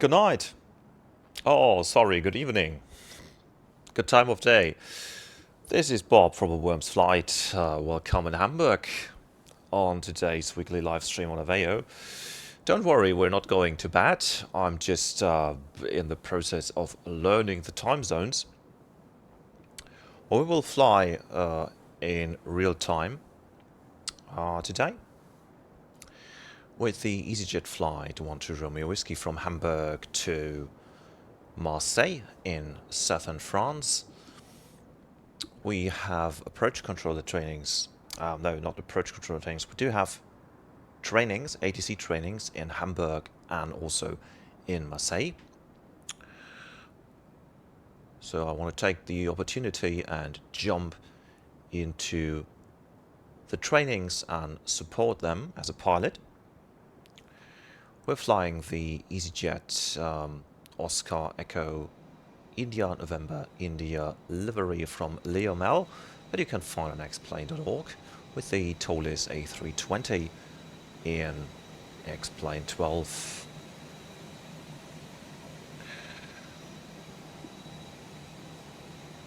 Good night. Oh, sorry, good evening. Good time of day. This is Bob from a Worms Flight. Welcome in Hamburg on today's weekly live stream on IVAO. Don't worry, we're not going to bed. I'm just in the process of learning the time zones. We will fly in real time today with the EasyJet flight 12 Romeo Whiskey from Hamburg to Marseille in southern France. We have approach controller trainings. No, not approach controller trainings. We do have trainings, ATC trainings in Hamburg and also in Marseille. So I want to take the opportunity and jump into the trainings and support them as a pilot. We're flying the EasyJet Oscar Echo India November India livery from LFML that you can find on xplane.org with the ToLiss A320 in X-Plane 12.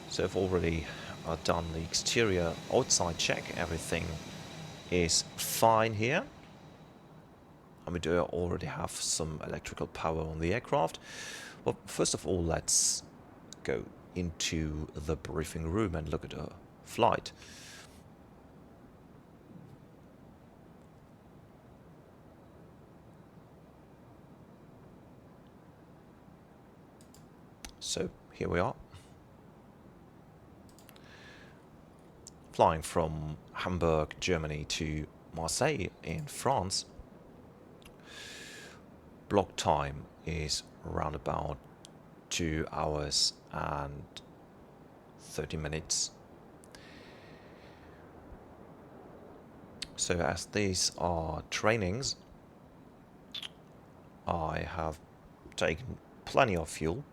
So I've already done the exterior outside check. Everything is fine here. And we do already have some electrical power on the aircraft. But first of all, let's go into the briefing room and look at a flight. So here we are, flying from Hamburg, Germany to Marseille in France. Block time is around about 2 hours and 30 minutes. So as these are trainings, I have taken plenty of fuel,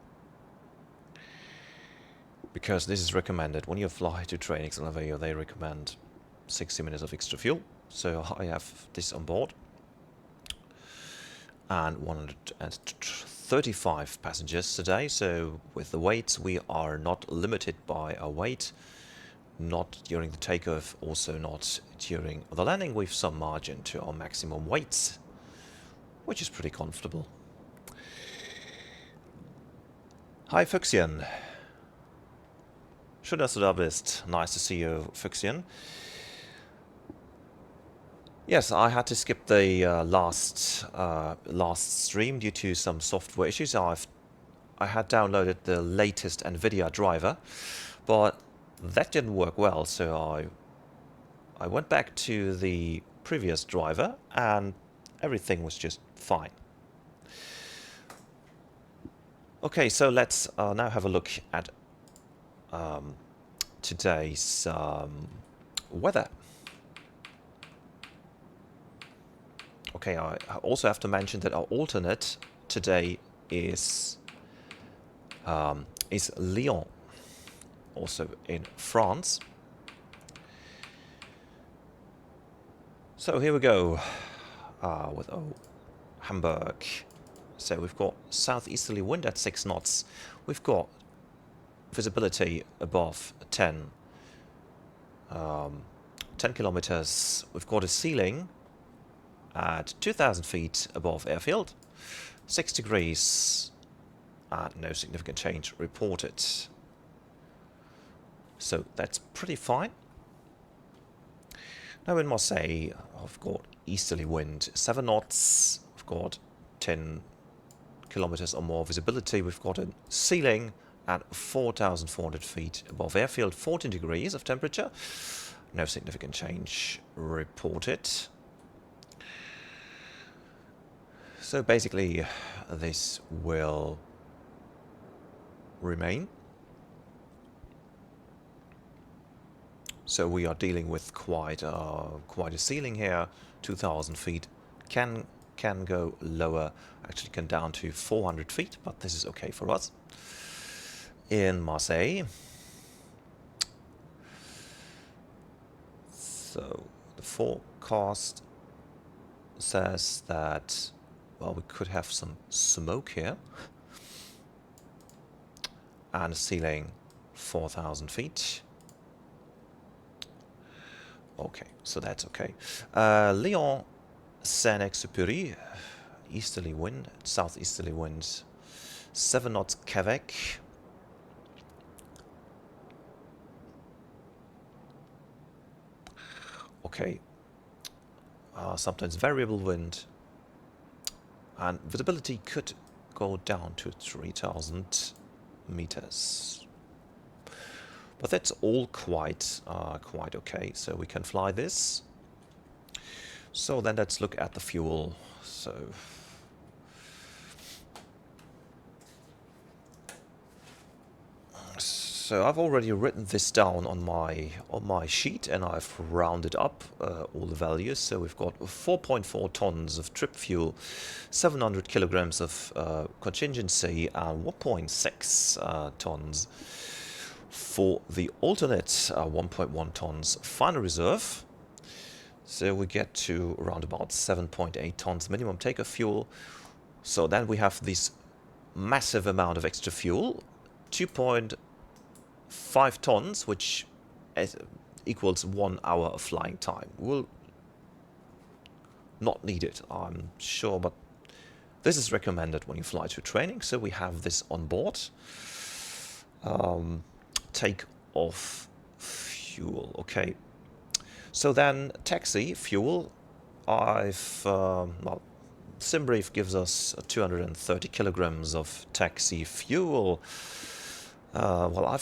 because this is recommended when you fly to trainings on IVAO. They recommend 60 minutes of extra fuel, so I have this on board. And 135 passengers today, so with the weights we are not limited by our weight, not during the takeoff, also not during the landing, with some margin to our maximum weights, which is pretty comfortable. Hi Füchschen. Schön, dass du da bist. Nice to see you, Füchschen. Yes, I had to skip the last stream due to some software issues. I had downloaded the latest NVIDIA driver, but that didn't work well, so I went back to the previous driver and everything was just fine. Okay, so let's now have a look at today's weather. Okay, I also have to mention that our alternate today is Lyon, also in France. So here we go with Hamburg. So we've got southeasterly wind at 6 knots. We've got visibility above 10 kilometers. We've got a ceiling at 2,000 feet above airfield, 6 degrees, and no significant change reported. So that's pretty fine. Now in Marseille, I've got easterly wind 7 knots. I've got 10 kilometers or more visibility. We've got a ceiling at 4,400 feet above airfield, 14 degrees of temperature. No significant change reported. So basically, this will remain. So we are dealing with quite a ceiling here. 2,000 feet can go lower, actually can down to 400 feet, but this is okay for us. In Marseille, so the forecast says that well, we could have some smoke here. And ceiling 4,000 feet. Okay, so that's okay. Lyon, Saint-Exupéry, easterly wind, southeasterly winds, 7 knots Quebec. Okay, sometimes variable wind, and visibility could go down to 3,000 meters. But that's all quite okay, so we can fly this. So then let's look at the fuel. So I've already written this down on my sheet, and I've rounded up all the values. So we've got 4.4 tons of trip fuel, 700 kilograms of contingency, and 1.6 tons for the alternate, 1.1 tons final reserve. So we get to around about 7.8 tons minimum takeoff fuel. So then we have this massive amount of extra fuel, 2.5 tons, which equals 1 hour of flying time. We'll not need it, I'm sure, but this is recommended when you fly to training, so we have this on board. Take off fuel, okay. So then taxi fuel, well, SimBrief gives us 230 kilograms of taxi fuel. Well,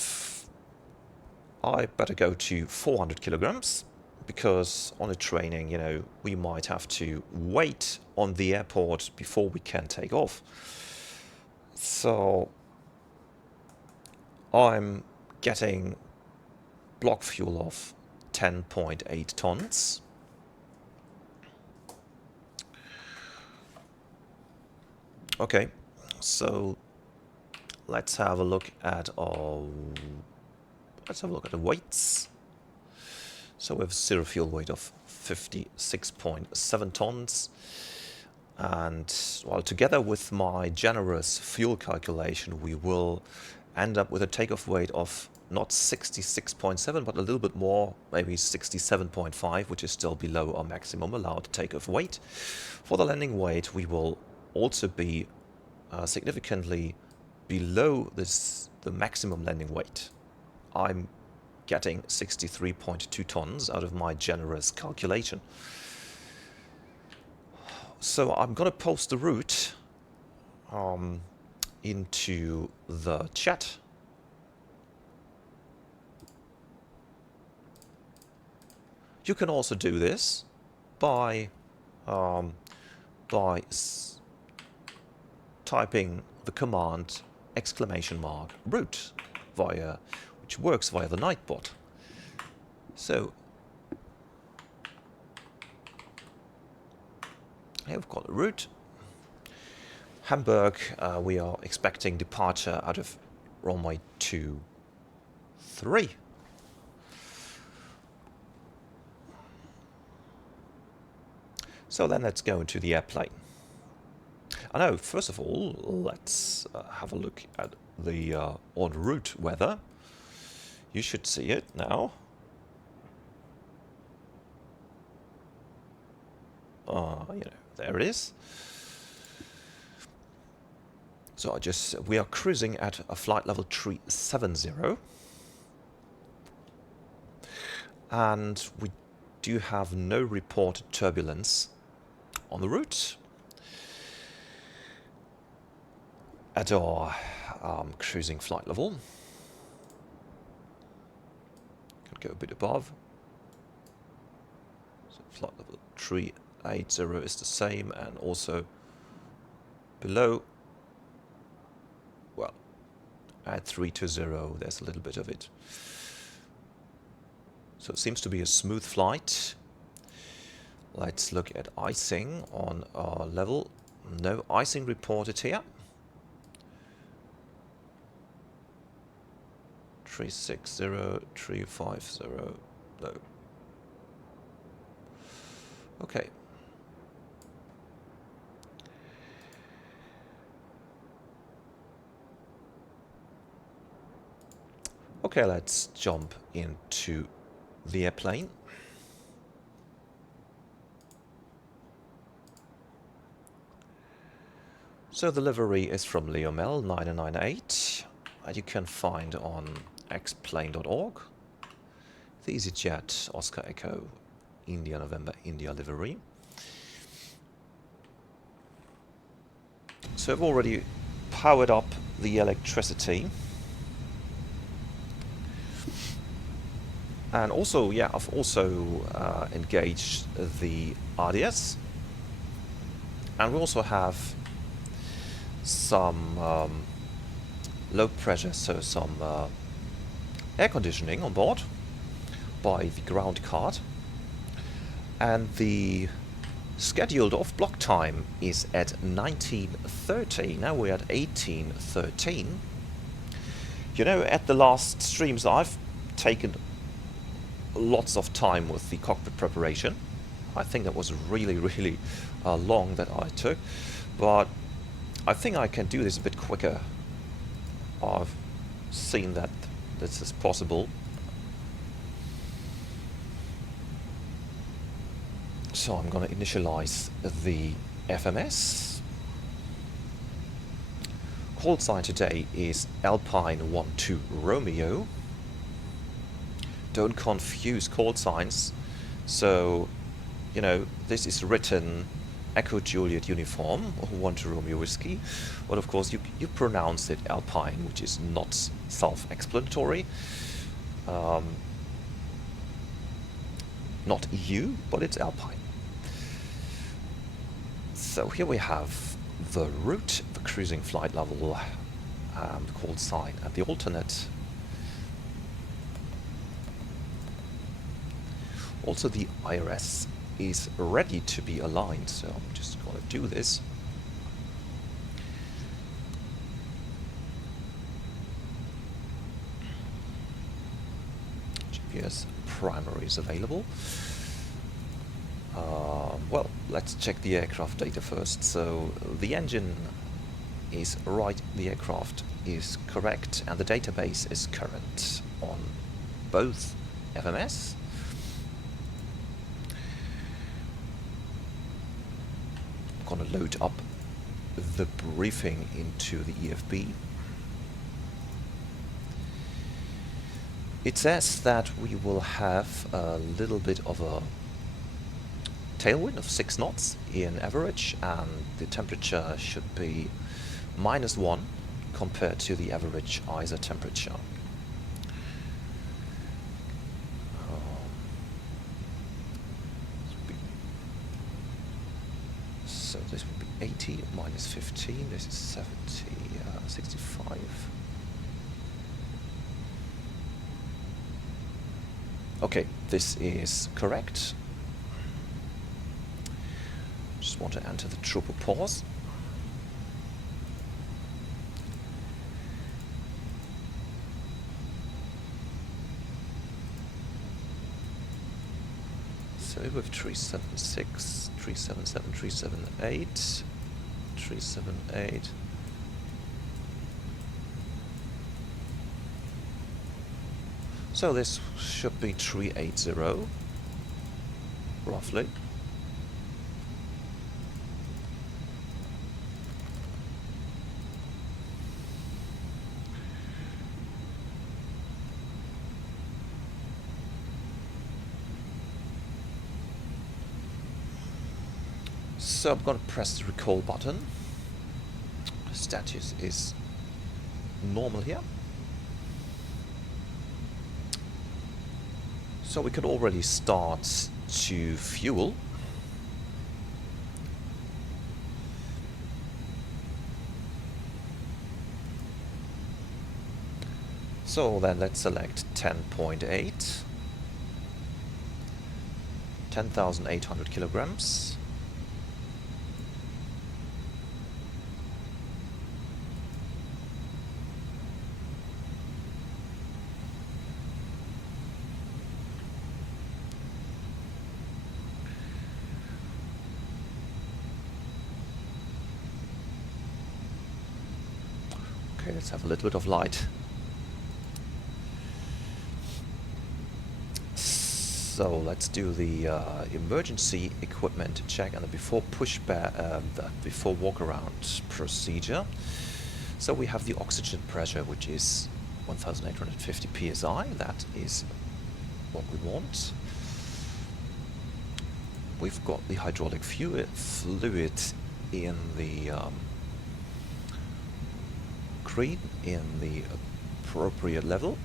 I better go to 400 kilograms, because on a training, you know, we might have to wait on the airport before we can take off. So I'm getting block fuel of 10.8 tons. Okay, so let's have a look at the weights. So we have zero fuel weight of 56.7 tons, and well, together with my generous fuel calculation, we will end up with a takeoff weight of not 66.7, but a little bit more, maybe 67.5, which is still below our maximum allowed takeoff weight. For the landing weight, we will also be significantly below the maximum landing weight. I'm getting 63.2 tons out of my generous calculation. So I'm going to post the route into the chat. You can also do this by typing the command !route which works via the Nightbot. So here we've got a route. Hamburg, we are expecting departure out of runway 23. So then let's go into the airplane. I know, first of all, let's have a look at the en route weather. You should see it now. You know, there it is. So we are cruising at a flight level 370. And we do have no reported turbulence on the route at our cruising flight level. Can go a bit above. So flight level 380 is the same, and also below, well, at 320 there's a little bit of it. So it seems to be a smooth flight. Let's look at icing on our level. No icing reported here. 360, 350, no. Okay. Okay, let's jump into the airplane. So the livery is from LFML 998, and you can find on xplane.org the EasyJet Oscar Echo India November India livery. So I've already powered up the electricity. And also, yeah, I've also engaged the RDS. And we also have some low pressure, so some air conditioning on board by the ground card. And the scheduled off-block time is at 19:30. Now we're at 18:13. You know, at the last streams I've taken lots of time with the cockpit preparation. I think that was really long that I took, but I think I can do this a bit quicker. I've seen that this is possible. So I'm going to initialize the FMS. Call sign today is Alpine 12 Romeo. Don't confuse call signs. So, you know, this is written Echo Juliet Uniform, 12 Romeo Whiskey. But of course, you pronounce it Alpine, which is not self-explanatory. Not EU, but it's Alpine. So here we have the route, the cruising flight level, the call sign, and the alternate. Also, the IRS is ready to be aligned, so I'm just going to do this. GPS primary is available. Well, let's check the aircraft data first. So the engine is right, the aircraft is correct, and the database is current on both FMS. I'm going to load up the briefing into the EFB. It says that we will have a little bit of a tailwind of 6 knots in average, and the temperature should be -1 compared to the average ISA temperature. So this would be 80 minus 15, this is 70, 65. Okay, this is correct. Just want to enter the trooper pause. So with 376, 377, 378, 378. So this should be 380, roughly. So I'm going to press the recall button. Status is normal here. So we can already start to fuel. So then let's select 10.8, 10,800 kilograms. Okay, let's have a little bit of light. So let's do the emergency equipment check and the before before walk around procedure. So we have the oxygen pressure, which is 1850 psi. That is what we want. We've got the hydraulic fluid in the green, in the appropriate level,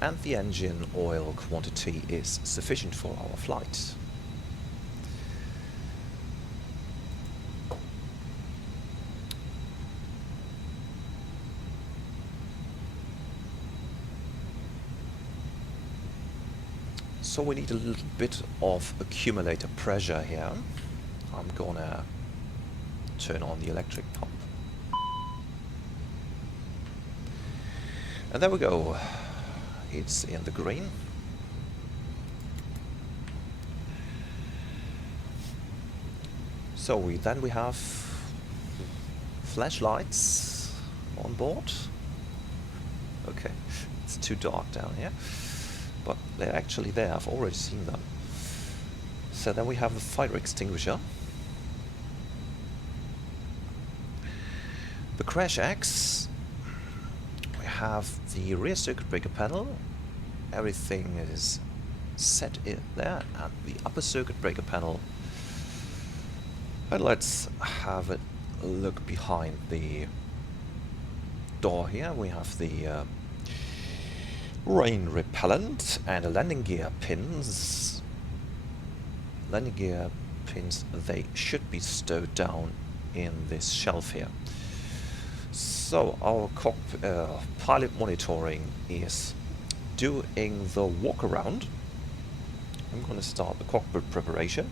and the engine oil quantity is sufficient for our flight. So we need a little bit of accumulator pressure here. I'm gonna turn on the electric pump. And there we go. It's in the green. So we have flashlights on board. Okay, it's too dark down here. But they're actually there, I've already seen them. So then we have a fire extinguisher. The crash axe. We have the rear circuit breaker panel. Everything is set in there, and the upper circuit breaker panel. And let's have a look behind the door here. We have the rain repellent and a landing gear pins. Landing gear pins, they should be stowed down in this shelf here. So our pilot monitoring is doing the walk around. I'm going to start the cockpit preparation.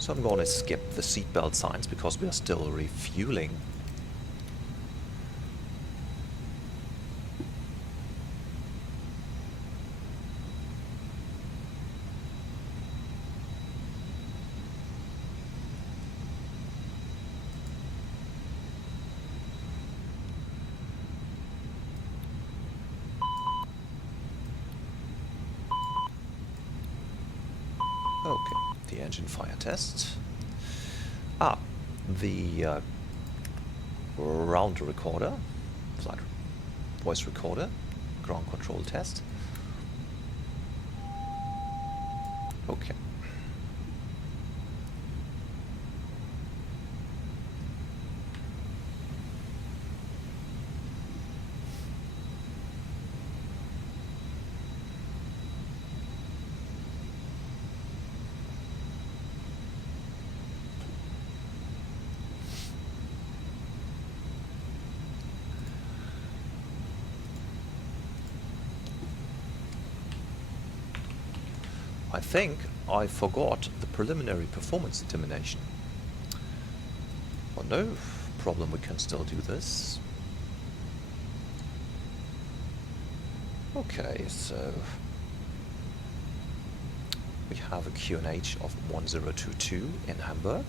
So I'm going to skip the seatbelt signs because we are still refueling. Okay, the engine fire test. The ground recorder, flight voice recorder, ground control test. Okay. I think I forgot the preliminary performance determination. Well, no problem, we can still do this. Okay, so we have a QNH of 1022 in Hamburg.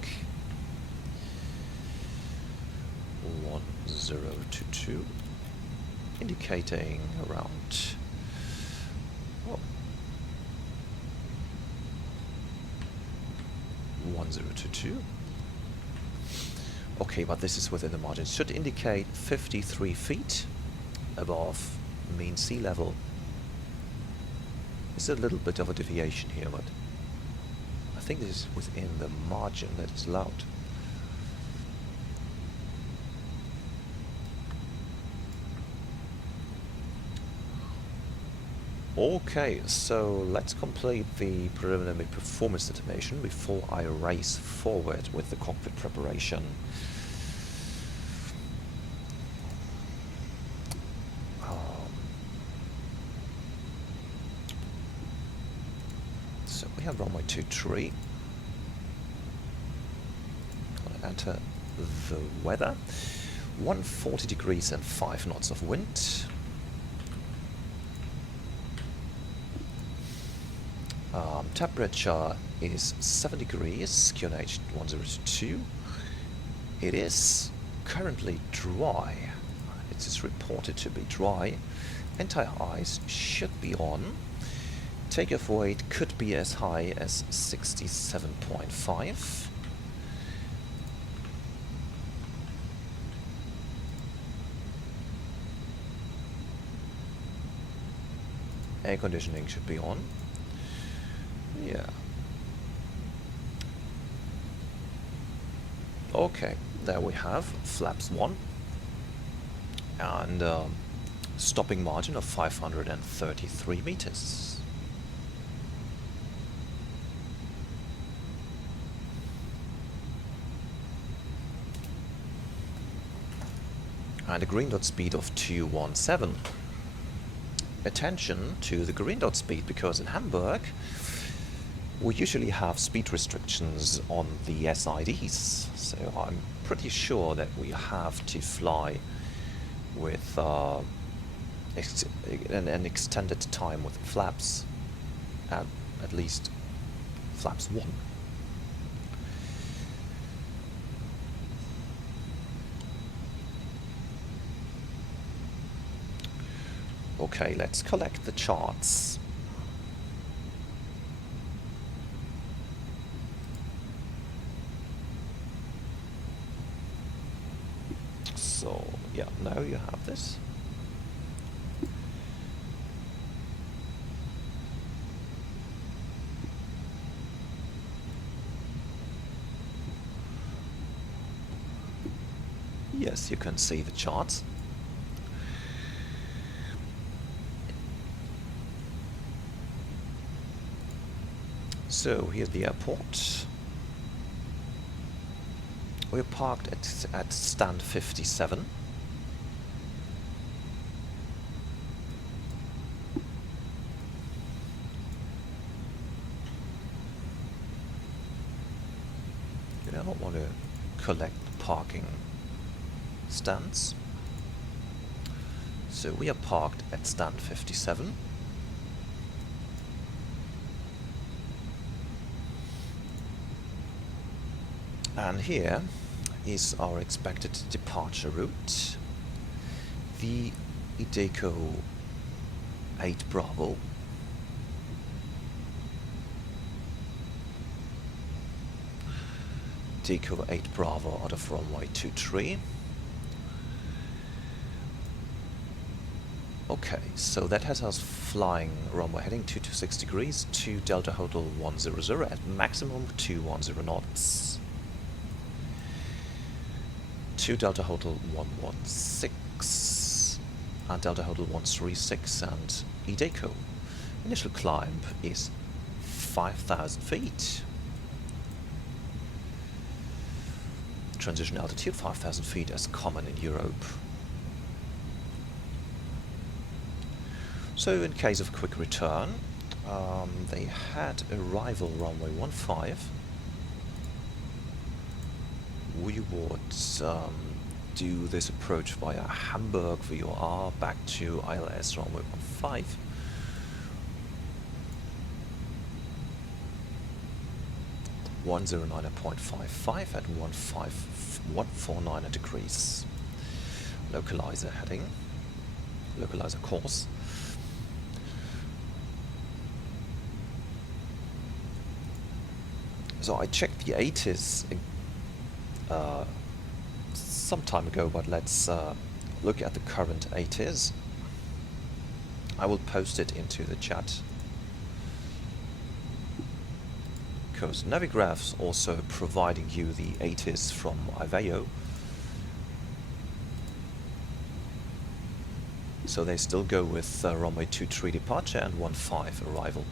1022, indicating around 1022. Okay, but this is within the margin. It should indicate 53 feet above mean sea level. There's a little bit of a deviation here, but I think this is within the margin that is allowed. Okay, so let's complete the preliminary performance determination before I race forward with the cockpit preparation. So we have runway 23. Gonna enter the weather. 140 degrees and 5 knots of wind. Temperature is 7 degrees, QNH 1022. It is currently dry. It is reported to be dry. Anti-ice should be on. Takeoff weight could be as high as 67.5. Air conditioning should be on. Yeah. Okay, there we have flaps 1 and stopping margin of 533 meters. And a green dot speed of 217. Attention to the green dot speed, because in Hamburg we usually have speed restrictions on the SIDs, so I'm pretty sure that we have to fly with an extended time with flaps, at least flaps 1. Okay, let's collect the charts. So, yeah, now you have this. Yes, you can see the charts. So here's the airport. We're parked at stand 57. You don't want to collect parking stands. So we are parked at stand 57. And here is our expected departure route. The EDDH 8 Bravo. EDDH 8 Bravo out of runway 23. Okay, so that has us flying runway heading 226 degrees to Delta Hotel 100 at maximum 210 knots. To Delta Hotel 116 and Delta Hotel 136 and EDDH. Initial climb is 5,000 feet. Transition altitude 5,000 feet as common in Europe. So in case of quick return, they had arrival runway 15. We would do this approach via Hamburg VOR back to ILS runway 15. .55 at 149 degrees. Localizer heading, localizer course. So I checked the ATC some time ago, but let's look at the current ATC. I will post it into the chat, because Navigraph's also providing you the ATC from IVAO. So they still go with runway 23 departure and 15 arrival.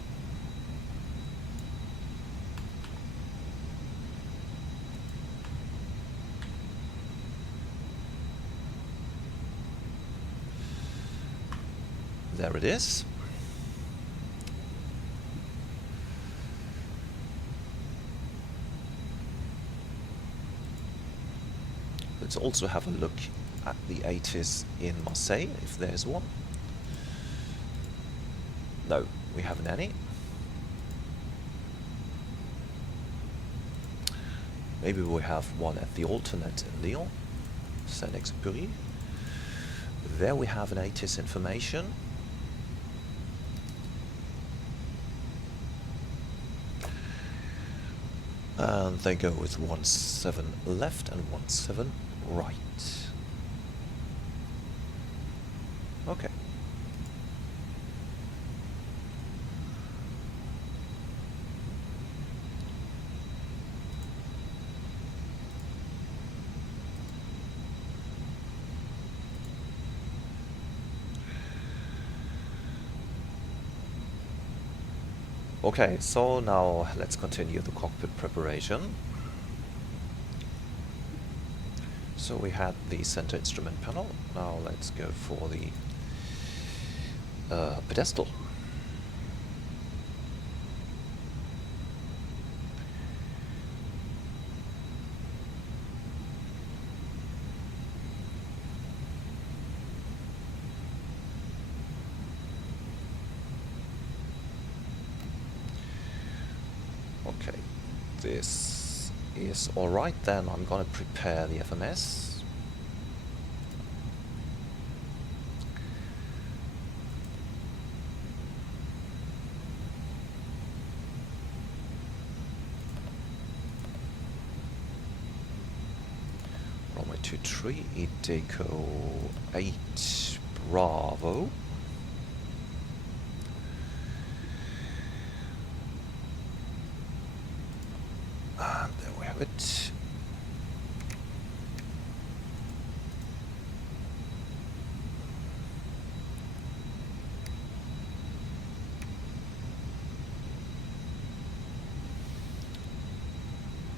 There it is. Let's also have a look at the ATC in Marseille, if there's one. No, we haven't any. Maybe we have one at the alternate in Lyon, Saint-Exupéry. There we have an ATC information. And they go with 17 left and 17 right. Okay. Okay, so now let's continue the cockpit preparation. So we had the center instrument panel. Now let's go for the pedestal. Okay, this is alright, then I'm gonna prepare the FMS. Runway 23, EDDH 8 Bravo. And there we have it.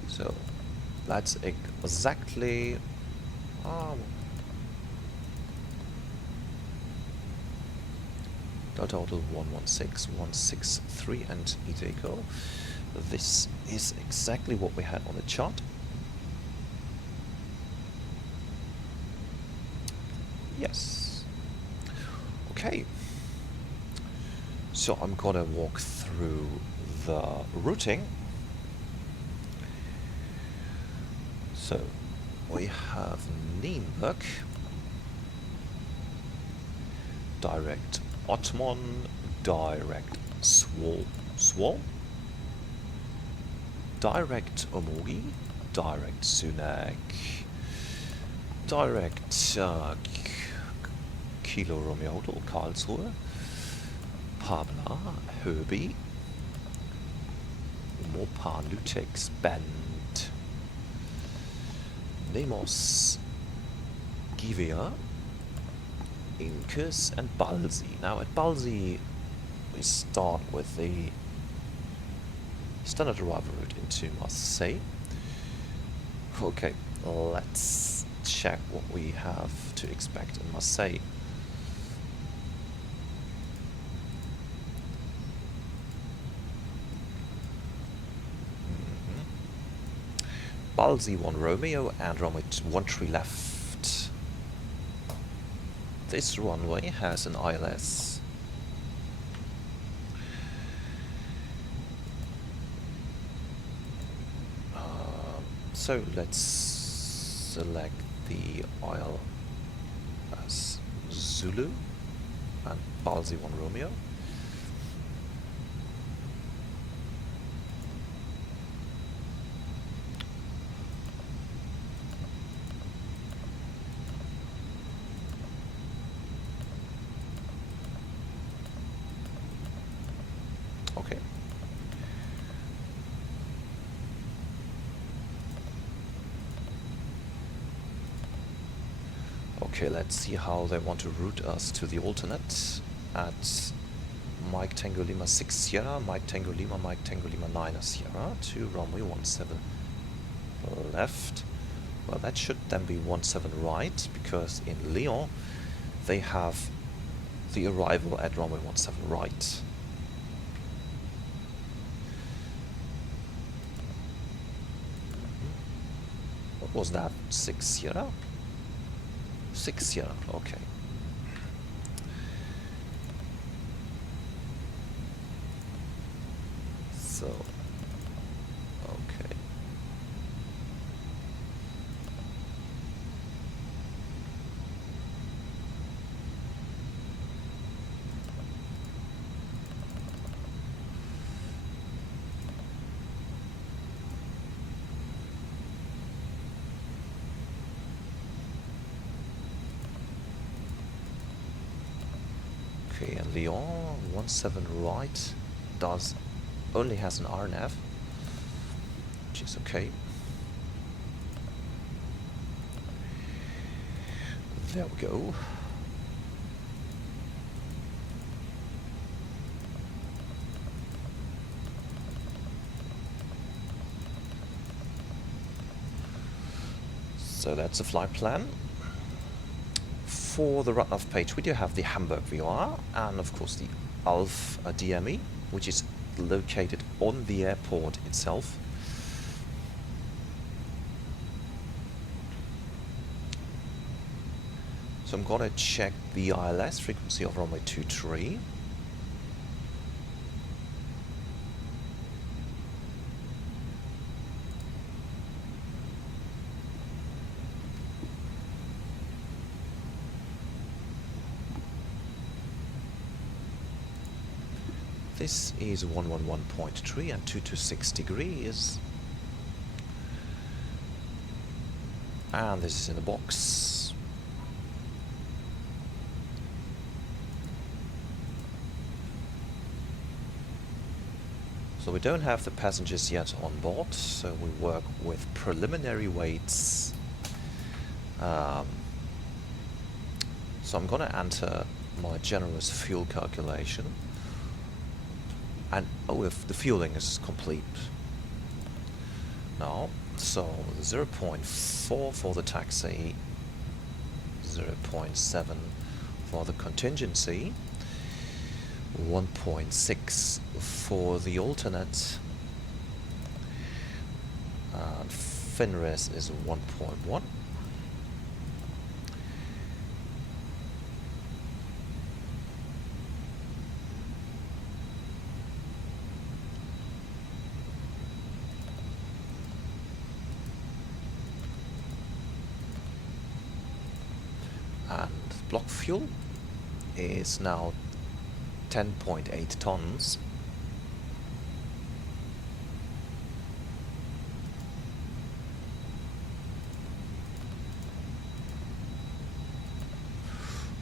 So that's exactly total 116, 163 and EDDH. This is exactly what we had on the chart. Yes. Okay. So I'm gonna walk through the routing. So we have Nienburg, direct Ottoman, direct Swal, direct Omogi, direct Sunak, direct Kilo Romeo Hotel Karlsruhe, Pabla, Höby, Mopan Lutex Band, Nemos, Givea, Incus and Balzi. Now at Balzi we start with the standard arrival route into Marseille. Okay, let's check what we have to expect in Marseille. Balzi 1 Romeo and runway 13 left. This runway has an ILS. So let's select the IL as Zulu and Balzi 1 Romeo. Okay. Okay, let's see how they want to route us to the alternate at Mike Tango Lima 6 Sierra, Mike Tango Lima 9 Sierra to runway 17 left. Well, that should then be 17 right, because in Lyon they have the arrival at runway 17 right. What was that? 6 Sierra? 6, yeah, okay. So, okay. Okay, and Lyon 17 right only has an RNF, which is okay. There we go. So that's the flight plan. For the runoff page, we do have the Hamburg VOR and of course the ALF DME, which is located on the airport itself. So I'm gonna check the ILS frequency of runway 23. This is 111.3 and 226 degrees. And this is in the box. So we don't have the passengers yet on board, so we work with preliminary weights. So I'm gonna enter my generous fuel calculation. And oh, if the fueling is complete now, so 0.4 for the taxi, 0.7 for the contingency, 1.6 for the alternate, and FinRes is 1.1. And block fuel is now 10.8 tons.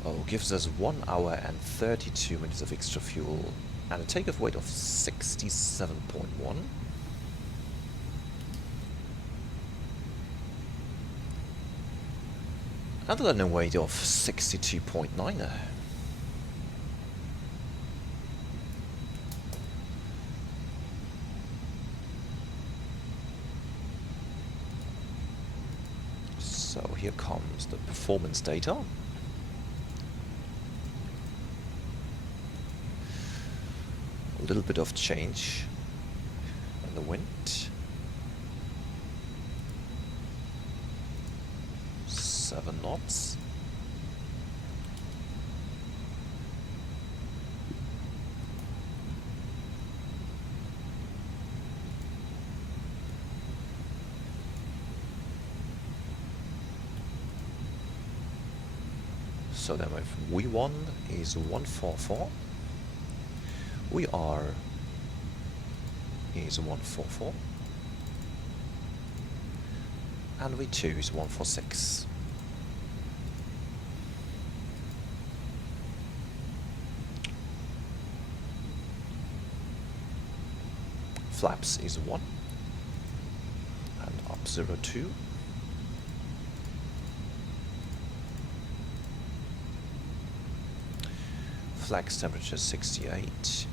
Oh, gives us 1 hour and 32 minutes of extra fuel and a takeoff weight of 67.1. And a landing weight of 62.9. So here comes the performance data. A little bit of change in the wind. 7 knots. So then if V1 is 144, VR is 144, and V2 is 146. Flaps is 1 and up 02. Flags temperature 68.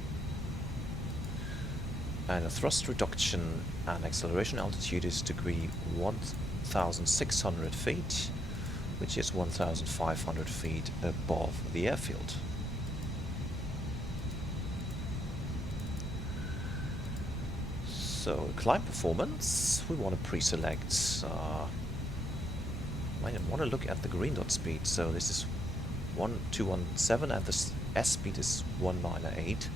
And a thrust reduction and acceleration altitude is degree 1,600 feet, which is 1,500 feet above the airfield. So climb performance, we want to pre-select I want to look at the green dot speed. So this is 1217 and the S speed is 198.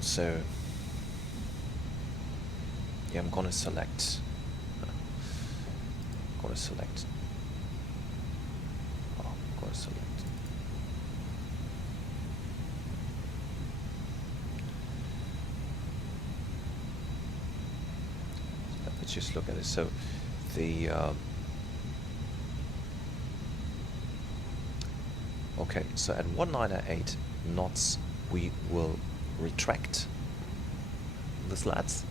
So yeah, I'm gonna select. Oh, I'm gonna select. Let's just look at it. So the okay, so at 198 knots we will retract the slats.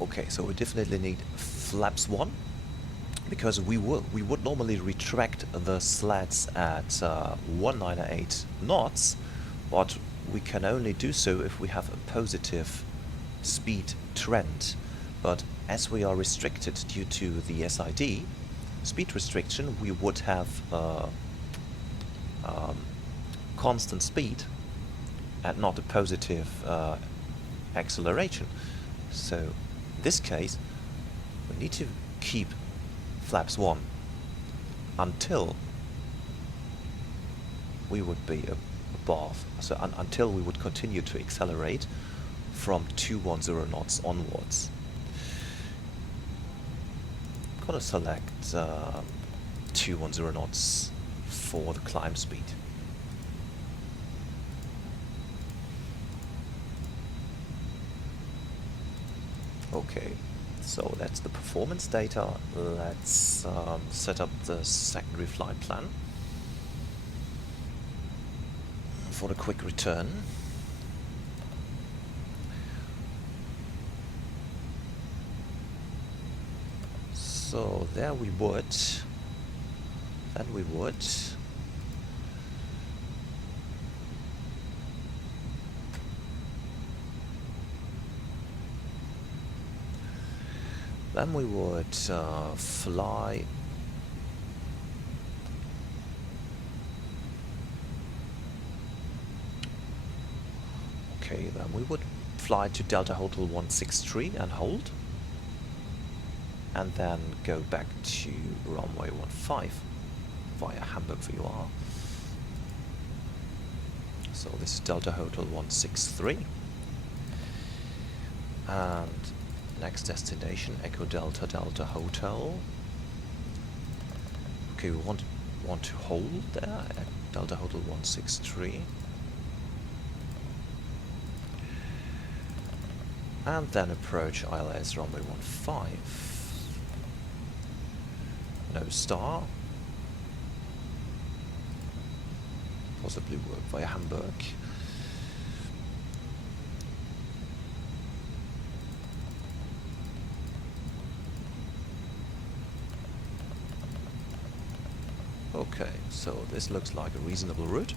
Okay, so we definitely need flaps 1, because we would normally retract the slats at 198 knots, but we can only do so if we have a positive speed trend. But as we are restricted due to the SID speed restriction, we would have constant speed and not a positive acceleration. So in this case, we need to keep flaps 1 until we would be above, so until we would continue to accelerate from 210 knots onwards. I'm gonna select 210 knots for the climb speed. Okay, so that's the performance data. Let's set up the secondary flight plan for the quick return. So there we would, then we would fly okay, then we would fly to Delta Hotel 163 and hold, and then go back to runway 15 via Hamburg VOR. So this is Delta Hotel 163, and next destination Echo Delta Delta Hotel. Okay, we want to hold there at Delta Hotel 163, and then approach ILS runway 15. No star. Possibly work via Hamburg. Okay, so this looks like a reasonable route.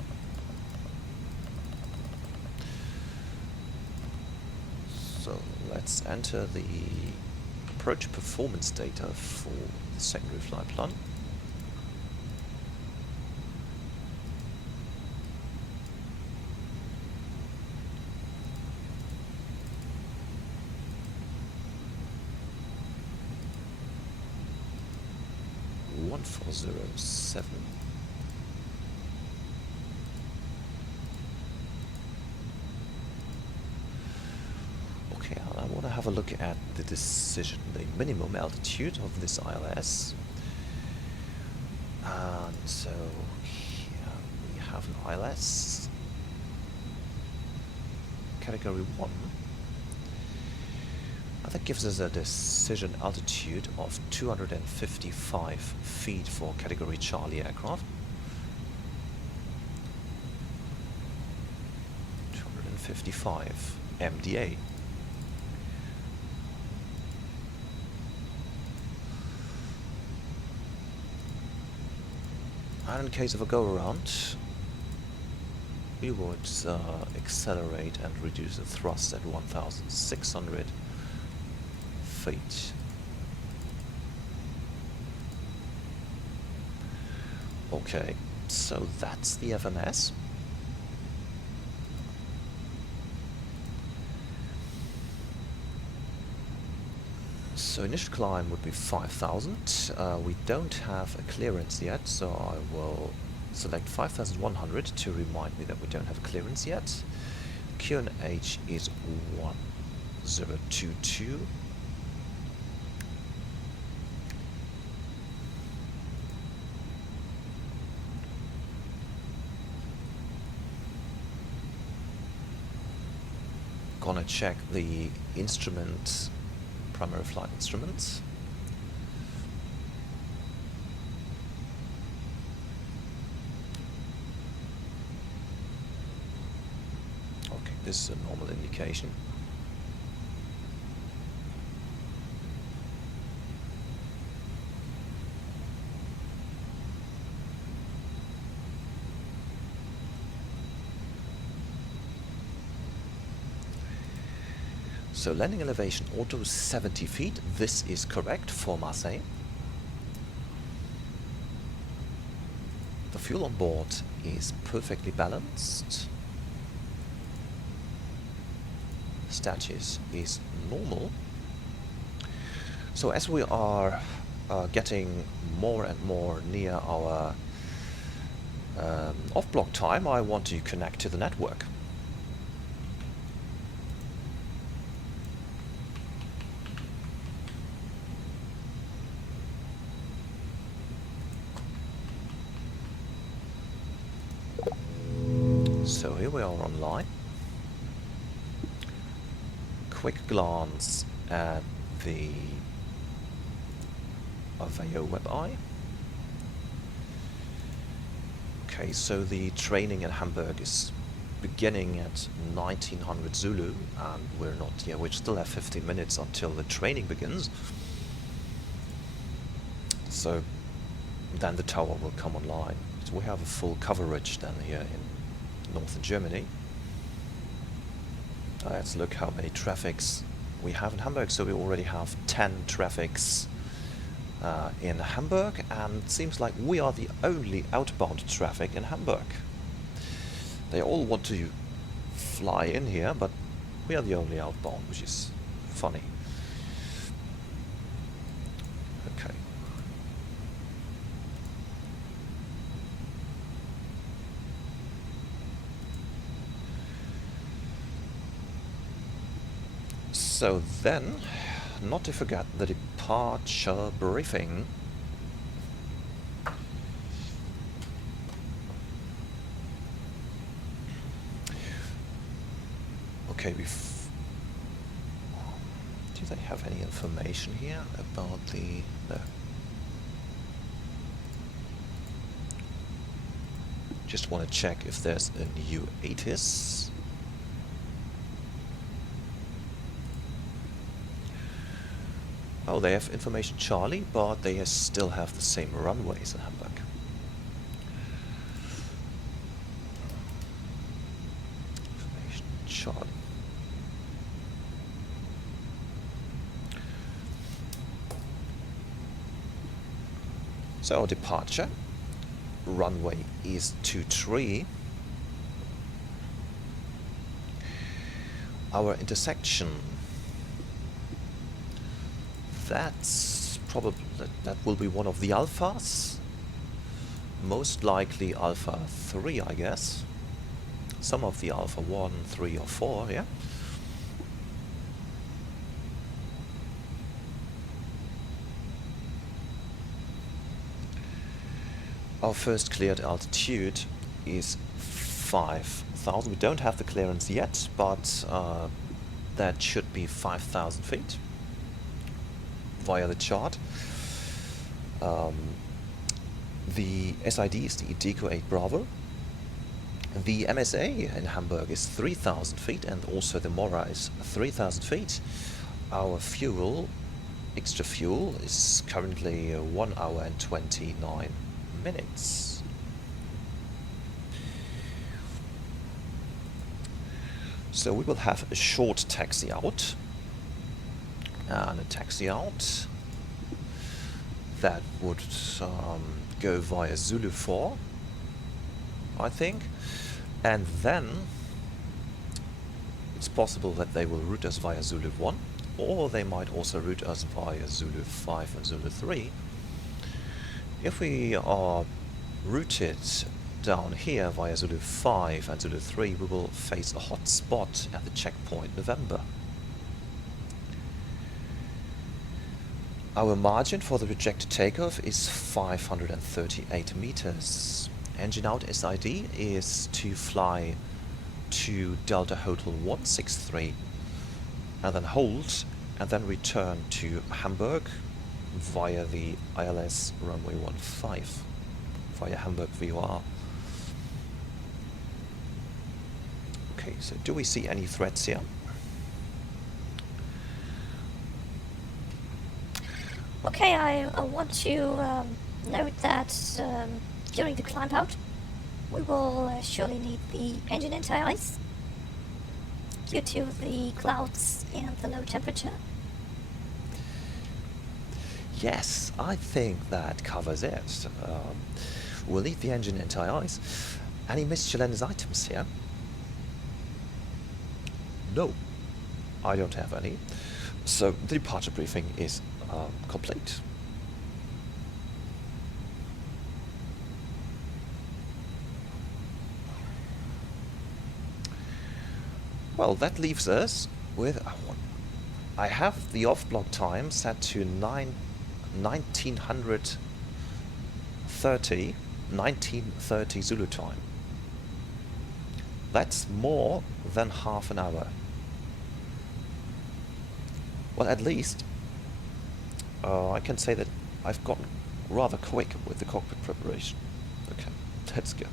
So let's enter the approach performance data for the secondary flight plan. One 407. Okay, I want to have a look at the decision, the minimum altitude of this ILS. And so here we have an ILS category 1. That gives us a decision altitude of 255 feet for category Charlie aircraft. 255 MDA. And in case of a go-around, we would accelerate and reduce the thrust at 1,600 feet. Okay, So that's the FMS. So initial climb would be 5,000. We don't have a clearance yet, so I will select 5,100 to remind me that we don't have a clearance yet. QNH is 1022. Gonna check the instrument, primary flight instruments. Okay, this is a normal indication. So landing elevation auto 70 feet, this is correct for Marseille. The fuel on board is perfectly balanced. Status is normal. So as we are getting more and more near our off-block time, I want to connect to the network. So here we are online. Quick glance at the IVAO web eye. Okay, so the training in Hamburg is beginning at 1900 Zulu, and we're not yet. We still have 15 minutes until the training begins. So then the tower will come online. So we have a full coverage then here in northern Germany. Let's look how many traffics we have in Hamburg. So we already have 10 traffics in Hamburg, and it seems like we are the only outbound traffic in Hamburg. They all want to fly in here, but we are the only outbound, which is funny. Okay. So then, not to forget the departure briefing. Okay, do they have any information here about the... No. Just want to check if there's a new ATC. Oh, they have information Charlie, but they still have the same runways in Hamburg. Information Charlie. So departure, runway is 23. Our intersection, that's probably, that will be one of the alphas. Most likely alpha 3, I guess. Some of the alpha 1, 3 or 4, yeah. Our first cleared altitude is 5,000. We don't have the clearance yet, but that should be 5,000 feet via the chart. The SID is the EDDH 8 Bravo. The MSA in Hamburg is 3,000 feet, and also the Mora is 3,000 feet. Our fuel, extra fuel, is currently 1 hour and 29 minutes. So we will have a short taxi out, and a taxi out that would go via Zulu 4. I think. And then it's possible that they will route us via Zulu 1, or they might also route us via Zulu 5 and Zulu 3. If we are routed down here via Zulu 5 and Zulu 3, we will face a hot spot at the checkpoint November. Our margin for the projected takeoff is 538 meters. Engine out SID is to fly to Delta Hotel 163 and then hold and then return to Hamburg via the ILS runway 15 via Hamburg VOR. Okay, so do we see any threats here? Okay, I want to note that during the climb out, we will surely need the engine anti-ice due to the clouds and the low temperature. Yes, I think that covers it. We'll need the engine anti-ice. Any miscellaneous items here? No, I don't have any. So the departure briefing is complete. Well, that leaves us with... I have the off-block time set to 1930 Zulu time. That's more than half an hour. Well, at least I can say that I've gotten rather quick with the cockpit preparation. Okay, that's good.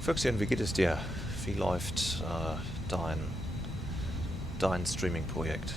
Fuchsian, wie geht es dir? Wie läuft dein Streaming-Projekt?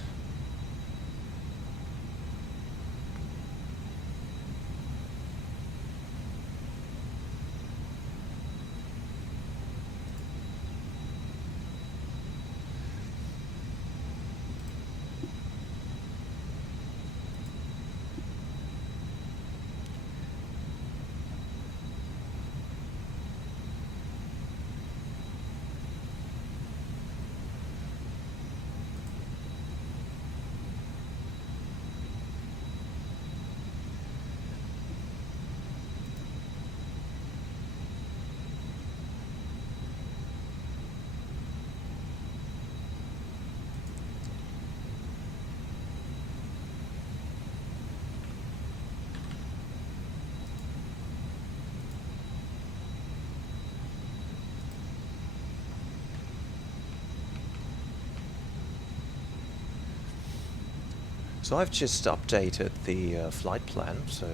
So I've just updated the flight plan, so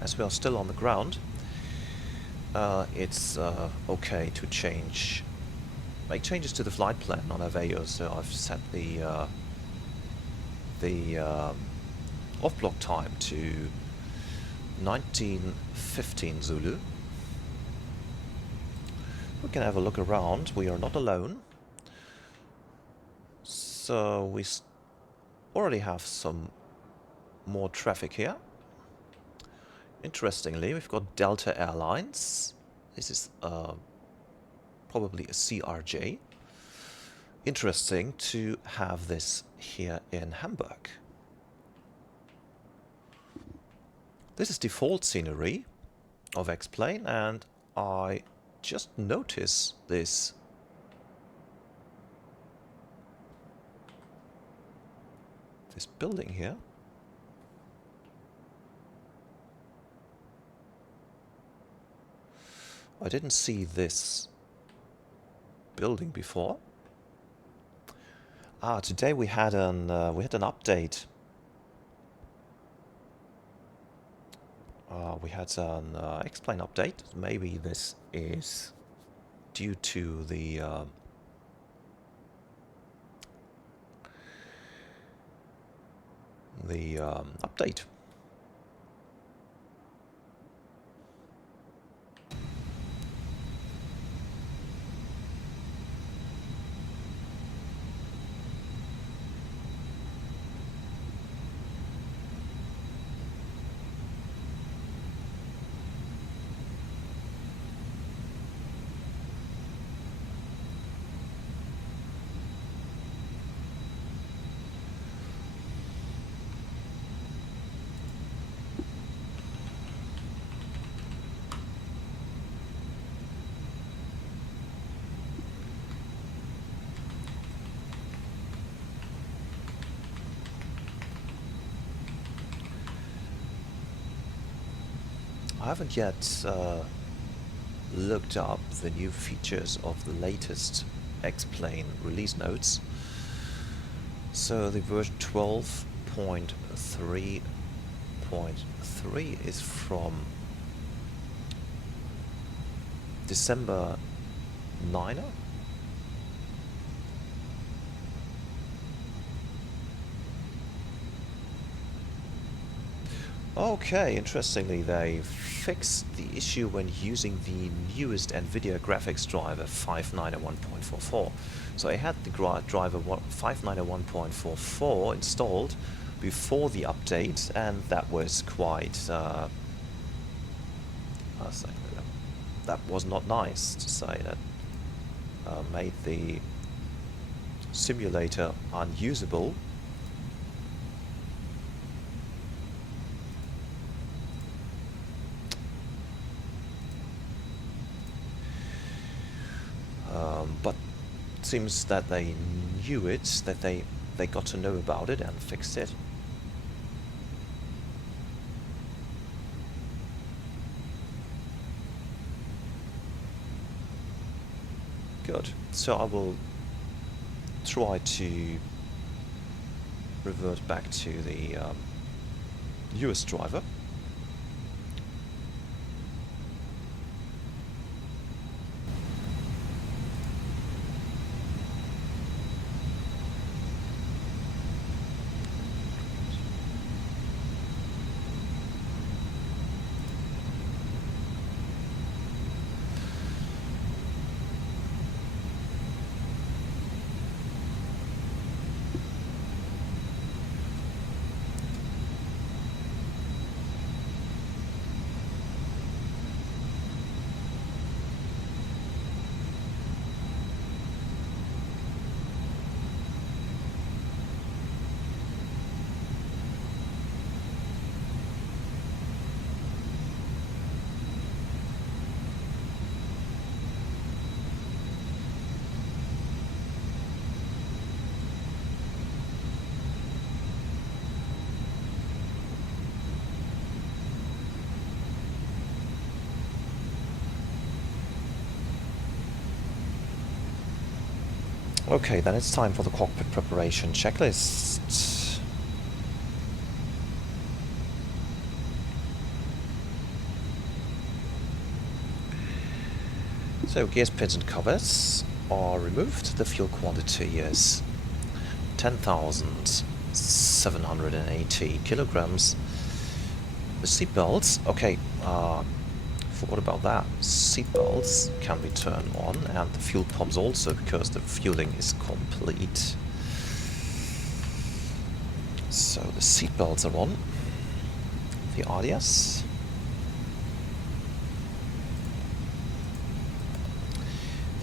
as we are still on the ground, it's okay to make changes to the flight plan on IVAO. So I've set the off-block time to 1915 Zulu. We can have a look around. We are not alone. So we already have some more traffic here. Interestingly, we've got Delta Airlines. This is probably a CRJ. Interesting to have this here in Hamburg. This is default scenery of X-Plane, and I just noticed this building here. I didn't see this building before. Today we had an update. We had an X-Plane update. Maybe this is due to the the update. I haven't yet looked up the new features of the latest X-Plane release notes. So the version 12.3.3 is from December 9er. Okay, interestingly, they fixed the issue when using the newest NVIDIA graphics driver 591.44. So I had the driver 591.44 installed before the update, and that was quite that was not nice, to say. That made the simulator unusable. But it seems that they knew it, that they got to know about it and fixed it. Good. So I will try to revert back to the newest driver. Okay, then it's time for the cockpit preparation checklist. So gears, pins and covers are removed. The fuel quantity is 10,780 kilograms. The seat belts, okay, forgot about that. Seat belts can be turned on, and the fuel pumps also, because the fueling is complete. So the seat belts are on. The IDS.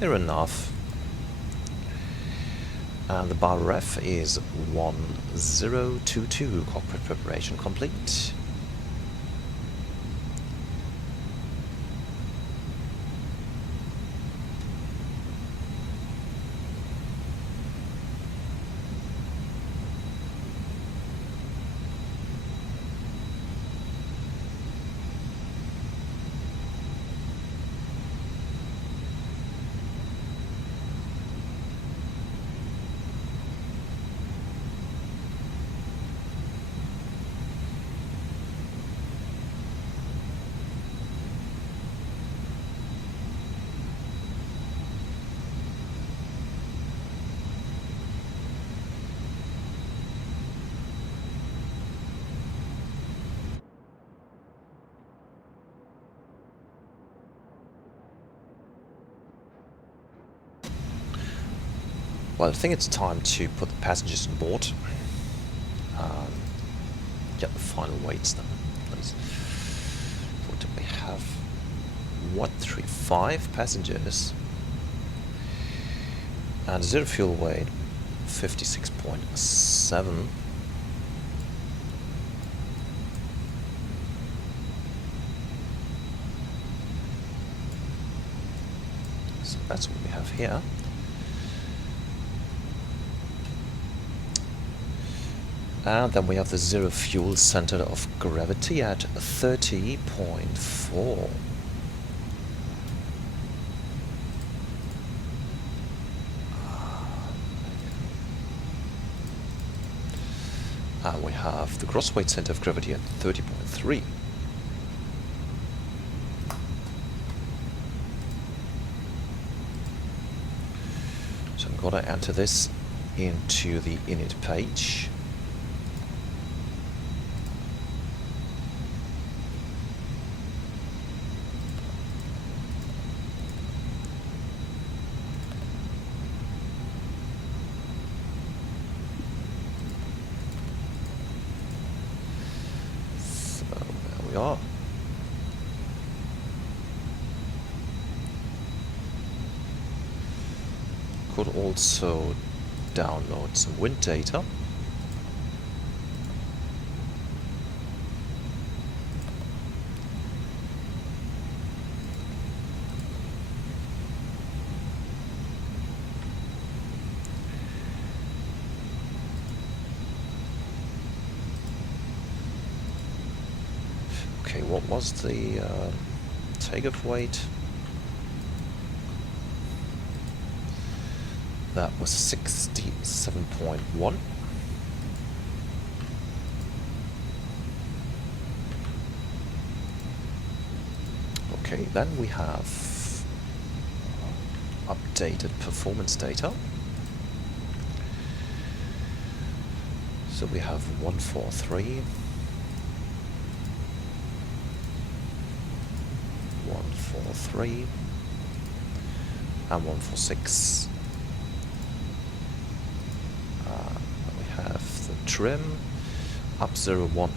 They're enough. And the bar ref is 1022. Cockpit preparation complete. Well, I think it's time to put the passengers on board. Get the final weights then, please. What do we have? 135 passengers. And zero fuel weight, 56.7. So that's what we have here. And then we have the zero fuel center of gravity at 30.4. And we have the gross weight center of gravity at 30.3. So I'm going to enter this into the init page. We are. Could also download some wind data. Okay, what was the takeoff weight? That was 67.1. Okay, then we have updated performance data. So we have 143. 143 and 146. We have the trim up 01.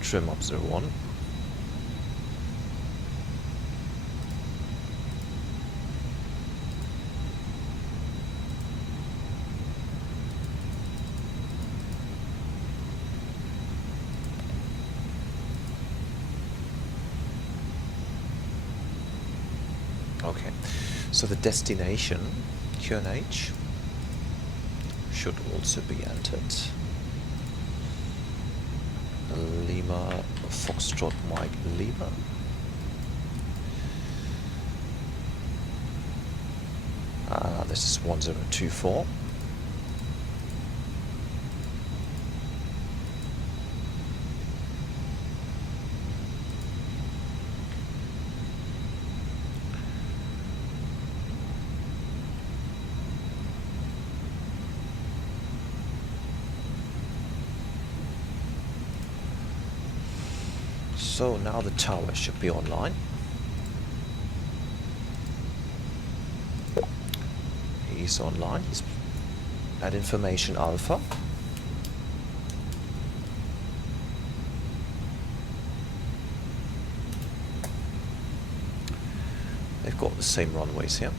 Trim up 01. Okay, so the destination, QNH, should also be entered. Lima, Foxtrot, Mike, Lima. This is 1024. So now the tower should be online. He's online. He's at information alpha. They've got the same runways here.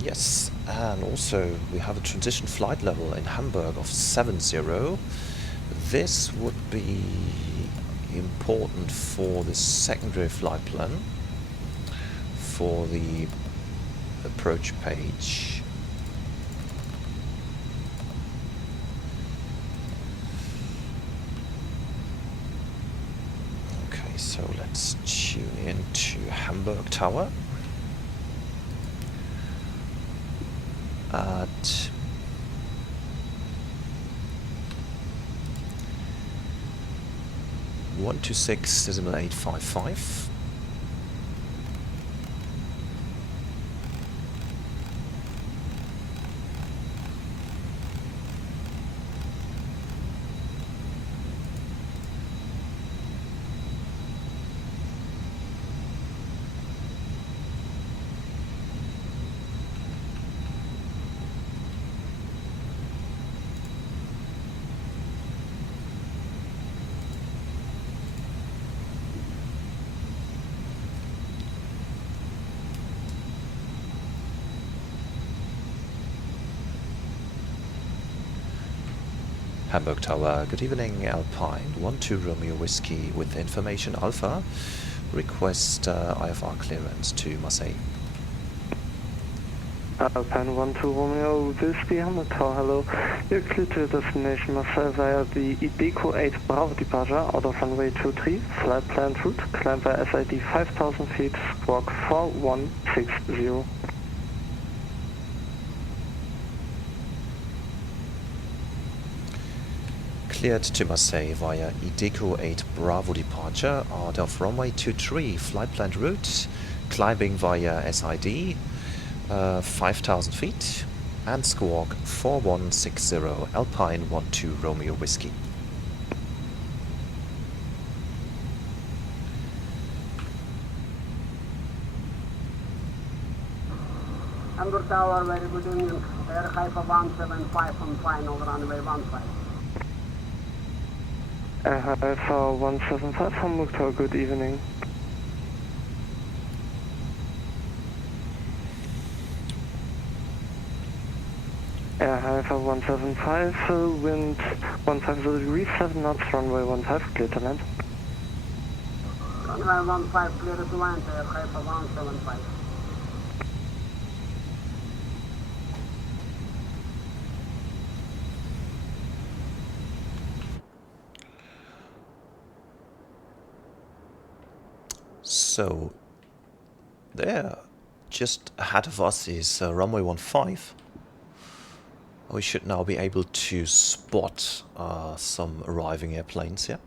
Yes, and also we have a transition flight level in Hamburg of 70. This would be important for the secondary flight plan for the approach page. Okay, so let's tune in to Hamburg Tower. At . 126.855. Hamburg Tower, good evening, Alpine, 12 Romeo Whiskey with information Alpha, request IFR clearance to Marseille. Alpine 12 Romeo Whiskey, Hamburg Tower, hello. You're clear to your destination Marseille via the EDDH 8 Bravo departure, out of runway 23, flight planned route, climb via SID 5000 feet, squawk 4160. Cleared to Marseille via EDDH 8 Bravo departure, out of runway 23, flight planned route, climbing via SID 5000 feet, and squawk 4160, Alpine 12 Romeo Whiskey. Hamburg Tower, very good evening. Air Haifa 175 on final runway 15. Air Haifa 175, Hamburg Tower, good evening. Air Haifa 175, wind 150 degrees, 7 knots, runway 15, clear to land. Runway 15, clear to land, Air Haifa 175. So, there, just ahead of us is runway 15. We should now be able to spot some arriving airplanes here.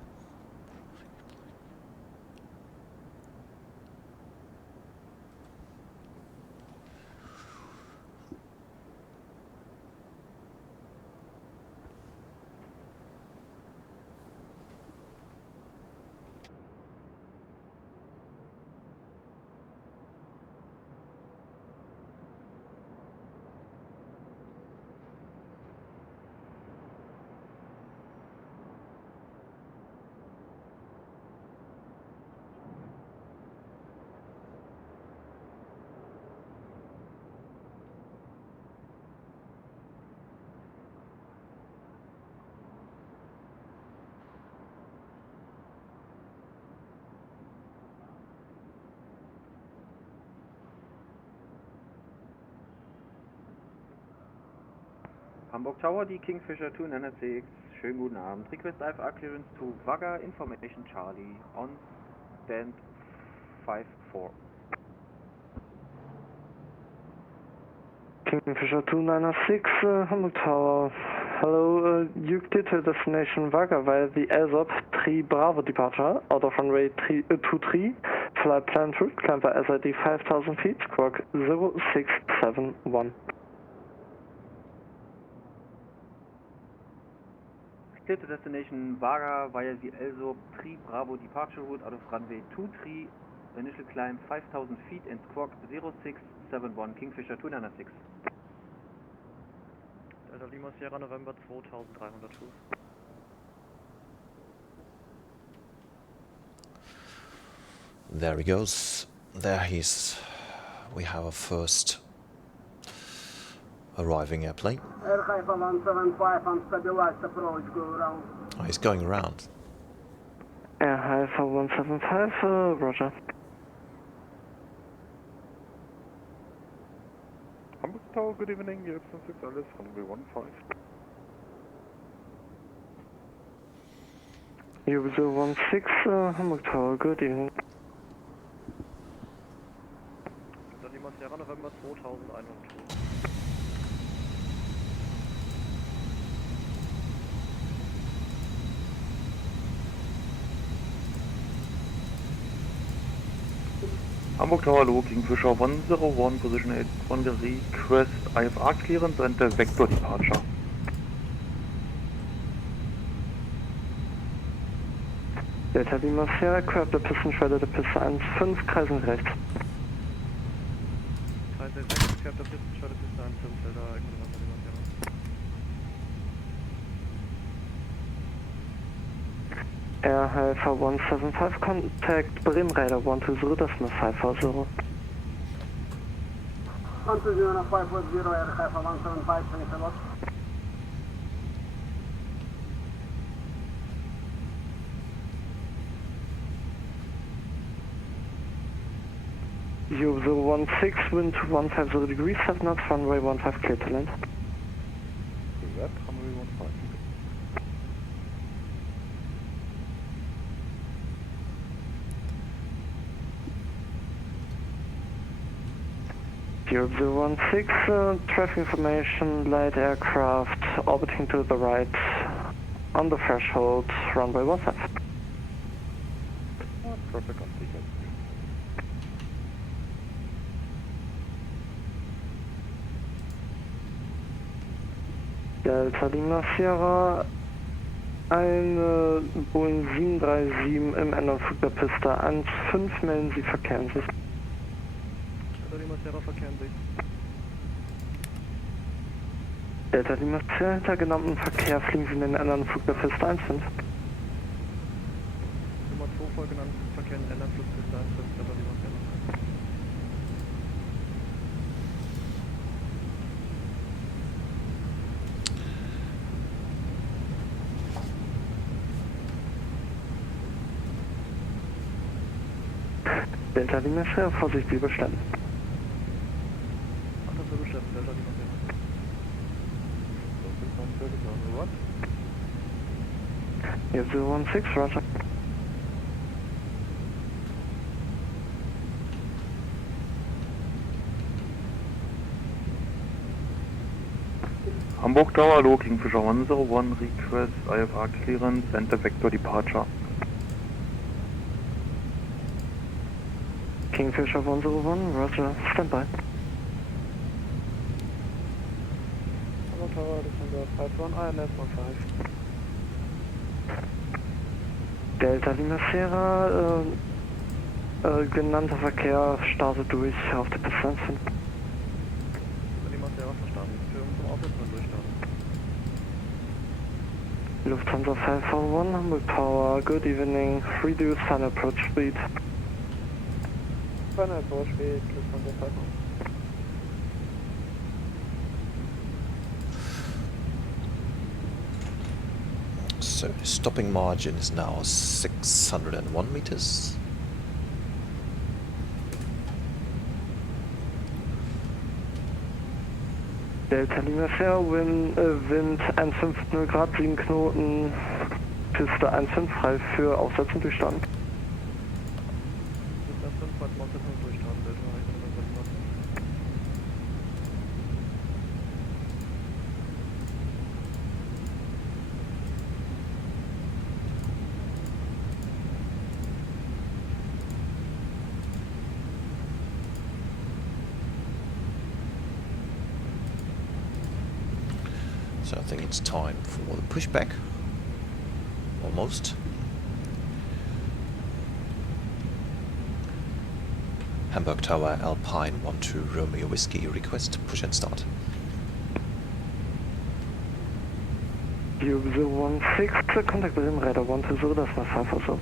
Hamburg Tower, die Kingfisher 296, schönen guten Abend. Request IFR clearance to Vaga Information Charlie on stand 54. Kingfisher 296, Hamburg Tower. Hello, you clear to destination Vaga via the LSOP 3 Bravo departure, out of runway 23, flight planned route, climb via SID 5000 feet, squawk 0671. Clear to destination Vaga via the LSOP 3 Bravo departure route out of runway 23, initial climb 5000 feet and squawk 0671, Kingfisher 296. Delta Lima Sierra November 2300 Fuß. There he goes. There he's. We have a first arriving airplane. Air Haifa 175 on stabilized approach, go around. Oh, he's going around. Air Haifa 175, roger. Hamburg Tower, good evening, you have 6 Alice, runway 15. U 16, Hamburg Tower, good evening. Delta Lima Sierra November 2100 Fuß. Hamburg Tower, low, Kingfisher 101, position 820, request IFR clearance and vector departure. Delta Lima Sierra, grab the piston shredder, the Piste 1,5, kreisen rechts. 366, Captain Pisten, Shuttle Piste 1,5, Delta, Economy Lima Sierra. Air 175, contact Bremen Radar 120.540. 120.540, Air 175, thanks a lot. U016, wind 150 degrees, 7 knots, runway 15, clear to land. That runway 15. U016, traffic information, light aircraft orbiting to the right, on the threshold, runway 15. Traffic on ticket. Delta Lima Sierra, eine Boeing 737 im Endanflug der Piste 1,5, melden Sie Verkehr in Sicht. Delta Lima Sierra, Verkehr in Sicht. Delta Lima Sierra, hinter genannten Verkehr fliegen Sie in den Endanflug der Piste 1,5. Nummer 2 vollgenannt, Verkehr in Endanflug Piste 1,5, Delta Lima Sierra. Delta Lima Sierra, Vorsicht, bliebe stehen. Ach, das wird bestimmt, Delta Lima Sierra. U016, roger. Hamburg Tower, low, Kingfisher 101, request IFR clearance and vector departure. Kingfisher 101, roger, standby. Hamburg Tower, Descender 51, INS 15. Delta Lima Sierra, genannter Verkehr startet durch auf der Piste 1,5. Delta Lima Sierra, verstanden. Führung zum Aufsetzen und Durchstarten. Lufthansa 541, Hamburg Tower, good evening, reduce final approach speed. Final approach speed, Lufthansa 541. So stopping margin is now 601 meters. Delta Lima Sierra, wind 1,50 Grad, 7 Knoten, Piste 1,5 frei für Aufsetzen durchstarten. Piste 1,5, zweiten Aufsetzen und Durchstarten, Delta Economy Lima Sierra. So I think it's time for the pushback. Almost. Hamburg Tower, Alpine 12 Romeo Whiskey, request push and start. U016, contact Bremen Radar 120.540.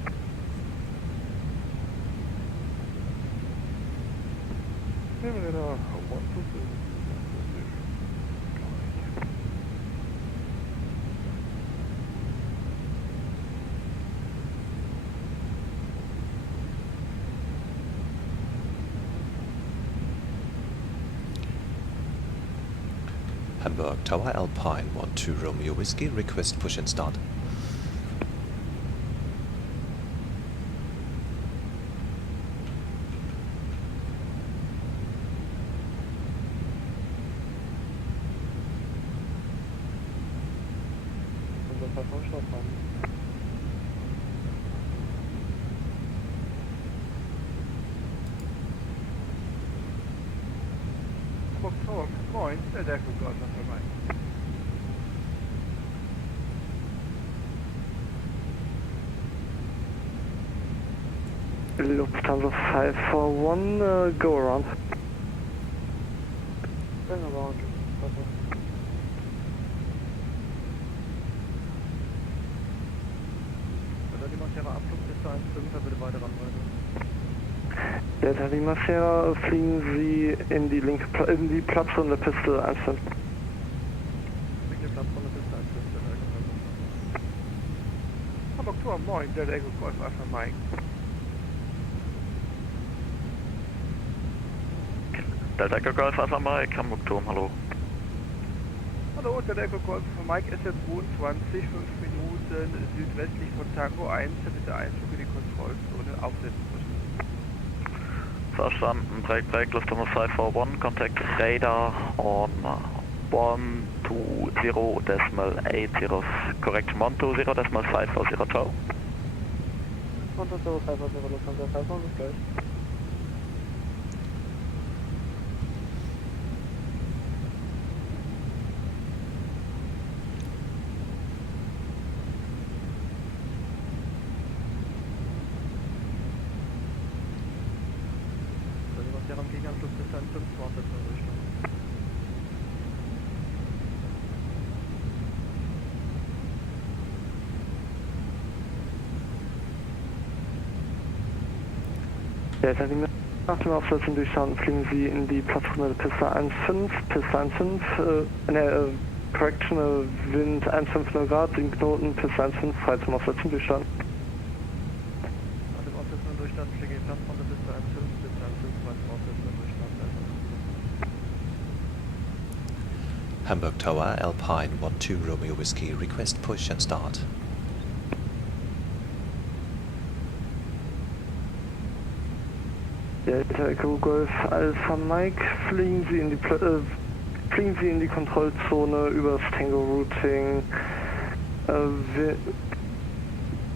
Hamburg Tower, Alpine 12 Romeo Whiskey, request push and start. Oh, moin, der Echo Golf Alpha Mike. Lufthansa 541, go around. Turn around. Wenn da jemand Sierra Abflug ist, 1,5, bitte weiter ranweisen. Delta Lima Sierra, fliegen Sie in die Platzrunde Piste 15. Linke Platzrunde bis 1,5, der Echo Golf. Hamburg Tour, moin, der Echo Golf Alpha Mike. Delta Echo Golf Alpha Mike, Hamburg Turm, hallo. Hallo, der Echo Golf Mike SR22, 5 Minuten südwestlich von Tango 1, bitte Einflug in die Kontrollzone aufsetzen müssen. Verstanden, break, Lufthansa 541, contact radar on 120.80, correct, 120.540 tow. 120.540 Lufthansa 541, bis gleich. Am Gegenanflug bis 1,5 aufsetzen und durchstarten. Delta Lima, nach dem Aufsetzen durchstarten, fliegen Sie in die Platzrunde Piste 1,5, Correctional Wind 1,50 Grad, 7 Knoten, Piste 1,5, frei zum Aufsetzen durchstarten. Nach dem Aufsetzen und Durchstarten fliege ich Platzrunde bis 1,5, bis 1,5, frei zum Aufsetzen und Durchstarten. Hamburg Tower, Alpine 12 Romeo Whiskey, request push and start. Delta Echo Golf Alpha Mike, fliegen Sie in die Kontrollzone über das Tango Routing,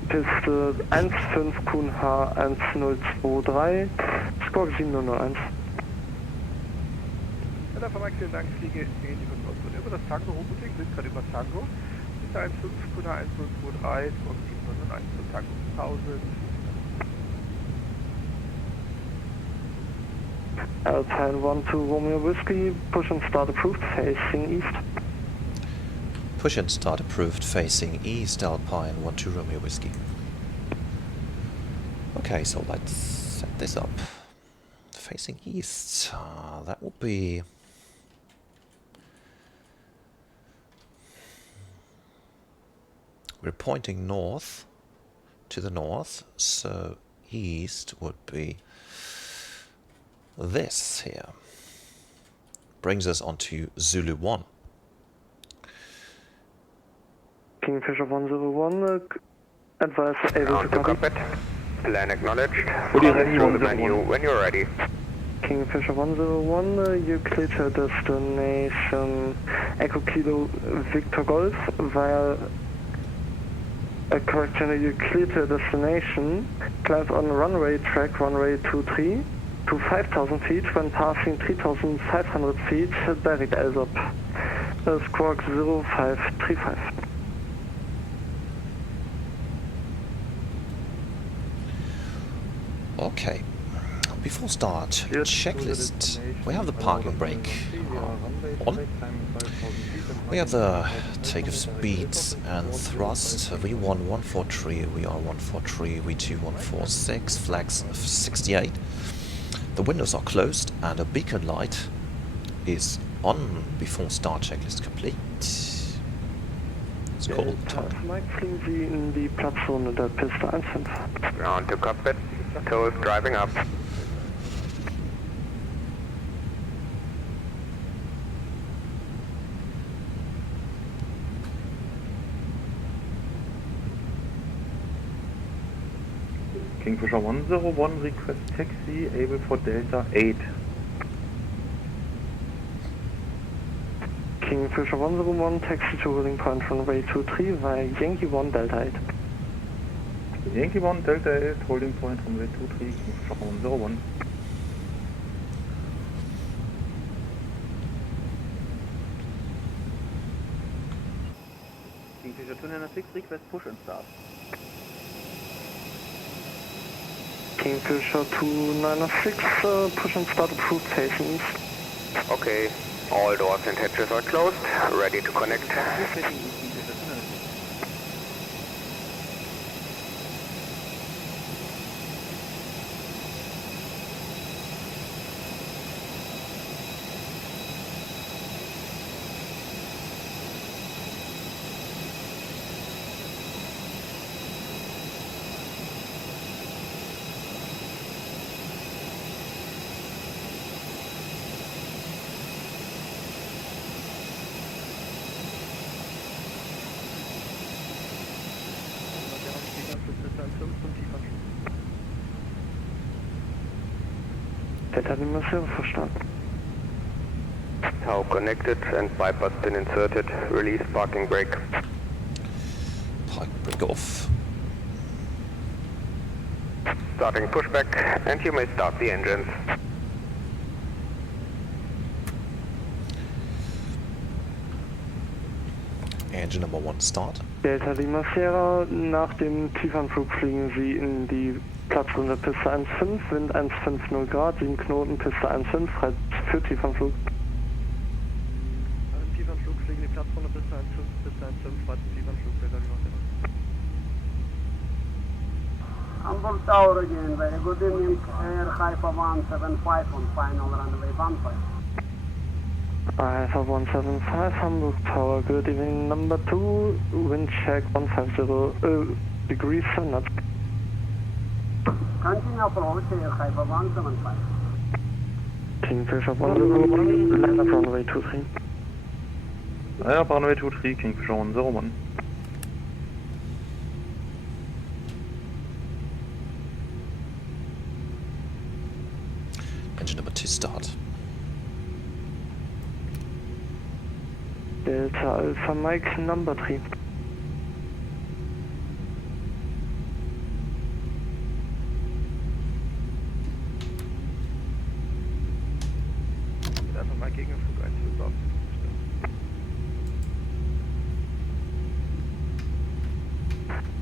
Piste 1,5 QNH 1023, Squawk 7001. Ja, Mike, vielen Dank, fliege in die Kontrollzone über das Tango Routing, sind gerade über Tango, Piste 1,5 QNH 1023, Squawk 7001 zu Tango 1000. Alpine 12 Romeo Whiskey, push and start approved, facing east. Push and start approved, facing east, Alpine 12 Romeo Whiskey. Okay, so let's set this up. Facing east, that will be... We're pointing north, to the north, so east would be this here. Brings us onto Zulu 1. Kingfisher 101, advise able to copy. Plan acknowledged. Please show the menu when you're ready. Kingfisher 101, you clear to destination Echo Kilo Victor Golf via correction, you clear to destination, climb on runway track runway 23 to 5,000 feet. When passing 3,500 feet, direct LSOP. Squawk 0535. Okay, before start, checklist. We have the parking brake on. We have the takeoff speeds and thrust. V1 143, VR 143, V2 146, flags 68. The windows are closed and a beacon light is on before start. Checklist complete. It's called time. Mike, fliegen Sie in die Platzrunde der Piste 1,5. Ground to cockpit. ToLiss driving up. Kingfisher 101, request taxi, able for Delta 8. Kingfisher 101, taxi to holding point runway 23 via Yankee 1 Delta 8. Yankee 1 Delta 8, holding point runway 23, Kingfisher 101. Kingfisher 296, request push and start. Kingfisher 296, push and start approved, facing east. Okay. All doors and hatches are closed. Ready to connect. Facing east, Kingfisher 296. Delta Lima Sierra, verstanden. Tow connected and bypass pin inserted. Release parking brake. Park brake off. Starting pushback, and you may start the engines. Engine number 1 start. Delta Lima Sierra, nach dem Tiefanflug fliegen Sie in die Platzrunde Piste 1.5, Wind 150 Grad, 7 Knoten, Piste 1.5, frei für Tiefanflug. Also Tiefanflug fliegen die Platzrunde Piste 1.5, Piste 1.5, weiter Tiefanflug, Delta Lima Sierra. Hamburg Tower again, very good evening, Air Haifa 175 on final runway 15. Alpha 175, Hamburg Tower, good evening, number 2, wind check 150 degrees 7 knots. Continue approach, Air Haifa 175. Kingfisher 101, land at runway 23. Land up runway 23, Kingfisher 101. Engine number 2 start. Delta Alpha Mike, number 3. Geht einfach mal Gegenflug 1 über.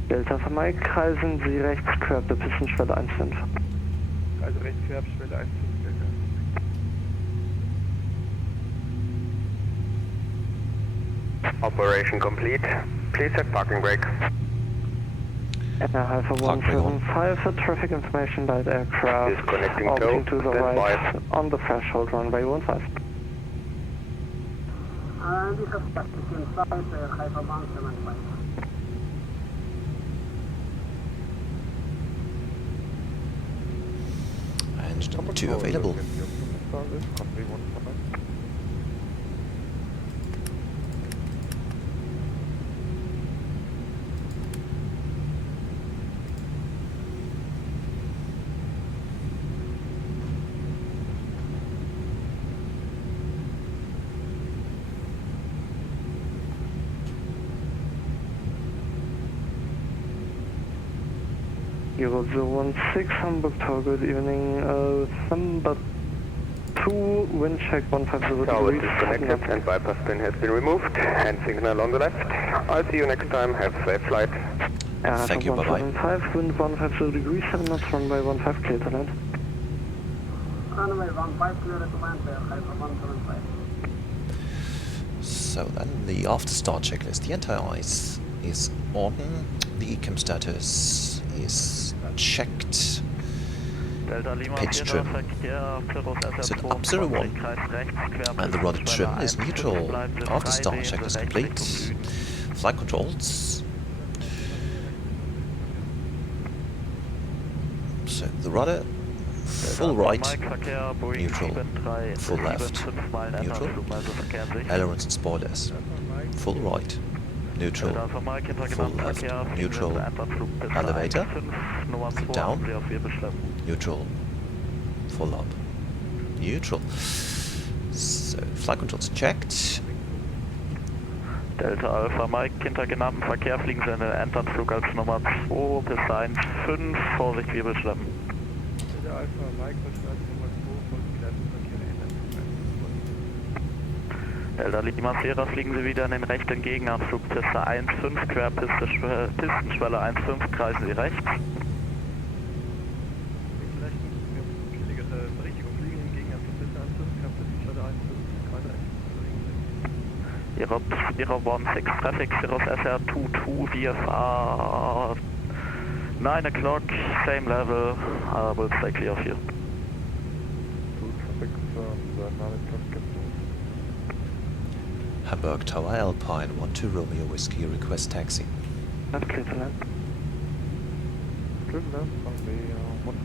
Delta Alpha Mike, kreisen Sie rechts quer der Pistenschwelle 1.5. Also rechts Querabschwelle 1.5 Delta. Operation complete. Please set parking brake. Alpha Park brake on. 175, traffic information light aircraft Disconnecting orbiting tow, to the stand right by. on the threshold runway 15. And we have traffic inside Air Haifa 175. Engine number 2 available. Euro 016, Hamburg Tower, good evening, number 2, wind check 150 Tower degrees. disconnected and bypass pin has been removed. Hand signal on the left. I'll see you next time. Have a safe flight. Thank you, bye-bye. 175, wind 150 degrees, 7 knots, runway 15, clear to land. Runway 15, clear to land, Air Haifa 175. So then the after start checklist. The anti-ice is on. The ECAM status is checked. Pitch trim is at up 01. And the rudder trim is neutral. After start checklist complete. Flight controls. So the rudder, full right, neutral, full left, neutral. Ailerons and spoilers, full right, neutral, full left, neutral. Elevator, down, neutral, full up, neutral. So flight controls checked. Delta Alpha Mike, hinter genannten Verkehr fliegen Sie in den Endanflug als Nummer 2 bis 1.5, Vorsicht Wirbelschleppen. Delta Alpha Mike, Nummer 2, Vorsicht Verkehr Delta Lima Sierra, fliegen Sie wieder in den rechten Gegenanflug, Piste 1,5, Querpiste, Pistenschwelle 1,5, kreisen Sie rechts. Berichtigung, fliegen im Gegenanflug, Piste 1,5, Pistenschwelle 1,5, kreise 016 traffic, Cirrus SR22 VFR 9 o'clock, same level, will stay clear of you. Hamburg Tower Alpine 12 Romeo Whiskey, request taxi. That's clear to land. Clear to land, runway 15.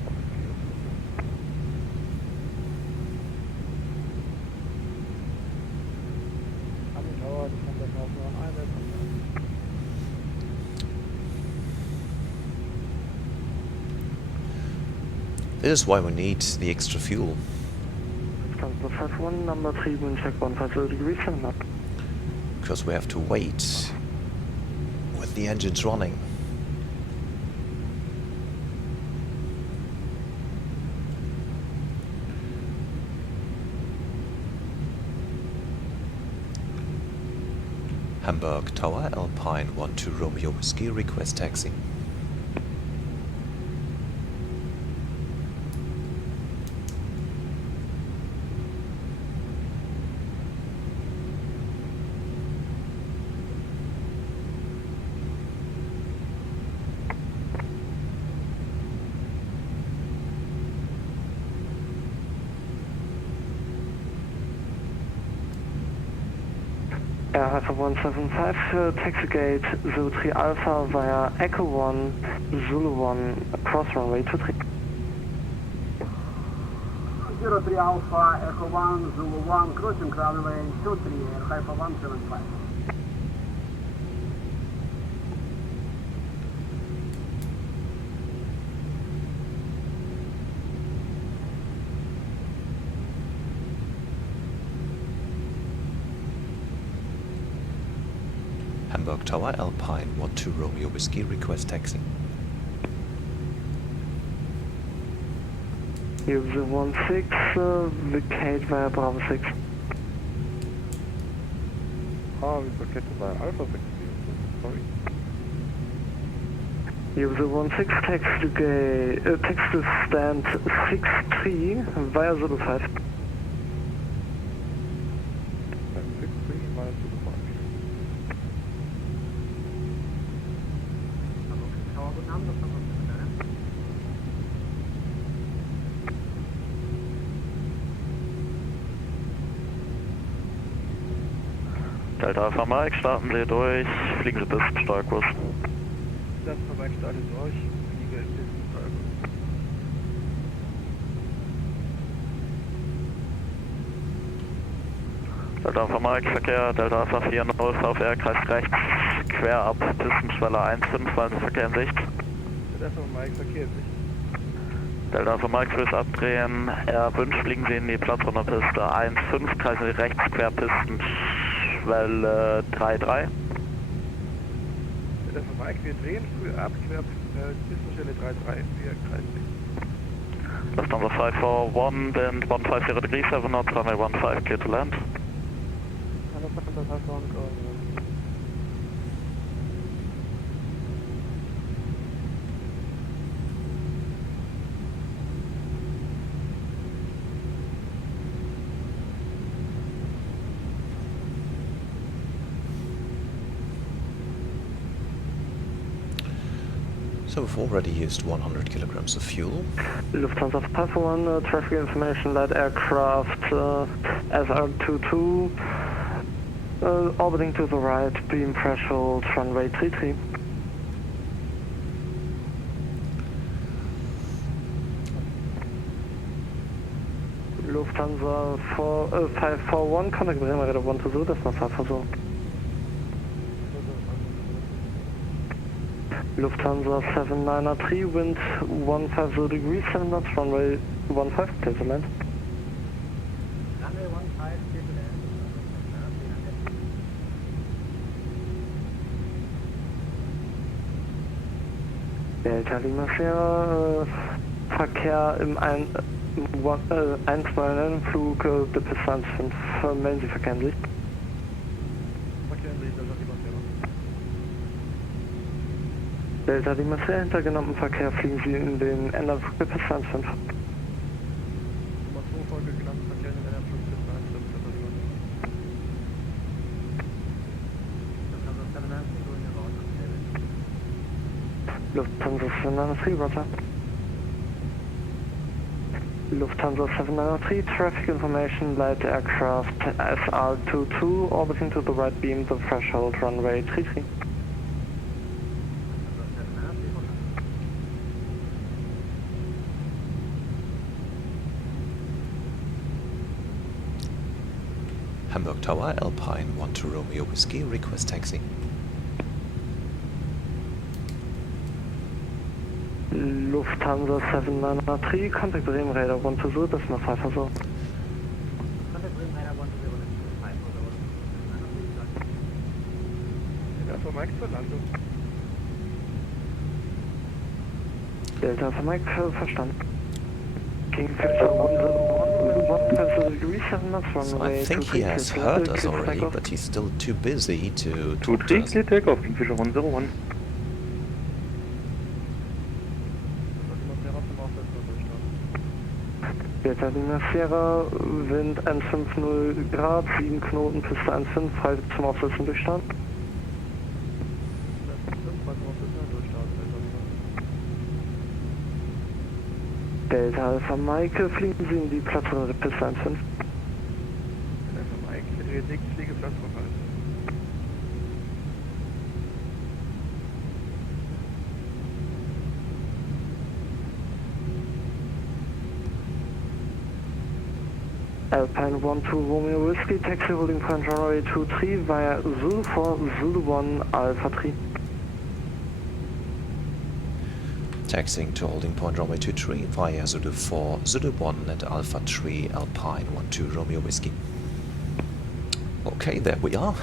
This is why we need the extra fuel. Lufthansa 51, number 3, wind check 150 degrees, 7 up. Because we have to wait with the engines running. Hamburg Tower Alpine 12 Romeo Whiskey, request taxi. Alpha 175, taxi gate 03 Alpha via Echo 1, Zulu 1, cross runway 23. 03 Alpha, Echo 1, Zulu 1, crossing runway 23, Alpha 175. Hamburg Tower Alpine 12 Romeo Whiskey, request taxi. User 16, vacate via Bravo 6. We vacated by Alpha 6, sorry. User 16, text to stand 63 via Zulu 5. Stand 63 via Zulu 5. Delta Alpha Mike, starten Sie durch, fliegen Sie bis Steuerkurs. Das Mike startet durch, fliege in Pistensteuerkurs. Delta Alpha Mike, Verkehr, Delta Alpha 40, VFR, kreist rechts, quer ab, Pistenschwelle 1,5, weil Sie Verkehr in Sicht. Delta Alpha Mike, Verkehr in Sicht. Delta Alpha Mike, fürs Abdrehen, erwünscht, fliegen Sie in die Platzrunderpiste 1,5, kreisen Sie rechts, quer Pistenschwelle 3,3. Delta Alpha Mike, wir drehen früh ab, quer Pistenstelle 3,3, wir kreisen nicht. Lufthansa 541, wind 150 degrees, 7 knots, runway 15, clear to land. So we've already used 100 kilograms of fuel. Lufthansa 541, traffic information, light aircraft SR22, orbiting to the right, beam threshold, runway 33. Lufthansa 541, contact Bremer Radar 120, that's not 540. Lufthansa 793, wind 150 degrees, 7 knots, runway 15, clear to land. Runway 15, clear to land. Delta Lima Sierra, Verkehr im 129 Flug der Piste 1,5, melden Sie Verkehr in Sicht. Delta Lima 4, hinter genannten Verkehr fliegen Sie in den Endanflug der Piste 15. Nummer 2 Folge genannten Verkehr in den Endanflug Piste 15. Lufthansa 793, Roger. Lufthansa 793, traffic information, light aircraft SR22, orbiting to the right beam, the threshold runway 33. Hamburg Tower, Alpine 12 Romeo Whiskey, request taxi. Lufthansa 793, contact Bremen Radar 120, decimal 5 or so. Delta Mike zur Landung. Delta for Mike, verstanden. King 101 degrees 7 knots, So runway I think he has heard us already, but he's still too busy to talk to us. clear takeoff, Kingfisher 101. Delta Lima Sierra, Wind 150 Grad, 7 Knoten, Piste 1,5, frei zum Aufsetzen durchstart. Delta Alpha Mike, fliegen Sie in die Platzrunde der Piste 1,5. Delta Mike, bitte jetzt nächste Fliegeplatz verhalten. Alpine 12 Romeo Whiskey, taxi holding point runway 23 via Zulu 4, Zulu 1, Alpha 3. Taxiing to holding point runway 23 via Zulu 4, Zulu 1 and Alpha 3, Alpine 12 Romeo Whiskey. Okay, there we are.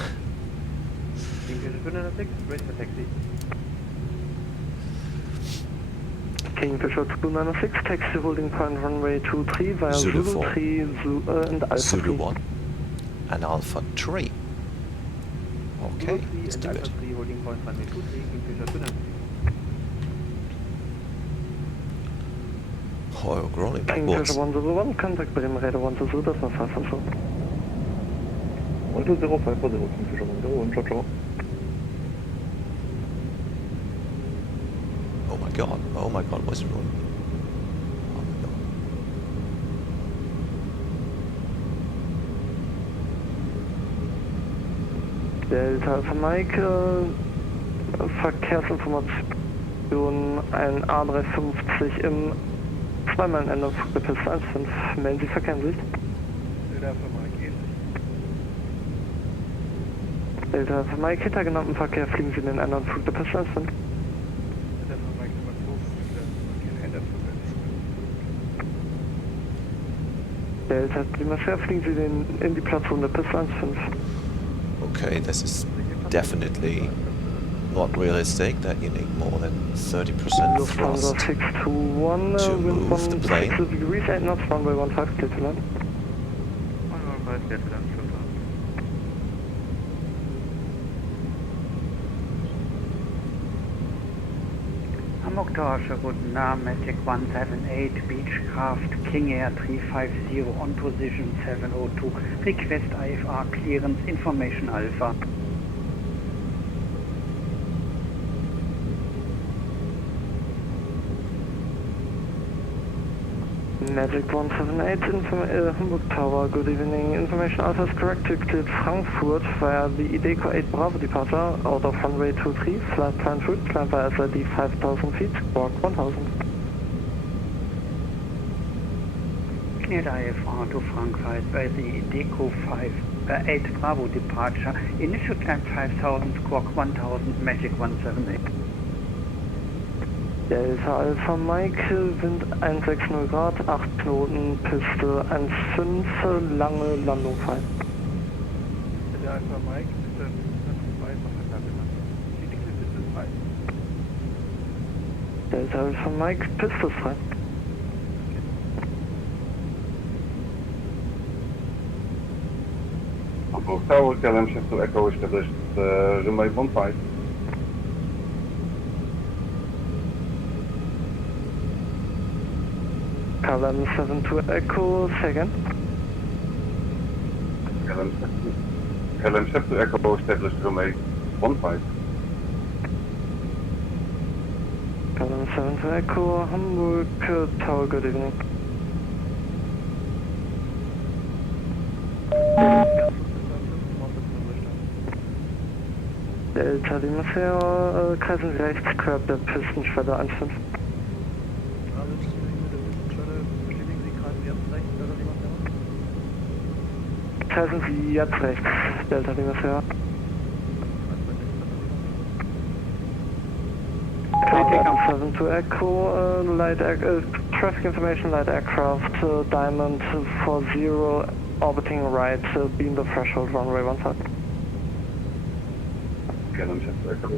Kingfisher 206, ready for taxi. Kingfisher 296, taxi holding point runway 23 via Zulu Zulu 4. 3 and Alpha Zulu 3. 1 and Alpha 3. Okay, let's do it. Alpha 3 holding point runway 23, Kingfisher 206. Oh, rolling Kingfisher backwards. 101, contact Bremen Radar 120, decimal 5 or so. 12050, Kingfisher 101, ciao ciao. Oh my god, what's wrong? Oh my god. Delta Alpha Mike, Verkehrsinformation, ein A350 im zweimal Endanflug der Piste 1,5. Melden Sie Verkehrssicht. Delta Alpha Mike, ähnlich. Delta Alpha Mike, hinter genannten Verkehr fliegen Sie in den Endanflug der Piste 1,5. Delta Alpha Mike Nummer 2 Verkehr in den Endanflug der Piste 1,5. Delta Lima 4, fliegen Sie in die Platzrunde der Piste 1,5. Okay, this is definitely not realistic that you need more than 30% Lufthansa thrust 621, to wind move the plane. 160 degrees, 8 knots, runway 15, clear to land. 115, clear to land, ciao ciao. Hamburg Tower, guten Namen, Magic 178, Beechcraft, King Air 350, on position 702, request IFR clearance, information Alpha. Magic 178, Hamburg Tower, good evening. Information Alpha is correct to clear Frankfurt via the EDDH 8 Bravo departure out of runway 23, flight plan route, climb by SID 5000 feet, squawk 1000. Cleared IFR to Frankfurt by the EDDH 8 Bravo departure, initial climb 5000, squawk 1000, Magic 178. Delta Alpha Mike, Wind 160 Grad, 8 Knoten, Piste 1,5, lange Landung frei. Delta Alpha Mike, bitte frei, Verkehr genannt. Die nächste Piste ist frei. Delta Alpha Mike, Piste ist frei. Hamburg Tower, KLM shift to Echo established runway 15. KLM 72 Echo, say again. KLM 72 Echo, established runway 15. KLM 72 Echo, Hamburg Tower, good evening. Delta Lima Sierra, kreisen Sie rechts, quer der Pistenschwelle 1,5. Kreisen Sie jetzt rechts, Delta Lima Sierra. KLM 72 Echo, traffic information, light aircraft, Diamond 40, orbiting right, beam the threshold, runway 15. KLM 72 Echo.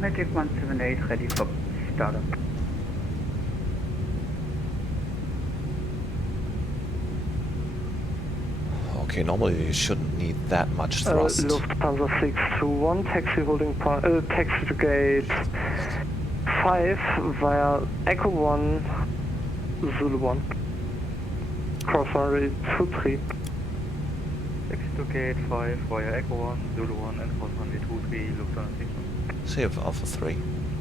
Magic 178 ready for startup. Okay, normally you shouldn't need that much thrust. Lufthansa 621, taxi holding point, taxi to gate 5 via Echo 1, Zulu 1. Cross runway 23. Taxi to gate 5 via Echo 1, Zulu 1 and cross runway 23, Lufthansa 6. See if Alpha 3.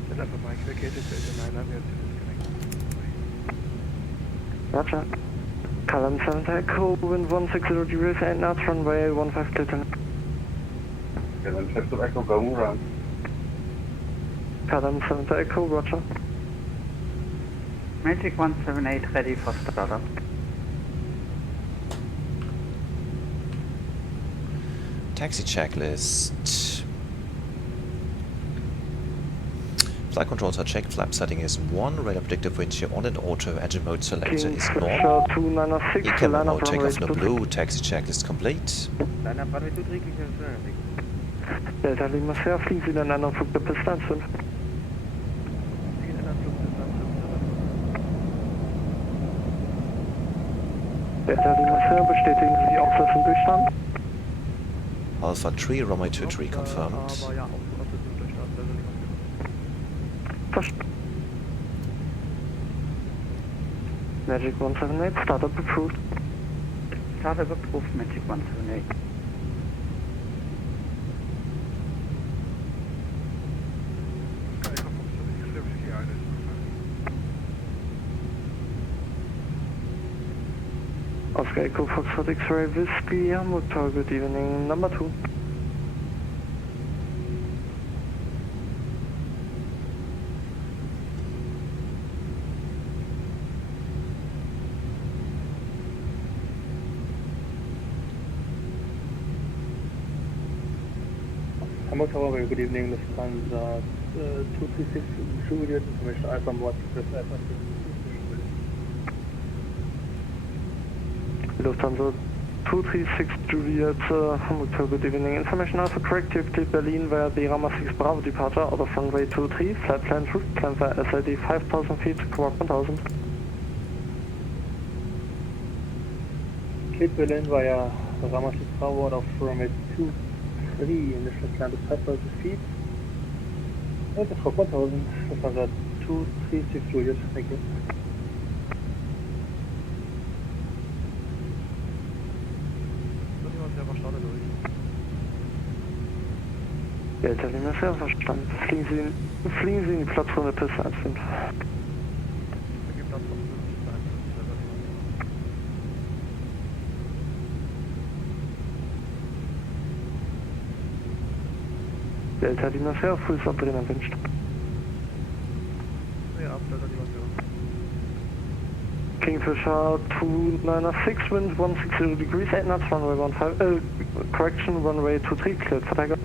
Delta Alpha Mike, vacated to 89, we have to disconnect. Roger. KLM 7 Echo, wind 160 degrees, 8 knots, runway 15 clear to KLM 72 Echo, going around. KLM 7 Echo, roger. Magic 178 ready for startup. Taxi checklist. Flight controls are checked. Flap setting is 1. Radar predictive wind shear on and auto. Engine mode selector is normal. 296, ECAM line up mode takeoff no runway blue. Taxi checklist complete. Line up runway 23, King Flight 2. Delta Lima Sierra, fliegen Sie in einen anderen Flug der Piste 1,5. Delta Lima Sierra, bestätigen Sie Aufsatz und Durchstand? Alpha 3, runway 23 confirmed. Aber ja, auch Durchstand, also nicht Verstanden. Magic 178, startup approved. Startup approved, Magic 178. Oscar Echo Foxtrot X-Ray Whiskey, Hamburg Tower, good evening, number 2. Hamburg Tower, good evening, Lufthansa 236 Juliet, information Alpha Mod, Chris Alpha. Lufthansa 236 Juliet, Hamburg Tower, good evening. Information Alpha correct, activity Berlin via the Rama 6 Bravo departure out of runway 23, flight plan route, climb via SID 5000 feet, squawk 1000. Cape Berlin via Rama 6 Bravo out of runway 23, initial climb to 5000 feet. And squawk 1000, Lufthansa 236 Juliet, thank you. Delta Lima Sierra, verstanden. Fliegen Sie in die Plattform der Piste 1,5. Delta Lima Sierra, full stop within a wind. Ja, Delta Lima Sierra. Kingfisher 296, wind 160 degrees, 8 knots, runway 15, correction, runway 23, cleared for takeoff.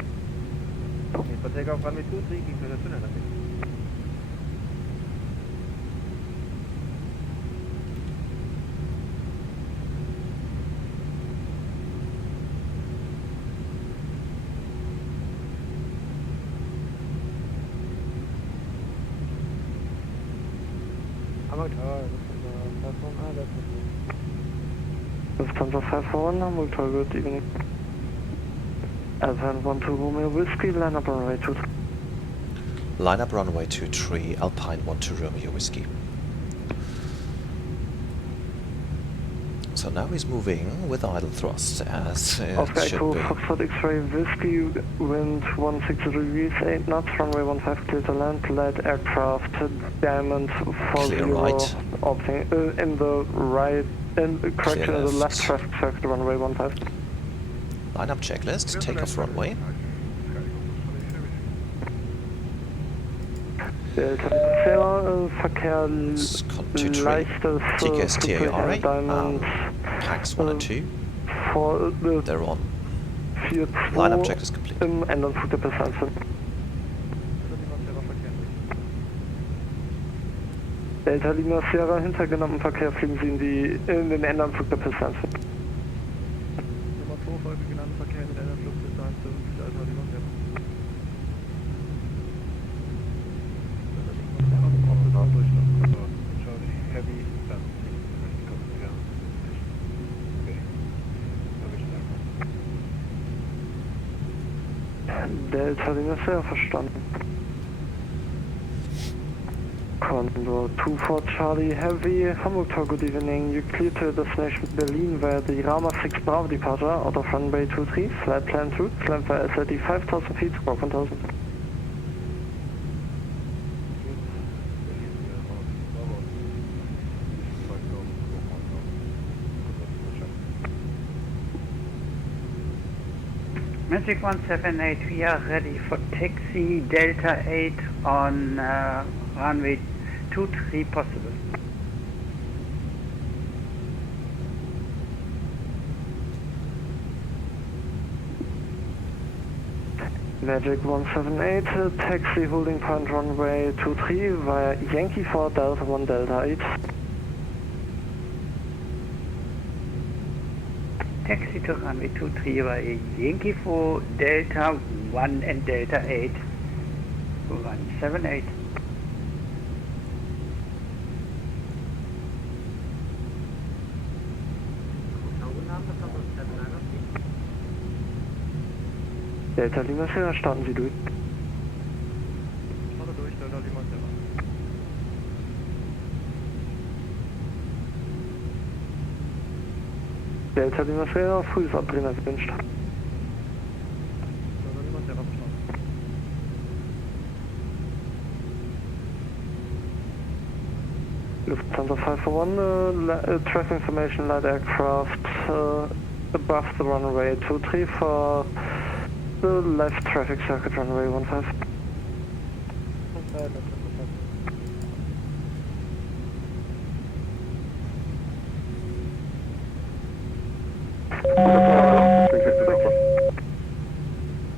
For takeoff runway 23, King Flight 2. Hamburg Tower, Lufthansa 541, Hamburg Tower, good evening. Alpha 12 Romeo Whiskey, line up runway 23. Line up runway 23, Alpine 12 Romeo Whiskey. So now he's moving with idle thrust, as it Oscar should Echo, be. Foxtrot X-ray Whiskey, wind 160 degrees, 8 knots, runway 15, clear to land, light aircraft, Diamond 40, Clear right. orbiting, in the right, correction, in the left left. traffic circle, runway 15. Line up checklist, take off runway. Delta Sierra, Verkehr leichtes TKS TARA, Diamond PAX 1 and 2. For They're on. 4-2 Line up checklist complete. im Endanflug der Percent. Delta Lima Sierra, hinter genanntem Verkehr fliegen Sie in den Endanflug der Percent. Nummer 2 Folge genannten Verkehr mit einer Fluchtdistanz 5, Delta Lima Sierra. Delta Lima Sierra, verstanden. Condor 24 Charlie Heavy, Hamburg Tower, good evening. You clear to destination Berlin via the Rama 6 Bravo departure out of runway 23, flight plan route, climb via SLD 5000 feet, squawk 1000. Magic 178, we are ready for taxi Delta 8 on runway 23 possible. Magic 178, taxi holding point runway 23 via Yankee 4 Delta 1 Delta 8. Taxi to runway 23 via Yankee 4 Delta 1 and Delta 8. 178. Delta Lima Sierra, starten Sie durch. Starte durch, Delta Lima Sierra. Delta Lima Sierra, frühes Abdrehen erwünscht. Delta Lima Sierra verstanden. Lufthansa 541, traffic information, light aircraft above the runway 23 for the left traffic circuit runway 15.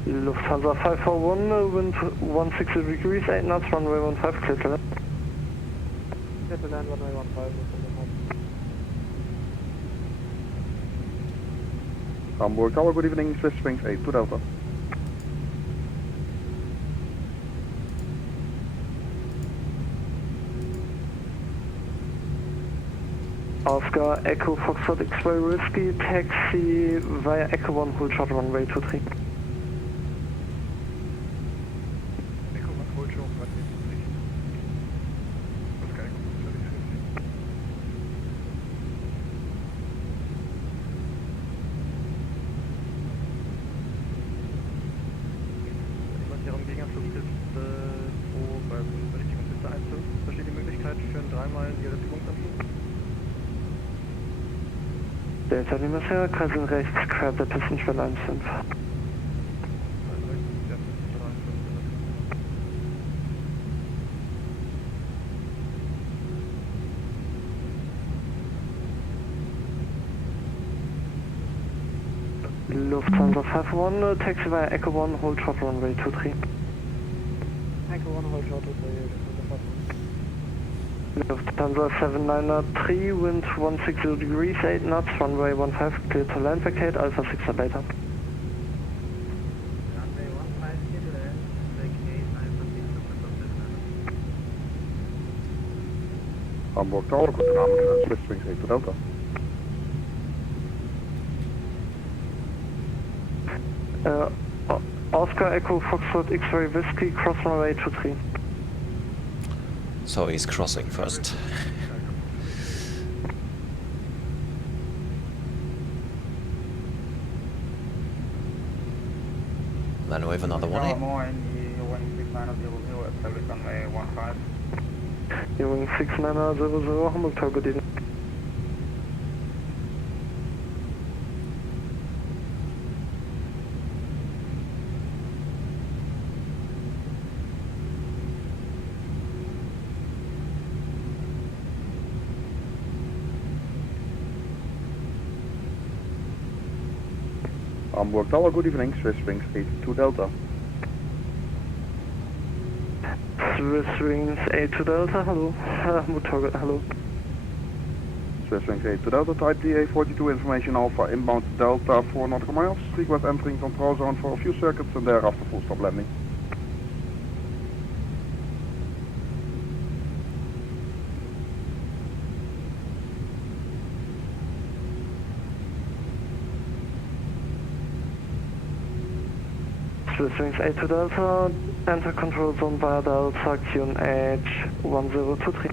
Lufthansa 541, wind 160 degrees, 8 knots, runway 15, clear to land. Clear to land, runway 15. Hamburg Tower, good evening, Swiss Wings 8 to Delta. Oscar Echo Foxtrot X-ray Whiskey, taxi via Echo 1, hold short runway 23. Echo 1, hold short runway 23. Oscar Echo Foxtrot X-ray Whiskey. Gegenanflugpiste 2 bei Berichtigungspiste 1. Besteht die Möglichkeit für einen 3-mal Direktübungsanflug? Delta Lima Sierra, kreisen rechts, quer der Pistenschwelle 1,5. Lufthansa 541, taxi via Echo 1, hold short runway 23. Echo 1, hold short runway 23. Lufthansa 793, wind 160 degrees, 8 knots, runway 15, clear to land, vacate, Alpha 6 later. Runway 15, clear to land, vacate, Alpha 6 Hamburg Tower, guten Abend, Swiss Wings 8 to Delta. Oscar Oscar Echo Foxtrot X-Ray Whiskey, cross runway 23. So he's crossing first. Then we have another one here. Wing 6900, Hamburg Tower, good evening. Hamburg Tower, good evening, Swiss Wings 82 Delta. Swiss Wings 82 Delta, hello. Hamburg Tower, hello. Swiss Wings 82 Delta, type DA42, information Alpha, inbound Delta 4 nautical miles. Request entering control zone for a few circuits and thereafter full stop landing. Swiss Wings 82 Delta, enter control zone via Delta QNH 1023.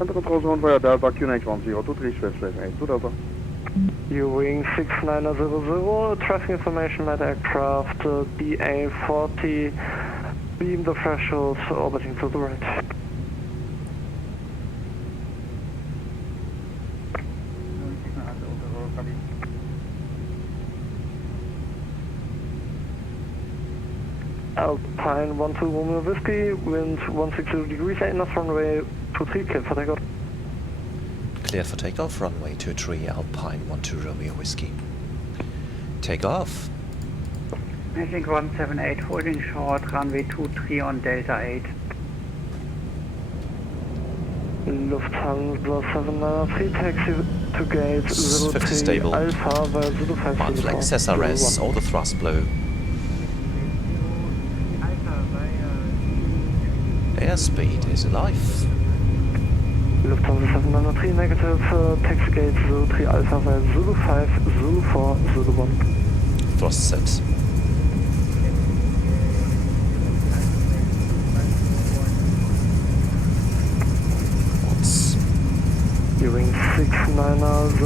Enter control zone via Delta QNH 1023, Swiss Wings 82 Delta. Wing 6900, traffic information light aircraft BA40, beam the threshold, orbiting to the right. Alpine 12 Romeo Whiskey, wind 160 degrees, 8 knots, runway 23, clear for takeoff. Clear for takeoff, runway 23, Alpine 12 Romeo Whiskey. Take off. Magic 178 holding short, runway 23 on Delta 8. Lufthansa 793, taxi to gate 50 03 stable. Alpha via 05 On flex SRS, all the thrust blow. Airspeed is alive. Lufthansa 793, negative, taxi gate 03 Alpha via 05, Zulu 4, Zulu 1. Thrust set. Wing 6900,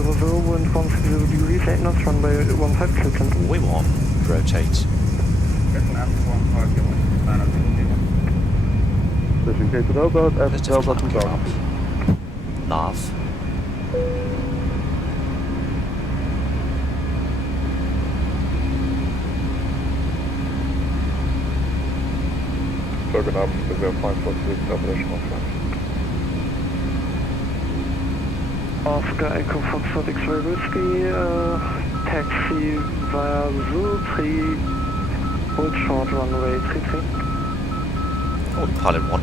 wind 160 degrees, 8 knots, runway 15, Clinton. We won. Rotate. Swiss Wings 82 Delta, at Let's Delta just 2000. Nav. Circuit up, Reserve 546, establishment of flight. Oscar Echo Foxtrot X-Ray Whiskey, taxi via 03, hold short runway 33. Hold pilot 1.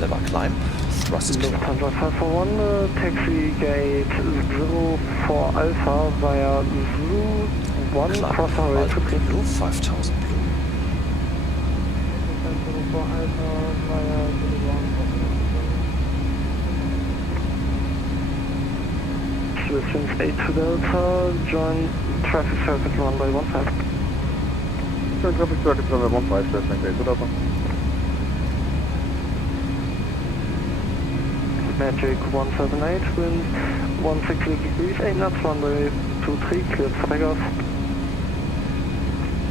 Lever climb. Thrust is clear. Lufthansa 541, taxi gate 04 Alpha via Zulu 1, Climb. cross runway Alpha 23. Blue 5000 blue. 04 Alpha via Zulu 1. Swiss Wings 82 Delta, join traffic circuit runway 15. Join traffic circuit runway 15, Swiss Wings 82 Delta. Magic 178, wind 160 degrees, 8 knots, runway 23, cleared for takeoff.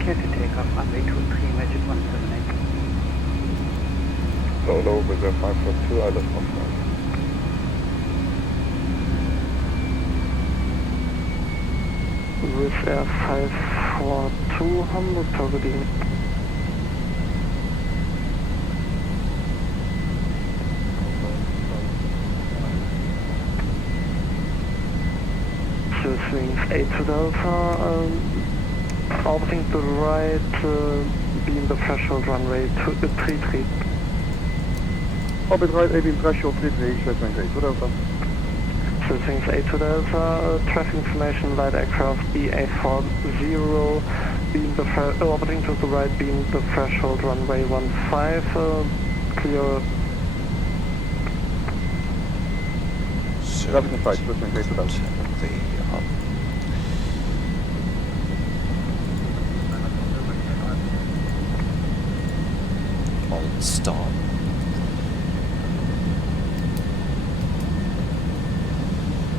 Clear to takeoff, runway 23, Magic 178. Solo, Reserve 542, Island of flight. Wizz Air 542, Hamburg Tower, good evening. Swiss Wings 82 Delta, orbiting to the right, beam the threshold runway 33. Orbit right, ABM threshold 33, Swiss Wings 82 Delta. Swiss Wings 82 Delta, traffic information light aircraft BA40, beam the orbiting to the right, beam the threshold runway 15, clear. So to Traffic in sight, Western Gate to Delta. contact the hub. On start.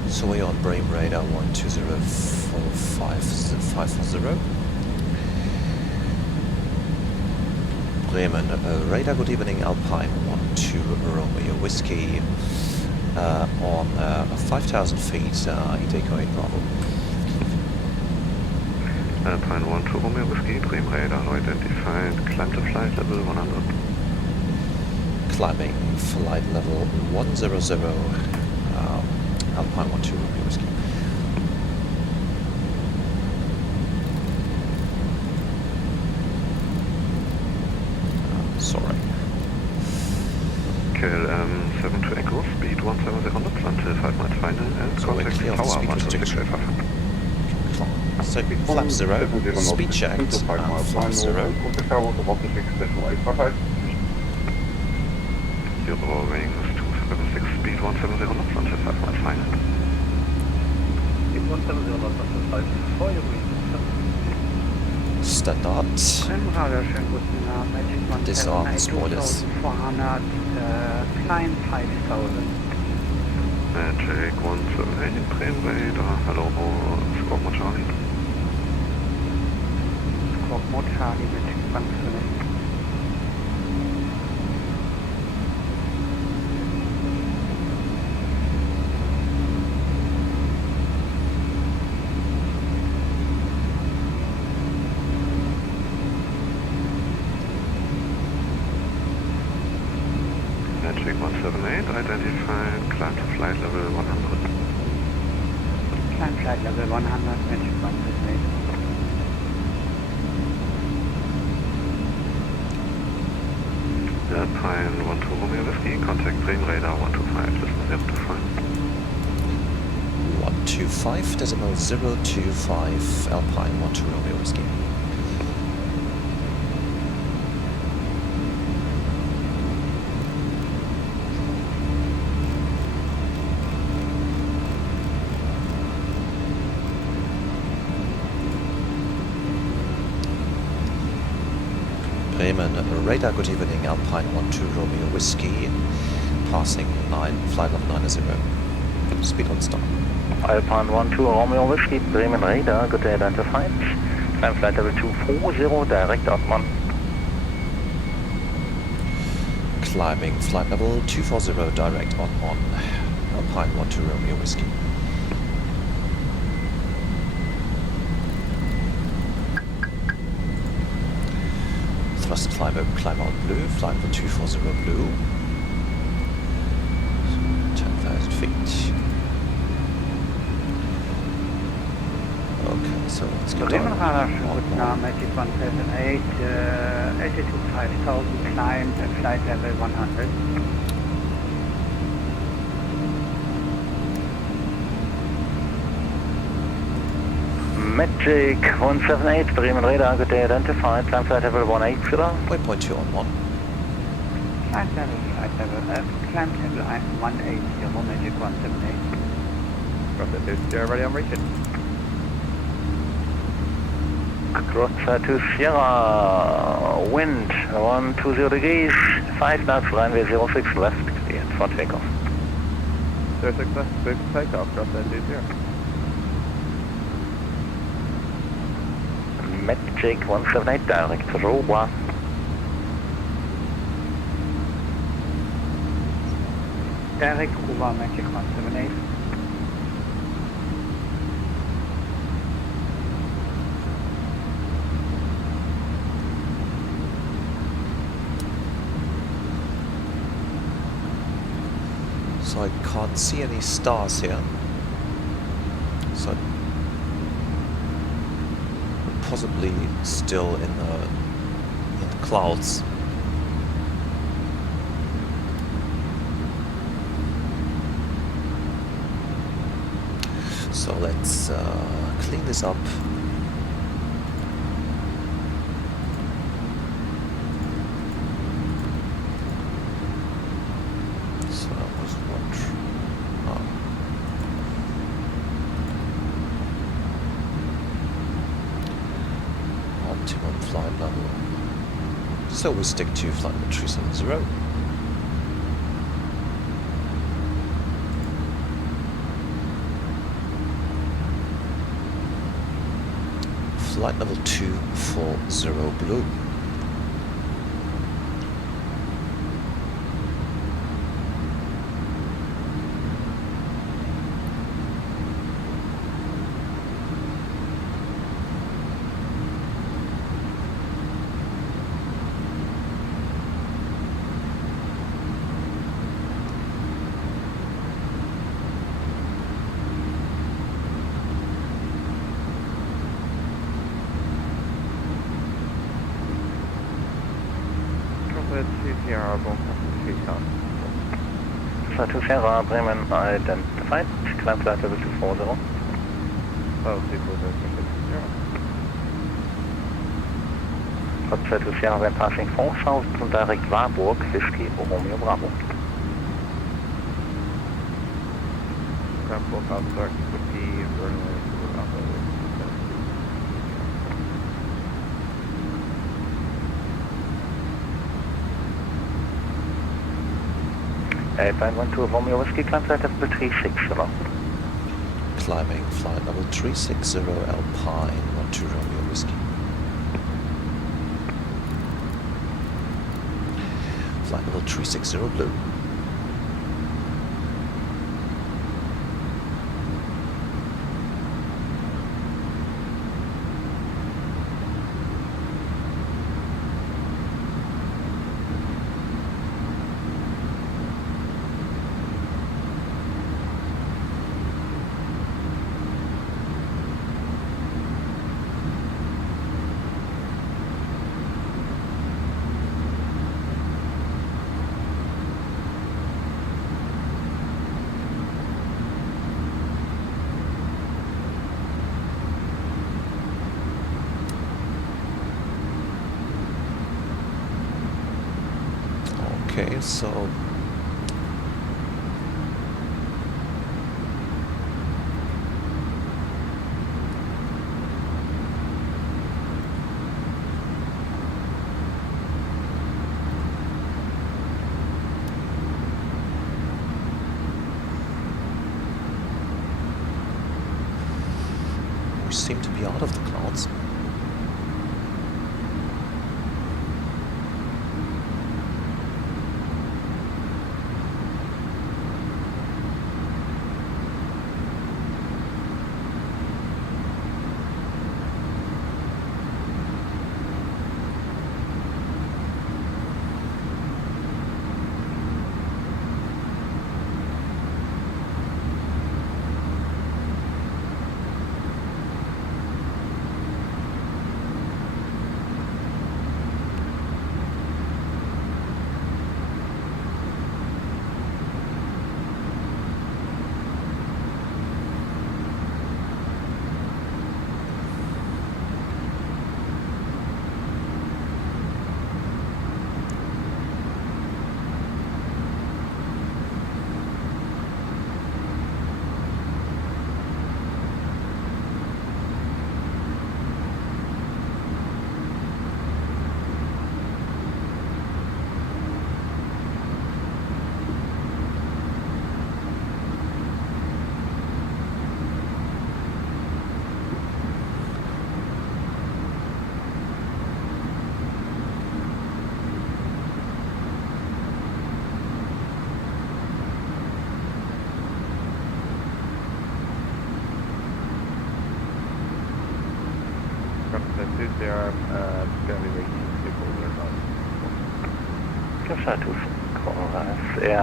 So we're on Bremen radar 1204540. Bremen radar, good evening, Alpine 12 Romeo Whiskey on 5,000 feet, EDDH Bravo. Alpine 12 Romeo Whiskey, Bremen radar identified, climb to flight level 100. Climbing flight level 100, Alpine 12 Romeo Whiskey. Sorry. KLM 7 to Echo, speed 170 until 5 miles final and So we're contact clear on the tower speed restriction. 16855. So flap 0, speed checked, flap 0. Contact tower to 16855. 0 wings 276, speed 170 knots until 5 miles final. Speed 170 knots until 5 for your wings. Standard. Radar, schönen guten Abend. Disarm the spoilers. 2400, climb 5000. Magic 178, Bremen radar, hello, Squawk Mod Charlie. Squawk Mod Charlie, Magic 178. Magic 178, identified, climb to flight level 100. Climb flight level 100, Magic 178. Alpine 12 Romeo Whiskey, contact Bremen radar 125, listen 025. 125.025, Alpine 12 Romeo Whiskey. Bremen radar, good evening, Alpine 12 Romeo Whiskey, passing 9, flight level 90, speed on start. Alpine 12 Romeo Whiskey, Bremen radar, good day identified. Climb flight level 240, direct outbound. Climbing flight level 240, direct on Alpine 12 Romeo Whiskey. Thrust climb out blue, flight level 240 blue. 10,000 feet. Okay, so let's get Bremen Radar, on. schönen guten Abend, Magic 178, altitude 5000, climb flight level 100. Magic 178, Bremen radar, good day identified. Climb flight level 180. Waypoint 2 on 1. Climb level 180, Magic 178. Cross that ready on reaching. Cross to Sierra, wind 120 degrees, 5 knots, runway 06 left, cleared for takeoff. 06 left, big takeoff, cross that 20. Magic 178, direct to Roba. Direct over Magic 178. So I can't see any stars here. So possibly still in the clouds. So let's clean this up. So that was what? optimum flight level. So we stick to flight level 370. Flight level 240 blue. To Sierra, Bremen identified, climb flight level 240. Outside to Sierra, when passing 4000 and direct Warburg, Whiskey, Romeo Bravo. Ground 4000 direct would be runway to Romeo Whiskey, climb flight level 360. Climbing flight level 360 Alpine, 12 Romeo Whiskey. Flight level 360 blue. Okay, so we seem to be out of the clouds.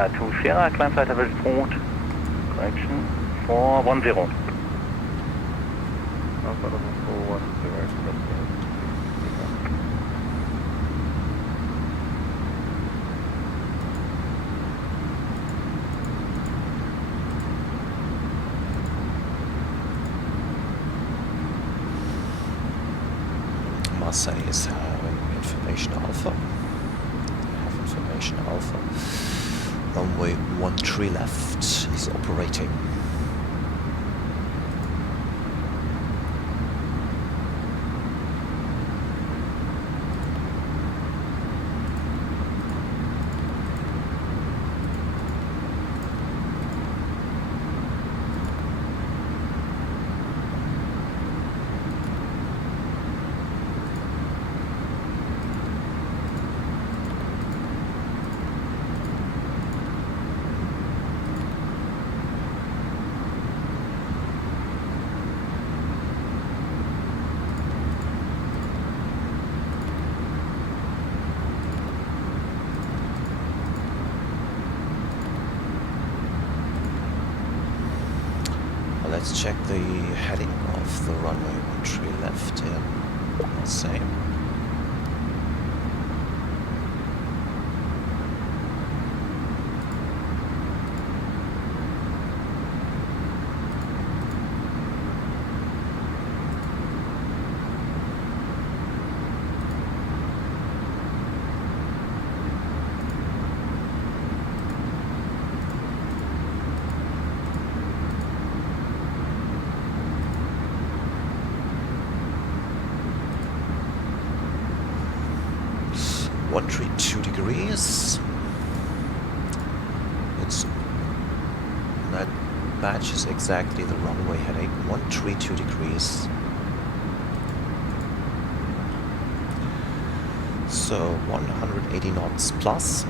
To Sierra, climb flight level 4, correction, 410. Marseille is having information alpha. Have information alpha. Runway 13 left is operating. Let's check the heading of the runway 13 left in Marseille. Degrees. It's that matches exactly the runway heading. 132 degrees. So 180 knots plus.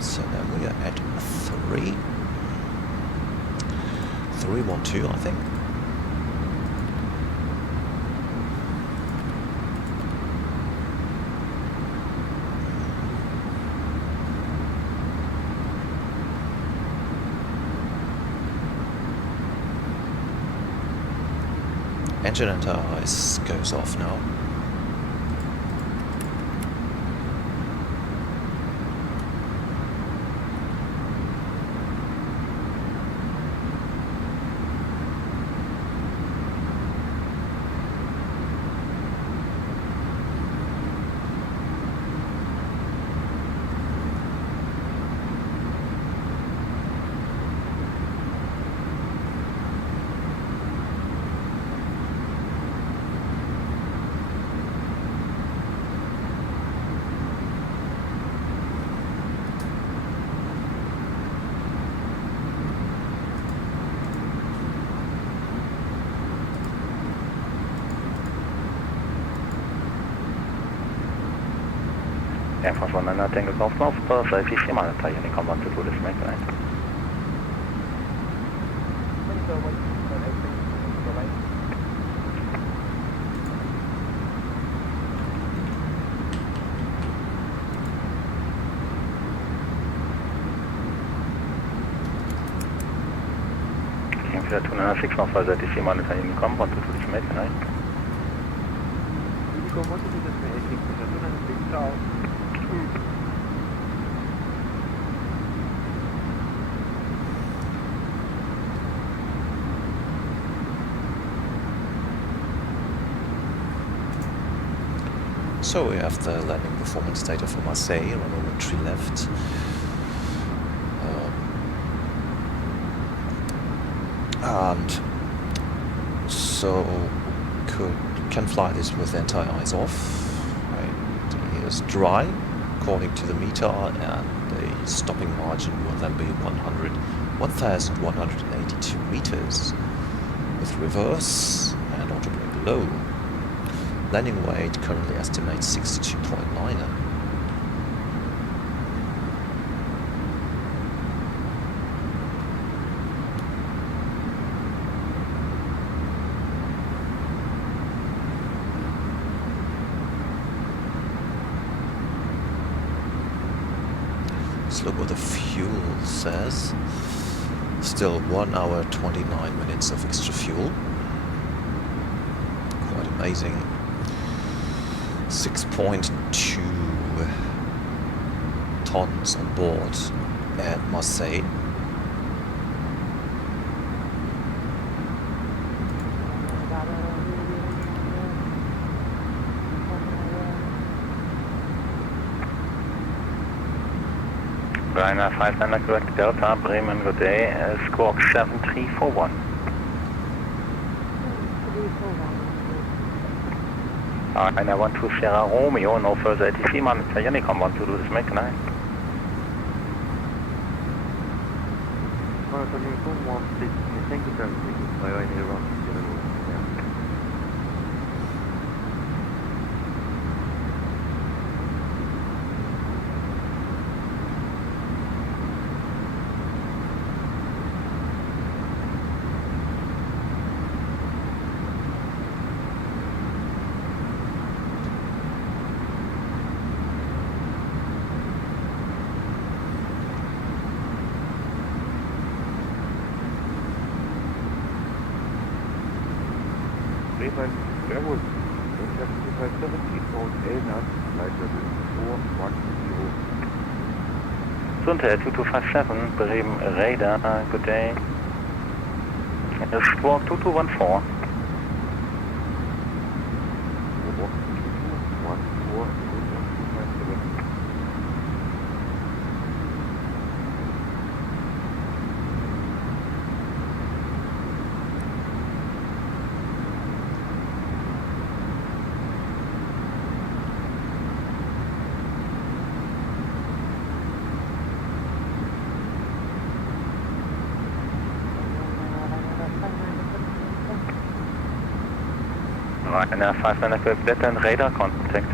So then we are at 312, I think. Engine anti-ice goes off now. Air France 19 Tango Golf North, ITC monitor, Unicom 1 to ToLiss, make right. King 296 North, ITC monitor, Unicom 1 to ToLiss, make right. Unicom 1 to ToLiss, make King 296 South. So we have the landing performance data for Marseille, runway 13 left. And so can fly this with anti-ice off. Right. It is dry according to the meter, and the stopping margin will then be 1,182 meters with reverse and auto brake low. Landing weight currently estimates 62.9. Let's look what the fuel says. Still 1 hour 29 minutes of extra fuel. Quite amazing. 6.2 tons on board at Marseille. Ryanair 59 correct Delta, Bremen, good day, squawk 7341. Ryanair 12 Sierra Romeo, no further ATC, monitor, Unicom 1 to ToLiss, make 9. Monitor Unicom 1 to ToLiss, thank you very much. Ryanair 1 to Sierra Romeo. Bremen Airwood, Aircraft 217 code ANAT, flight level 410. Untitled 2257, Bremen Radar, good day. Squawk 2214. Ryanair 595 Delta and radar contact.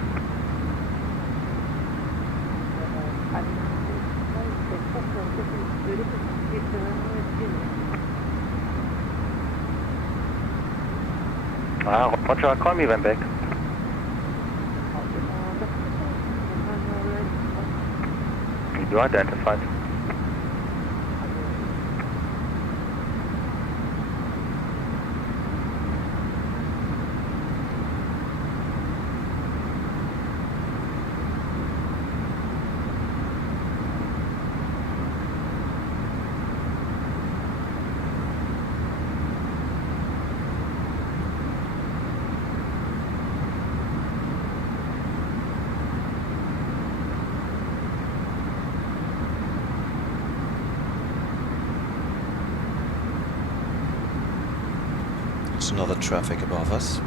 Roger, call me when back. You identified. There's another traffic above us.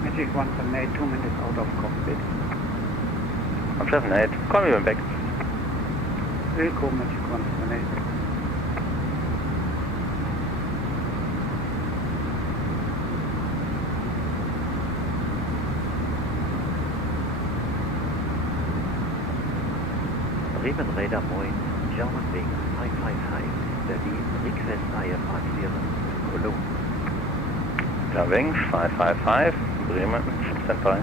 Magic 178, 2 minutes out of cockpit. 178, call me when back. Wilco, Magic 178. Bremen Radar Moin, German Wing 555, Berlin, request IFR clearance, Cologne. German Wings 555, Bremen, stand by.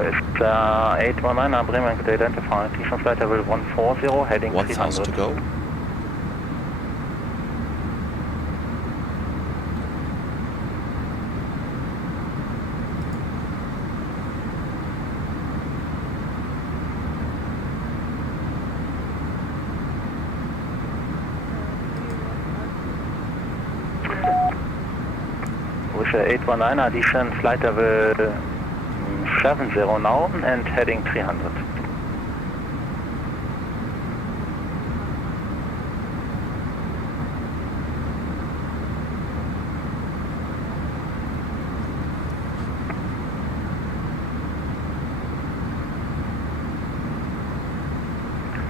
It's 819 Bremen, could identify. Clearance flight level 140, heading 1000 to go. With 819 addition, flight level 70 now and heading 300.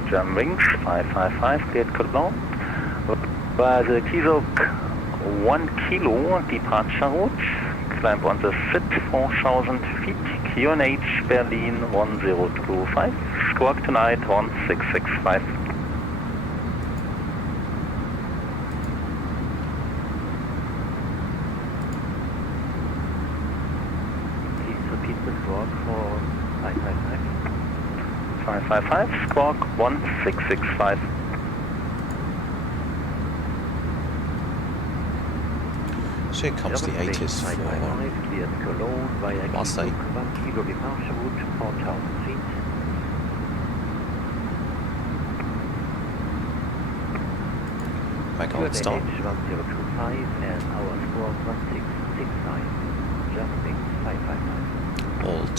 German Wings 555, cleared Cologne. By the Kizok 1 kilo departure route, climb on the SIT 4000 feet, QNH Berlin 1025, squawk tonight 1665. Please repeat the squawk for 555. 555, squawk 1665. So here comes the ATC for Cologne via Marseille. 1 kilo departure route, 4000 feet. Back on start. EDDH 1025 and our score 1665. German Wing 555. Alt.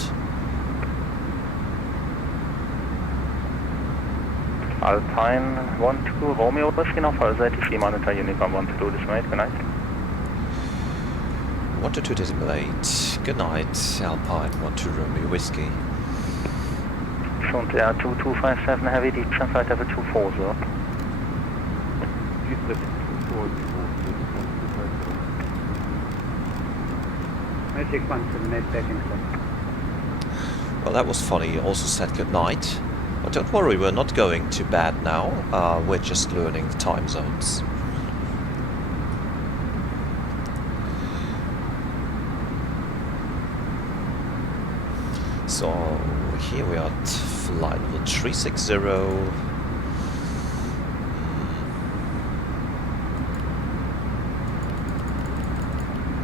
Alpine 1-2, Romeo Whiskey, now for ATC monitor Unicorn 1-2, dismayed, good night. 1-2 dismayed, good night, Alpine 1-2 Romeo Whiskey. Front Air 2257, heavy deep, flight level 240. Magic 178 back in front. Well, that was funny. He also said good night. But don't worry, we're not going too bad now. We're just learning the time zones. So here we are at flight level 360.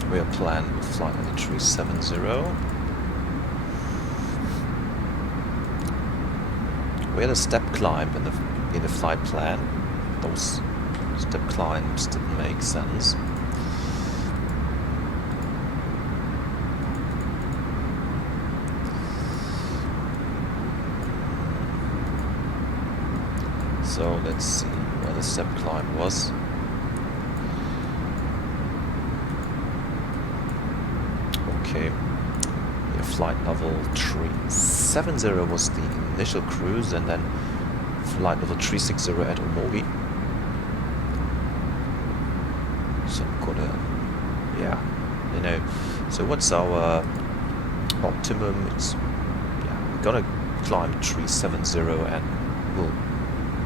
We are planned with flight level 370. We had a step climb in the flight plan. Those step climbs didn't make sense. So let's see where the step climb was. Okay. Yeah, flight level 370 was the initial cruise, and then flight level 360 at Omogi. So I'm gonna, yeah, you know. So what's our optimum? It's, yeah, we're gonna climb 370 and we'll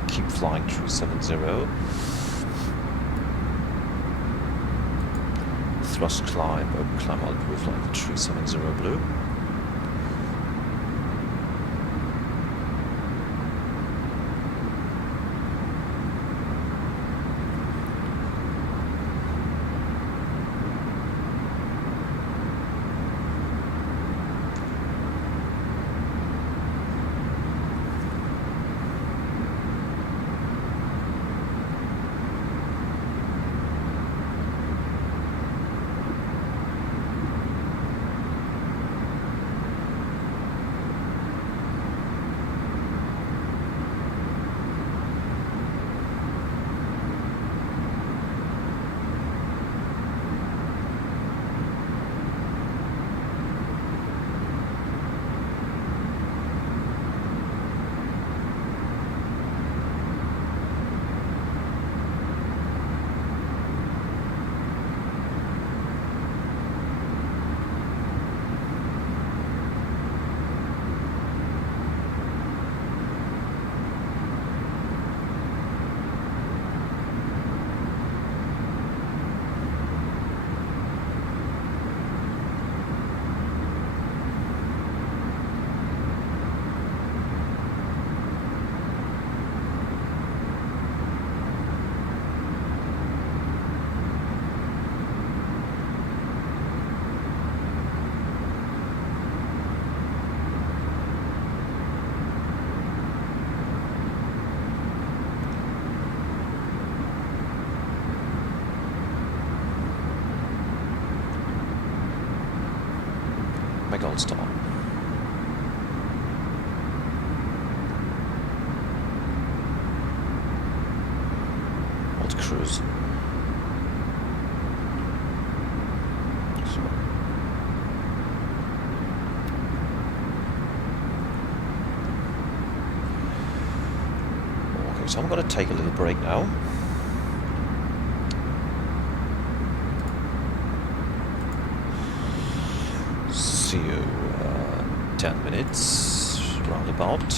keep flying 370. Thrust climb, open climb out with like 370 blue. Gold star. Old cruise. So. Okay, so I'm gonna take a little break now. See you 10 minutes roundabout.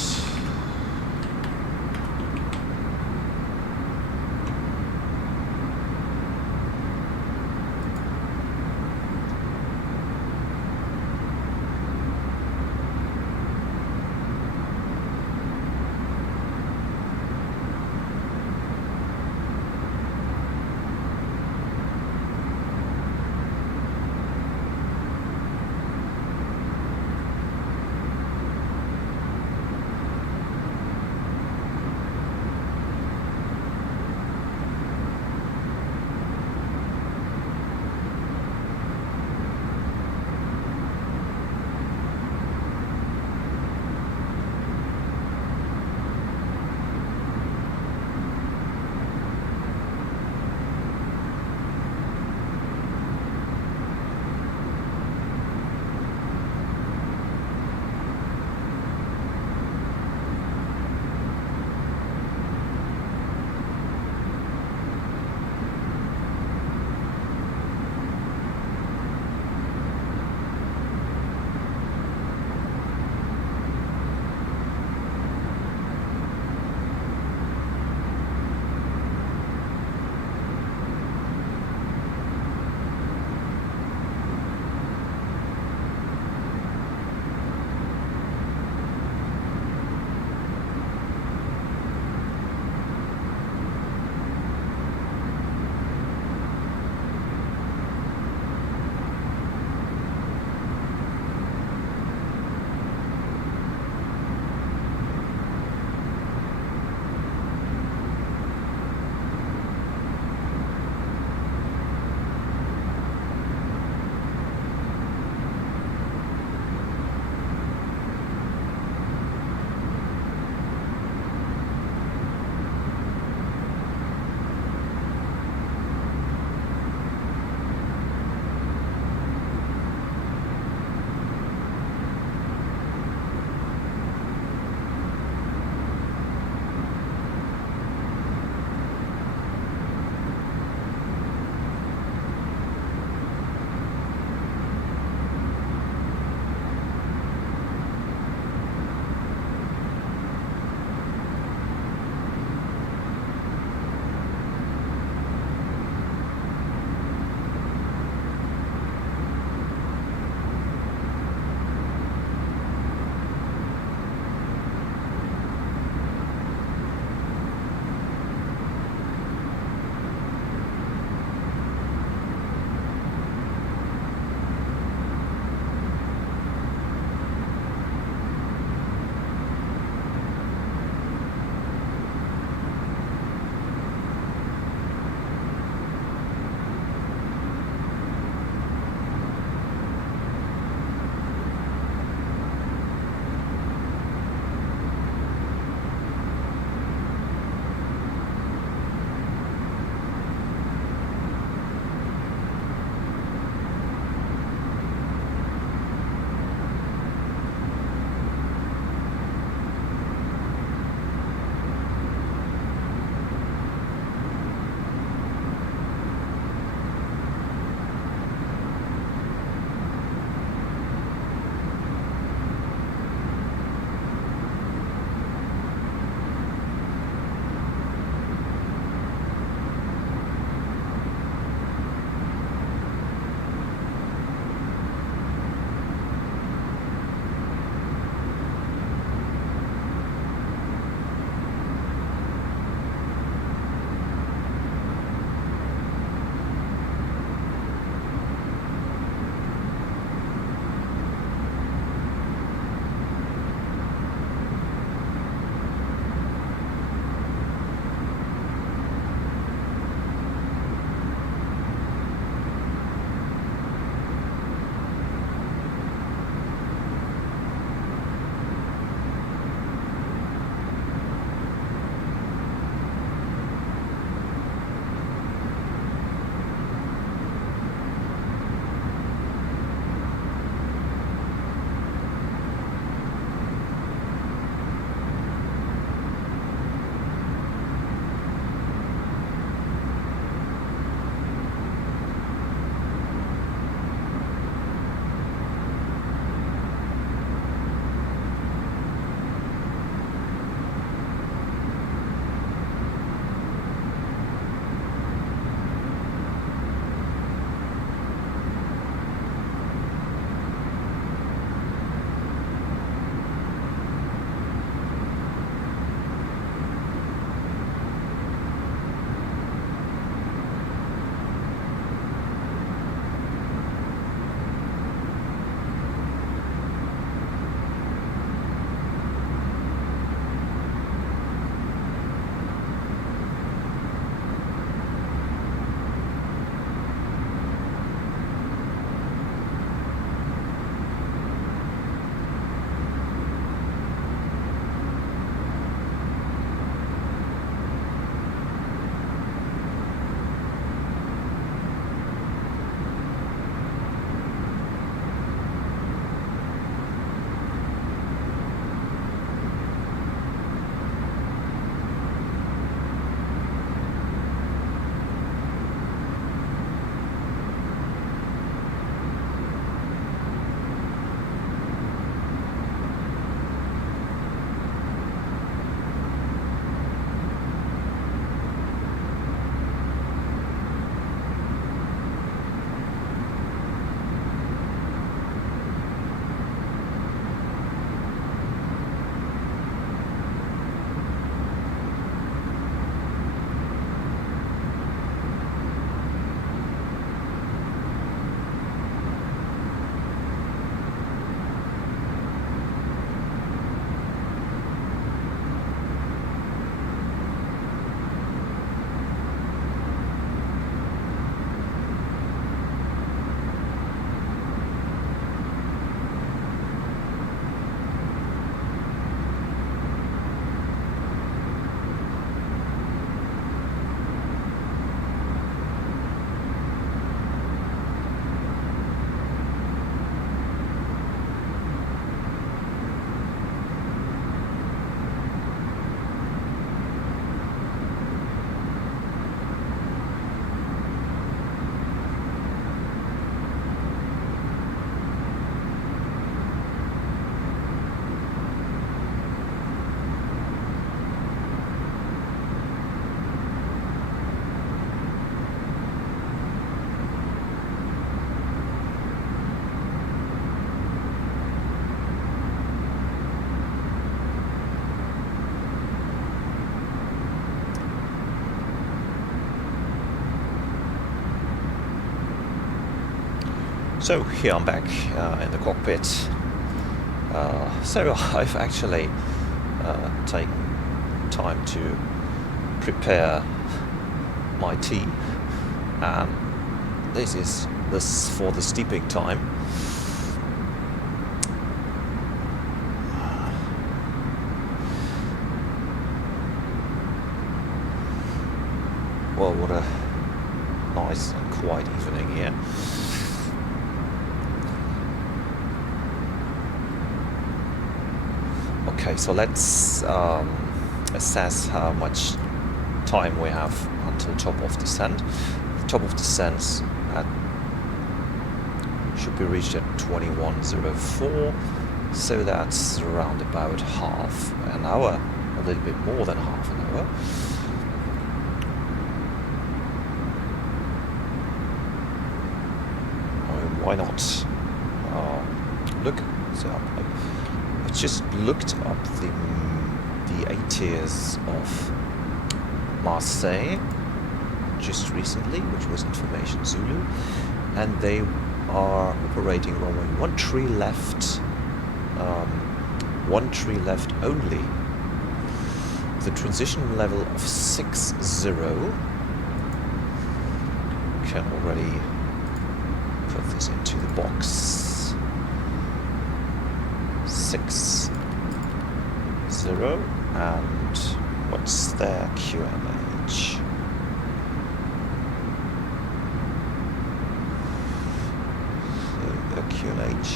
So here I'm back in the cockpit. So I've actually taken time to prepare my tea, and this is for the steeping time. Well, what a nice and quiet evening here. Okay, so let's assess how much time we have until top of descent. The top of descent should be reached at 21:04, so that's around about half an hour, a little bit more than half an hour. Why not? Look, so I just looked up the ATC of Marseille just recently, which was Information Zulu, and they are operating runway 13 left, 13 left only. The transition level of 60. Can already put this into the box. 60, and what's their QNH? So the QNH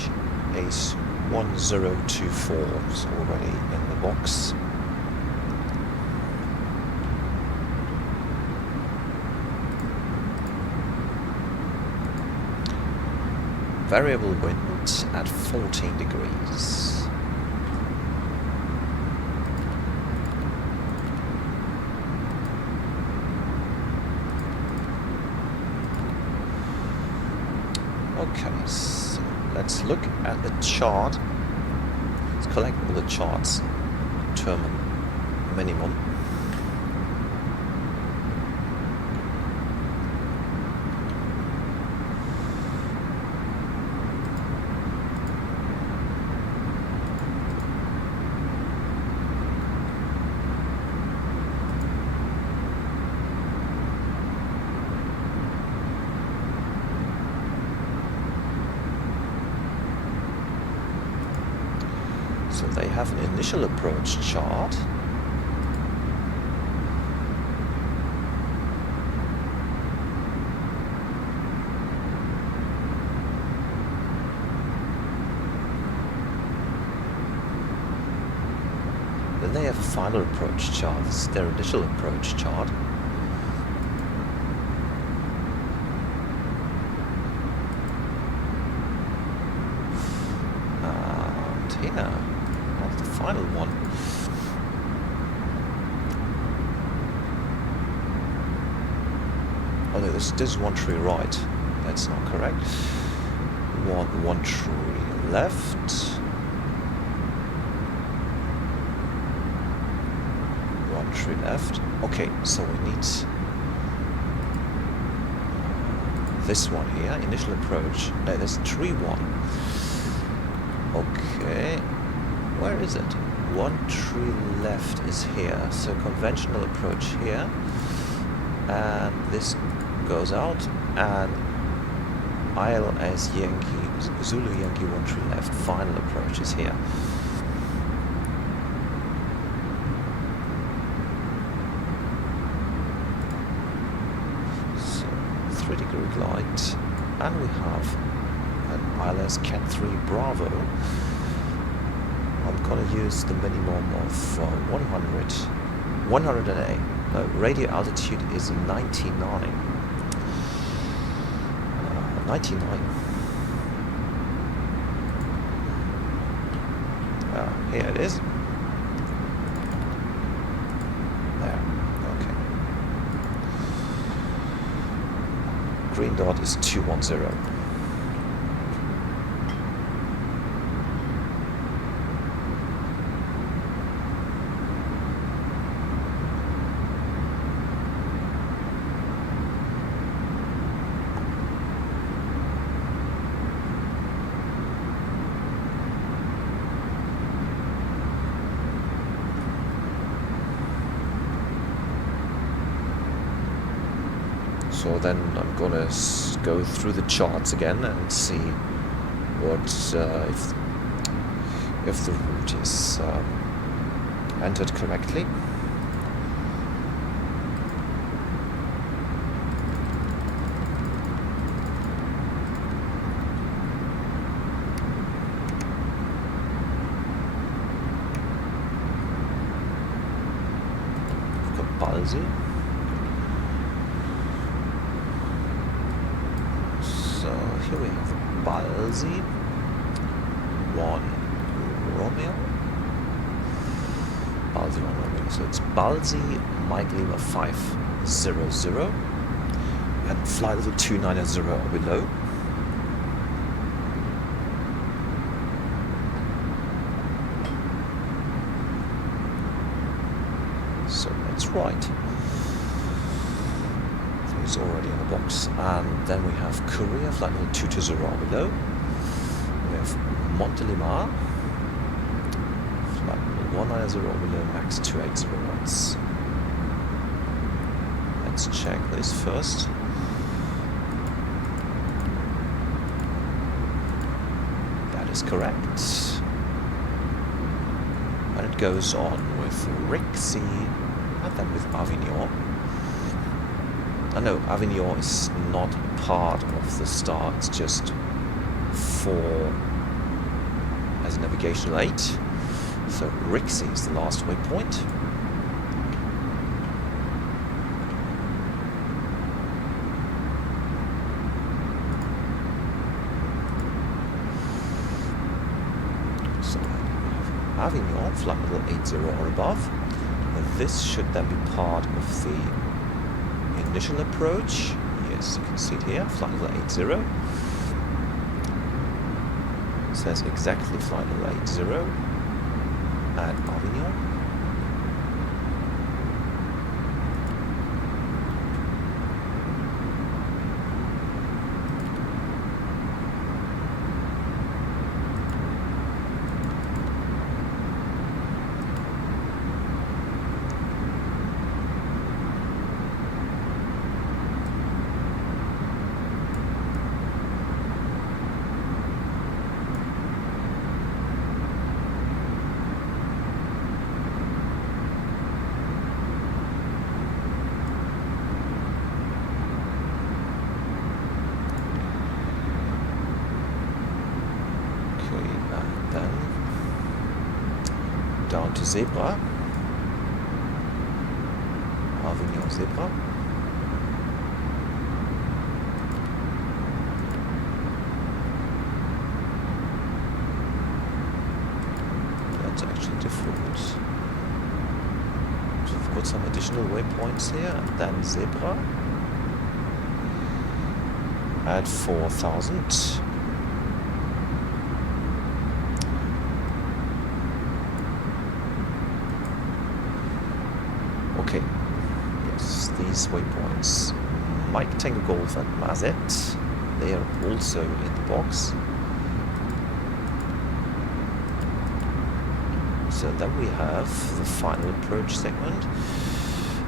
is 1024, is already in the box. Variable wind at 14 degrees. Okay, so let's look at the chart. Let's collect all the charts, determine minimum. So they have an initial approach chart. Then they have a final approach chart. This is their initial approach chart. And here, that's the final one. Oh no, this is 1 tree right. That's not correct. 1 tree left. 1 tree left. Okay, so we need this one here, initial approach. No, there's tree 1. Okay, where is it? 1 tree left is here, so conventional approach here, and this goes out, and ILS Yankee, Zulu Yankee 1 tree left, final approach is here. So 3-degree glide, and we have an ILS Cat 3 Bravo. I'm gonna use the minimum of 108. No, radio altitude is 99. 99. Here it is. There. Okay. Green dot is 210. So then I'm gonna go through the charts again and see what if the route is entered correctly. We've got Balsi. So here we have Balsi, 1 Romeo. Balsi 1 Romeo. So it's Balsi, Mike Lima 500, and flight level 290 or below. So that's right. Is already in the box, and then we have Korea, flight level 220 or below. We have Montelimar, flight level 190 or below, max 280 knots. Let's check this first. That is correct. And it goes on with Rixie, and then with Avignon. I know Avignon is not part of the star, it's just as a navigational aid. So Rixie is the last waypoint. So we have Avignon, flight level 80 or above. And this should then be part of the initial approach. Yes, you can see it here, flight level 80. It says exactly flight level 80 at Avignon. Down to Zebra, Avignon Zebra. That's actually different. So we've got some additional waypoints here, and then Zebra at 4,000. Okay, yes, these waypoints, Mike Tango Golf and Mazet, they are also in the box. So then we have the final approach segment,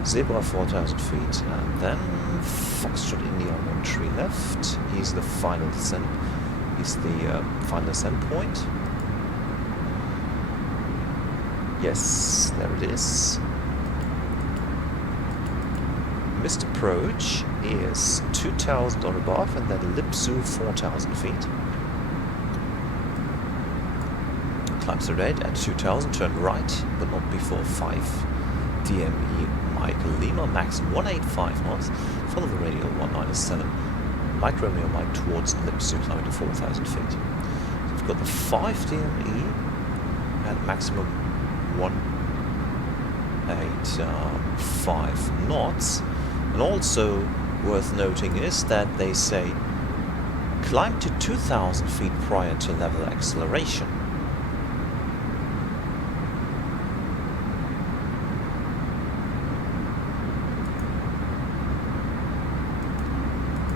Zebra 4,000 feet, and then Foxtrot India 13 left. He's the final descent. He's the final descent point. Yes, there it is. Missed approach is 2,000 or above, and then Lipsu 4,000 feet. Climbs the red at 2,000, turn right, but not before 5 DME Michael Lima, max 185 knots, follow the radial 197, Mike Romeo Mike towards Lipsu, climbing to 4,000 feet. So we've got the 5 DME at maximum 185 knots. And also worth noting is that they say climb to 2,000 feet prior to level acceleration.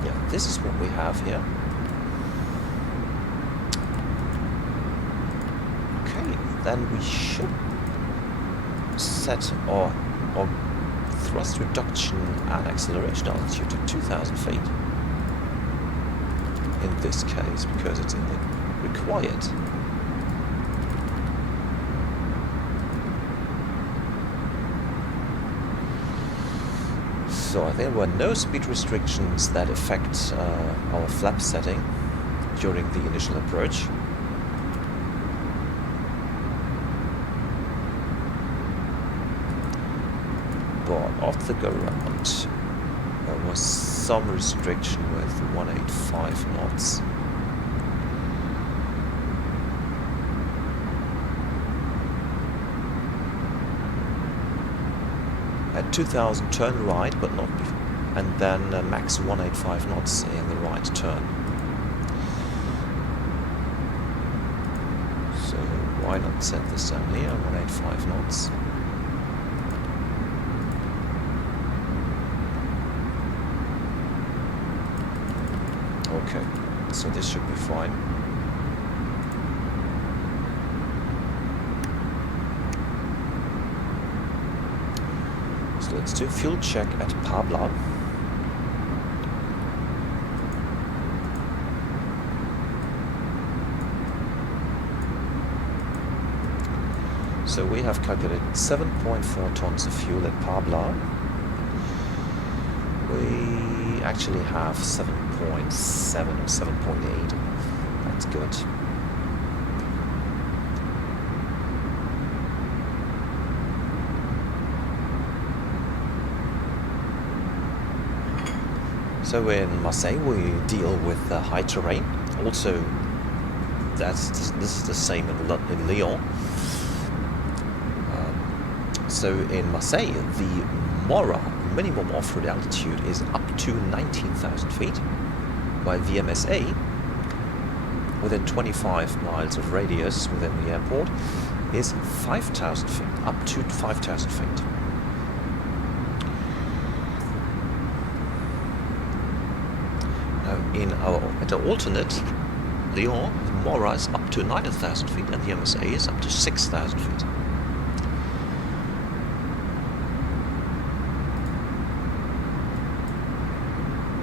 Yeah, this is what we have here. Okay, then we should set or thrust reduction and acceleration altitude to 2,000 feet. In this case, because it's in the required. So I think there were no speed restrictions that affect our flap setting during the initial approach. But off the go-round, there was some restriction with 185 knots. At 2000 turn right, but not before, and then max 185 knots in the right turn. So why not set this down here, 185 knots. Okay, so this should be fine. So let's do a fuel check at Pabla. So we have calculated 7.4 tons of fuel at Pabla. We actually have 7.7 or 7.8. That's good. So in Marseille we deal with high terrain. Also, this is the same in Lyon. So in Marseille, the MORA, minimum off-road altitude, is up to 19,000 feet, while the MSA, within 25 miles of radius within the airport, is 5,000 feet, up to 5,000 feet. Now, at the alternate, Lyon, the MORA is up to 9,000 feet, and the MSA is up to 6,000 feet.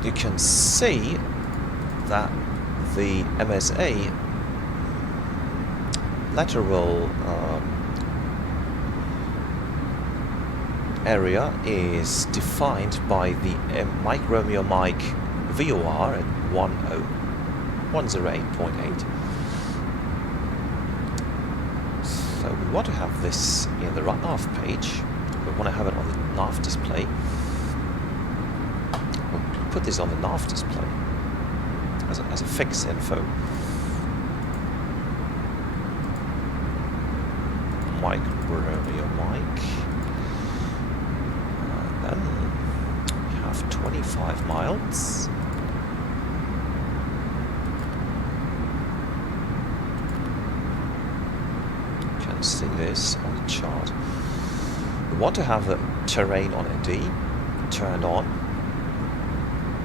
You can see that the MSA lateral area is defined by the Mike Romeo Mike VOR at 108.8. So we want to have this in the runoff page. We want to have it on the nav display. Put this on the nav display as a fix info. Mike Romeo Mike. Then we have 25 miles. You can see this on the chart. We want to have the terrain on ND turned on.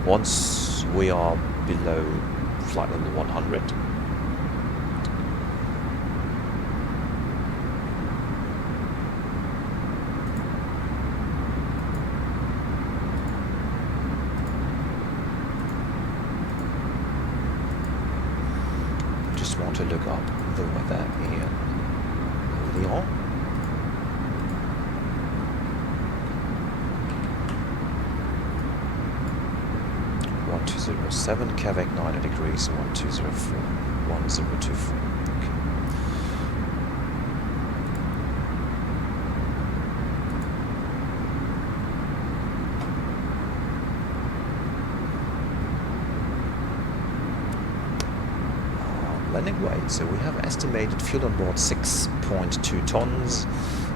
Once we are below flight level 100. Just want to look up the weather in Lyon. Seven Quebec 90 degrees 1204 1024. Okay. Landing weight. So we have estimated fuel on board 6.2 tons.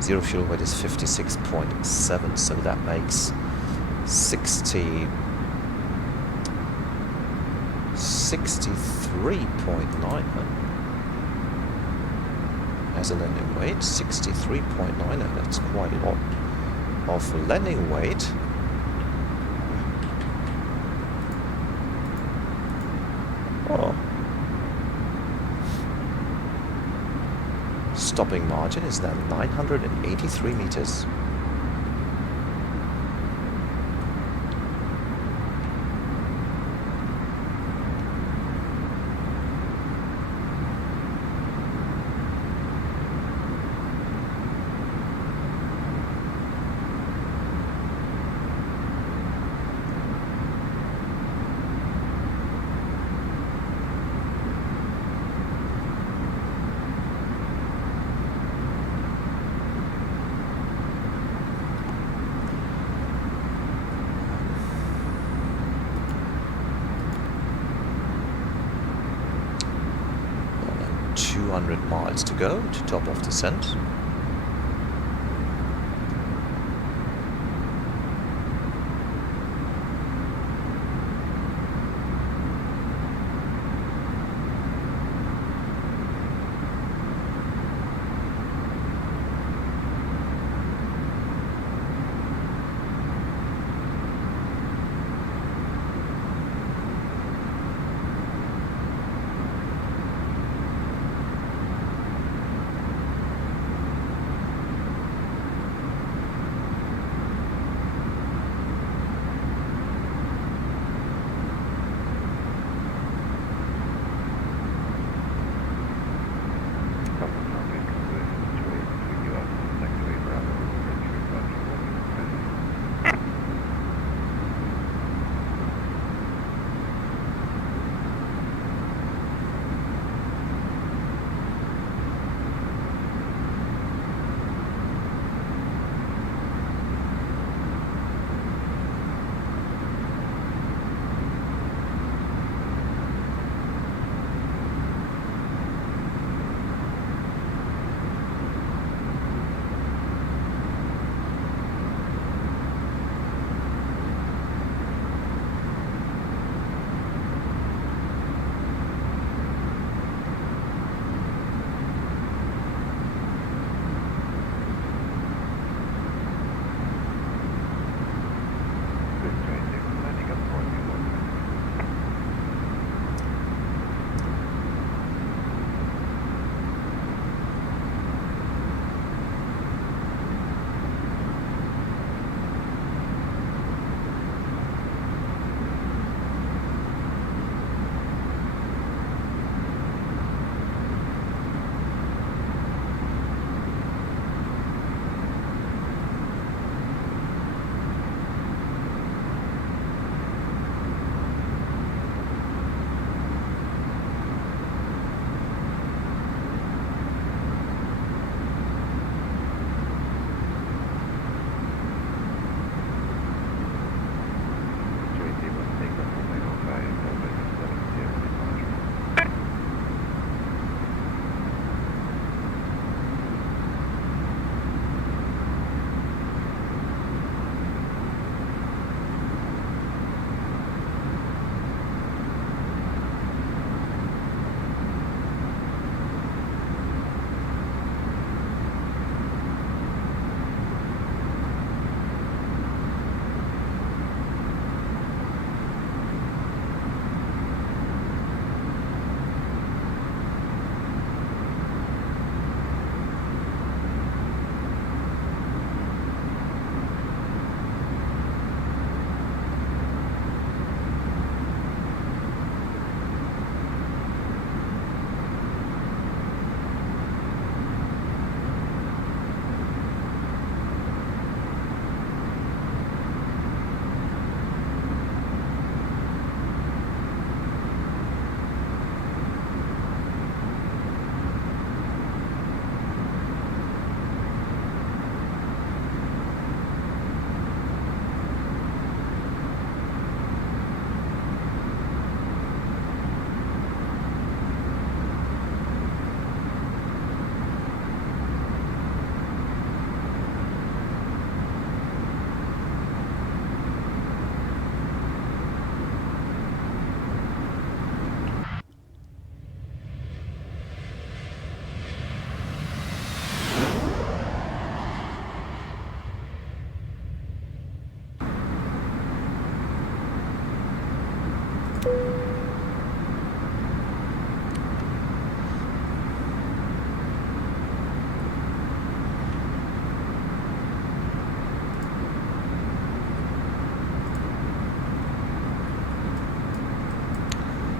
Zero fuel weight is 56.7. So that makes 63.9 as a landing weight. 63.9, that's quite a lot of landing weight. Oh. Stopping margin is then 983 meters. 200 miles to go to top of descent.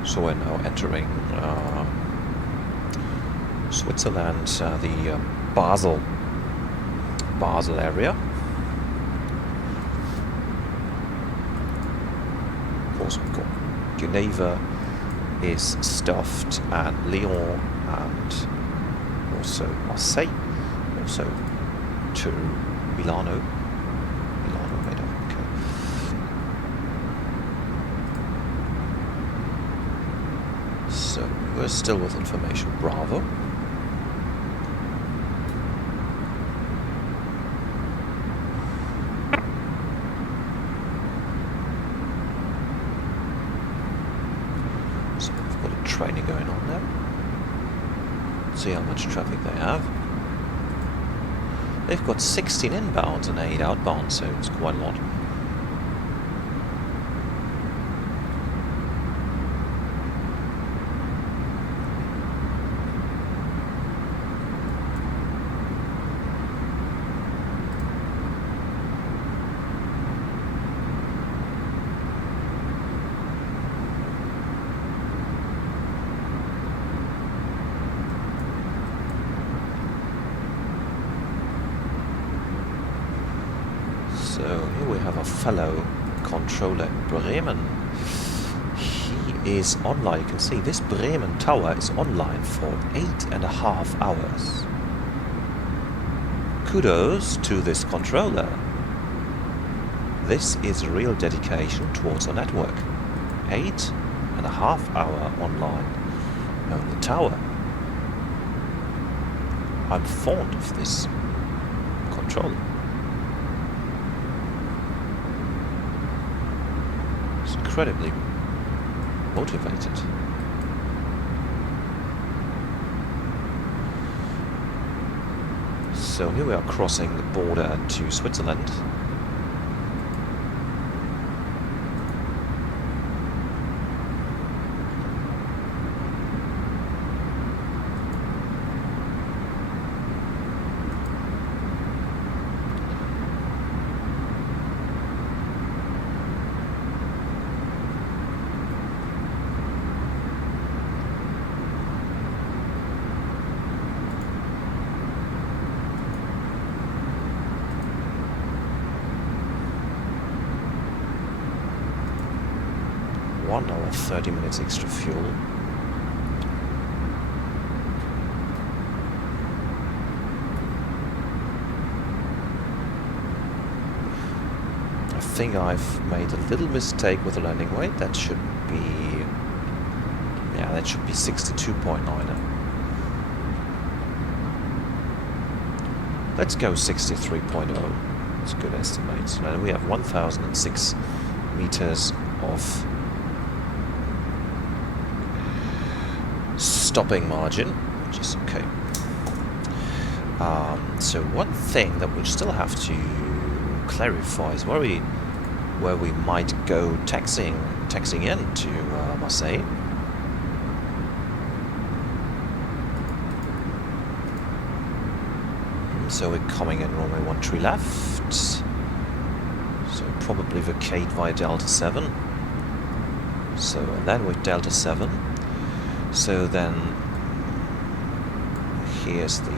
So we're now entering Switzerland, the Basel area. Of course, we've got Geneva is stuffed, and Lyon, and also Marseille, also to Milano. So we're still with information Bravo. training going on now. See how much traffic they have. They've got 16 inbounds and 8 outbounds, so it's quite a lot. So here we have a fellow controller in Bremen. He is online. You can see this Bremen tower is online for 8.5 hours. Kudos to this controller. This is real dedication towards our network. 8.5 hours online on the tower. I'm fond of this controller. Incredibly motivated. So here we are crossing the border to Switzerland. One hour, 30 minutes extra fuel. I think I've made a little mistake with the landing weight. That should be... yeah, that should be 62.9. Let's go 63.0. It's a good estimate. So now we have 1,006 meters of stopping margin, which is okay. So one thing that we still have to clarify is where we might go taxiing in to Marseille. So we're coming in runway 13 left. So probably vacate via Delta 7. So and then with Delta 7. So then here's the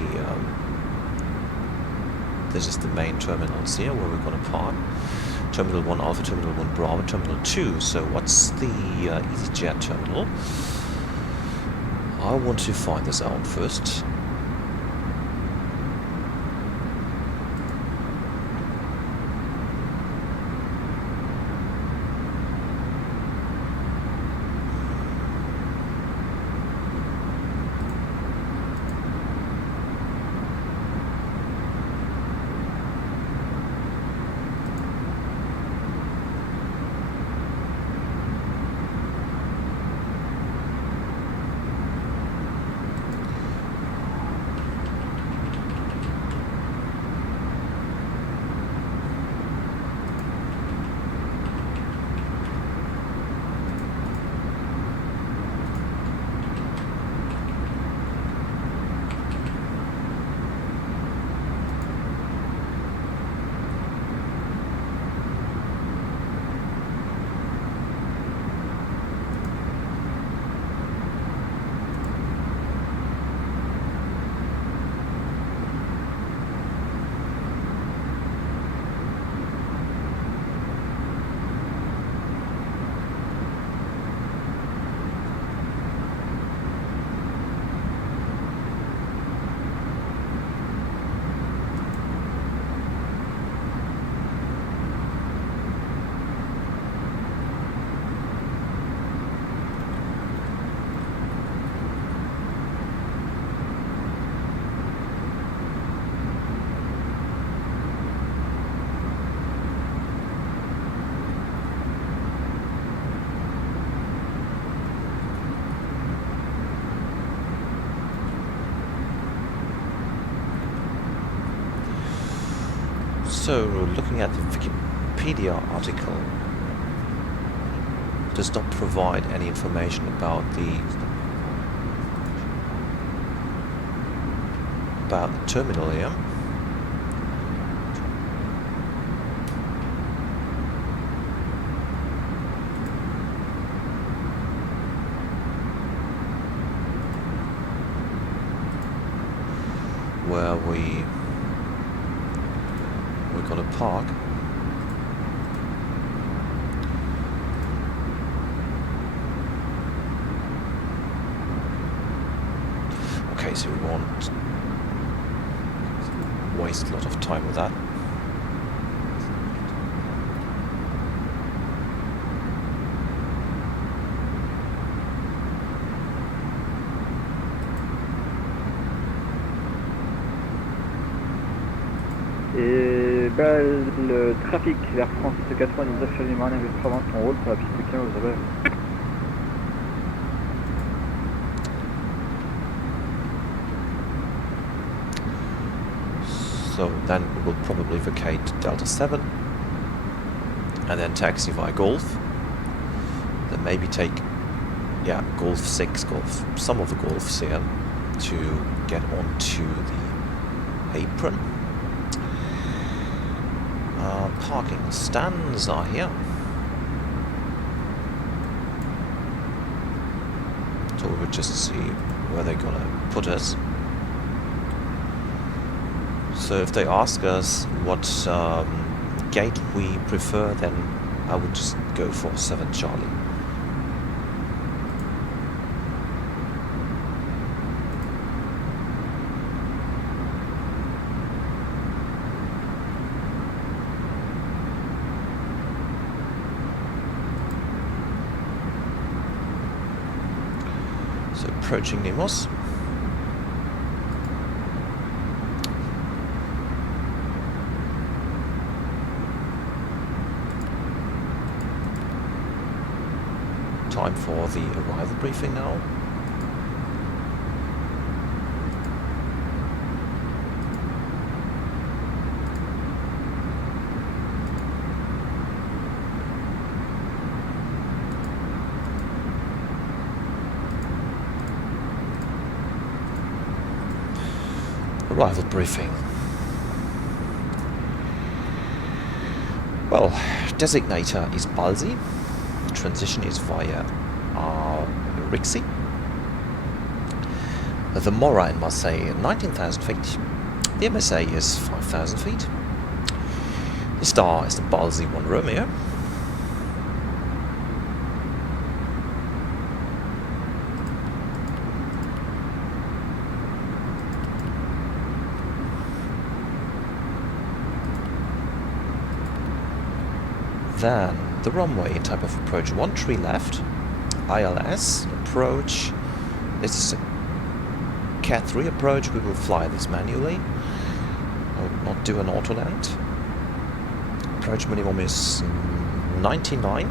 this is the main terminals here where we're going to park. Terminal 1 Alpha, Terminal 1 Bravo, Terminal 2. So what's the EasyJet terminal? I want to find this out first. So, looking at the Wikipedia article, does not provide any information about the terminal here. Where we're gonna park. Okay, so we won't waste a lot of time with that. Le trafic vers France 99 Chalimane avec province en route sur la piste 15 au Zabel. So then we will probably vacate Delta 7 and then taxi via Golf. Then maybe take, yeah, Golf 6, some of the Golfs here to get onto the apron. Parking stands are here. So we would just see where they're gonna put us. So if they ask us what gate we prefer, then I would just go for 7 Charlie. So approaching Nemos. Time for the arrival briefing now. Arrival briefing. Well, designator is Balsi. Transition is via Rixi. The Mora in Marseille, 19,000 feet. The MSA is 5,000 feet. The star is the Balsi 1 Romeo. Then the runway in type of approach 13 left, ILS approach. This is a Cat 3 approach. We will fly this manually. I will not do an auto land. Approach minimum is 99.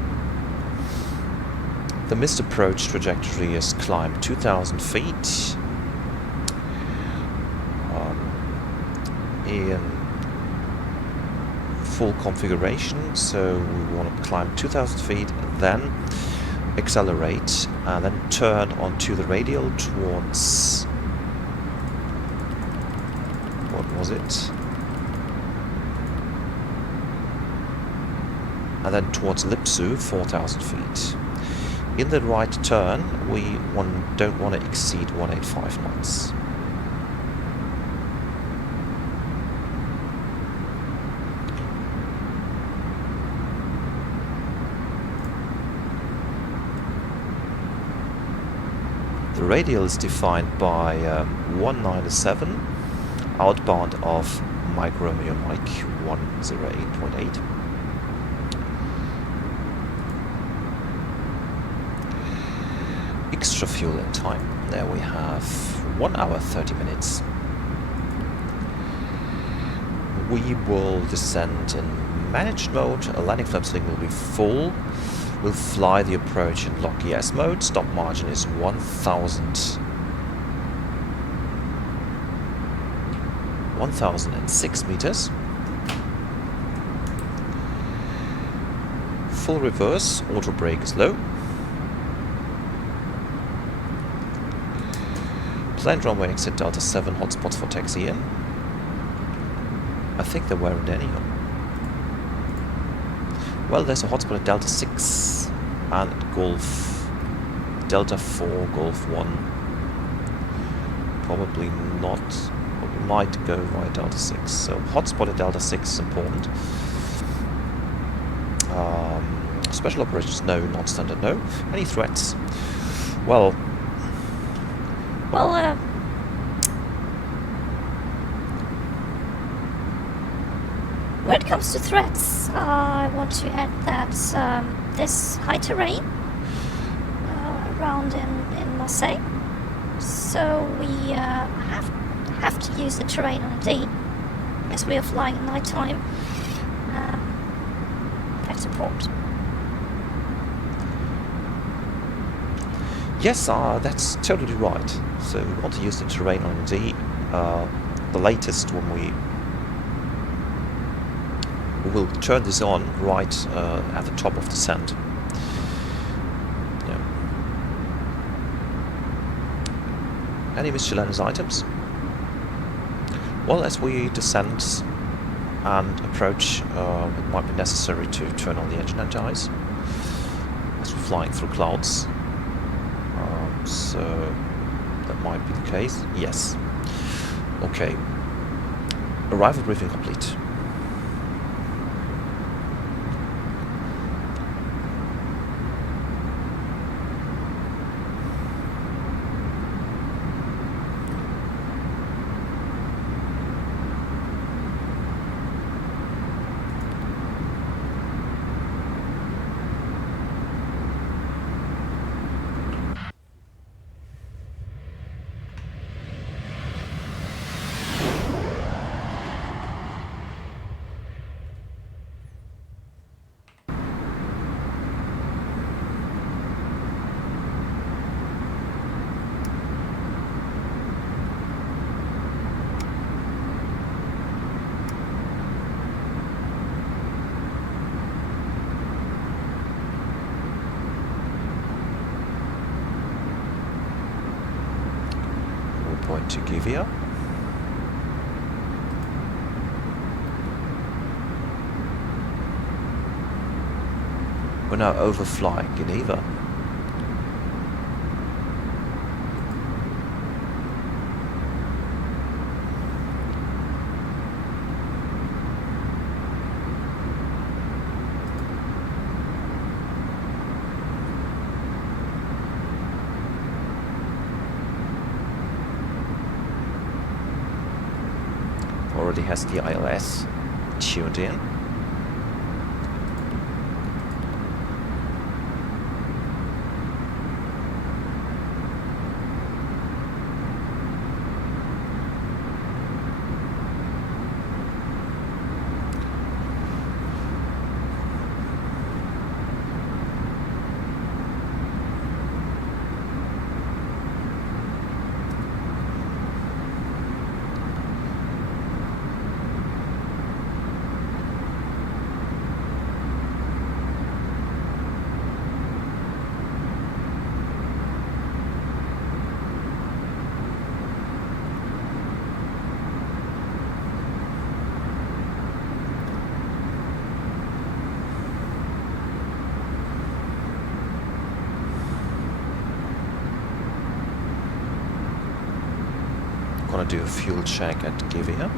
The missed approach trajectory is climb 2,000 feet. In full configuration, so we want to climb 2,000 feet, then accelerate, and then turn onto the radial towards, what was it? And then towards Lipsu, 4,000 feet. In the right turn, we don't want to exceed 185 knots. The radial is defined by 197, outbound of Mike Romeo Mike 108.8. Extra fuel in time. There we have 1 hour 30 minutes. We will descend in managed mode. A landing flap sling will be full. We'll fly the approach in lock ES mode. Stop margin is 1,006 meters. full reverse, auto brake is low. Planned runway exit Delta 7, hotspots for taxi in. I think there weren't any. Well, there's a hotspot at Delta 6 and at Golf Delta 4, Golf 1. Probably not. But we might go via Delta 6. So hotspot at Delta 6 is important. Special operations, no. Non-standard, no. Any threats? Well, when it comes to threats, I want to add that this high terrain around in Marseille, so we have to use the terrain on a D, as we are flying at night time back to port. yes, that's totally right. So we want to use the terrain on D. The latest when we will turn this on right at the top of descent. Yeah. Any miscellaneous items? Well, as we descend and approach, it might be necessary to turn on the engine anti-ice as we're flying through clouds. So that might be the case. Yes. Okay. Arrival briefing complete. To Givia. We're now overflying Geneva. Already has the ILS tuned in. Gonna do a fuel check at Givia.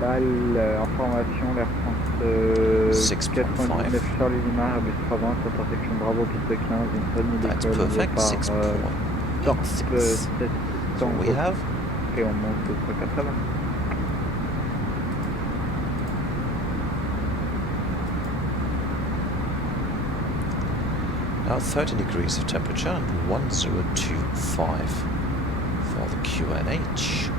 Information, l'Air France 6.5. Charlie Lima, Airbus 320, intersection Bravo, piste 15, une That's d'école perfect. par 6.6. So we have. Et on monte 380. Now 30 degrees of temperature and 1025 for the QNH.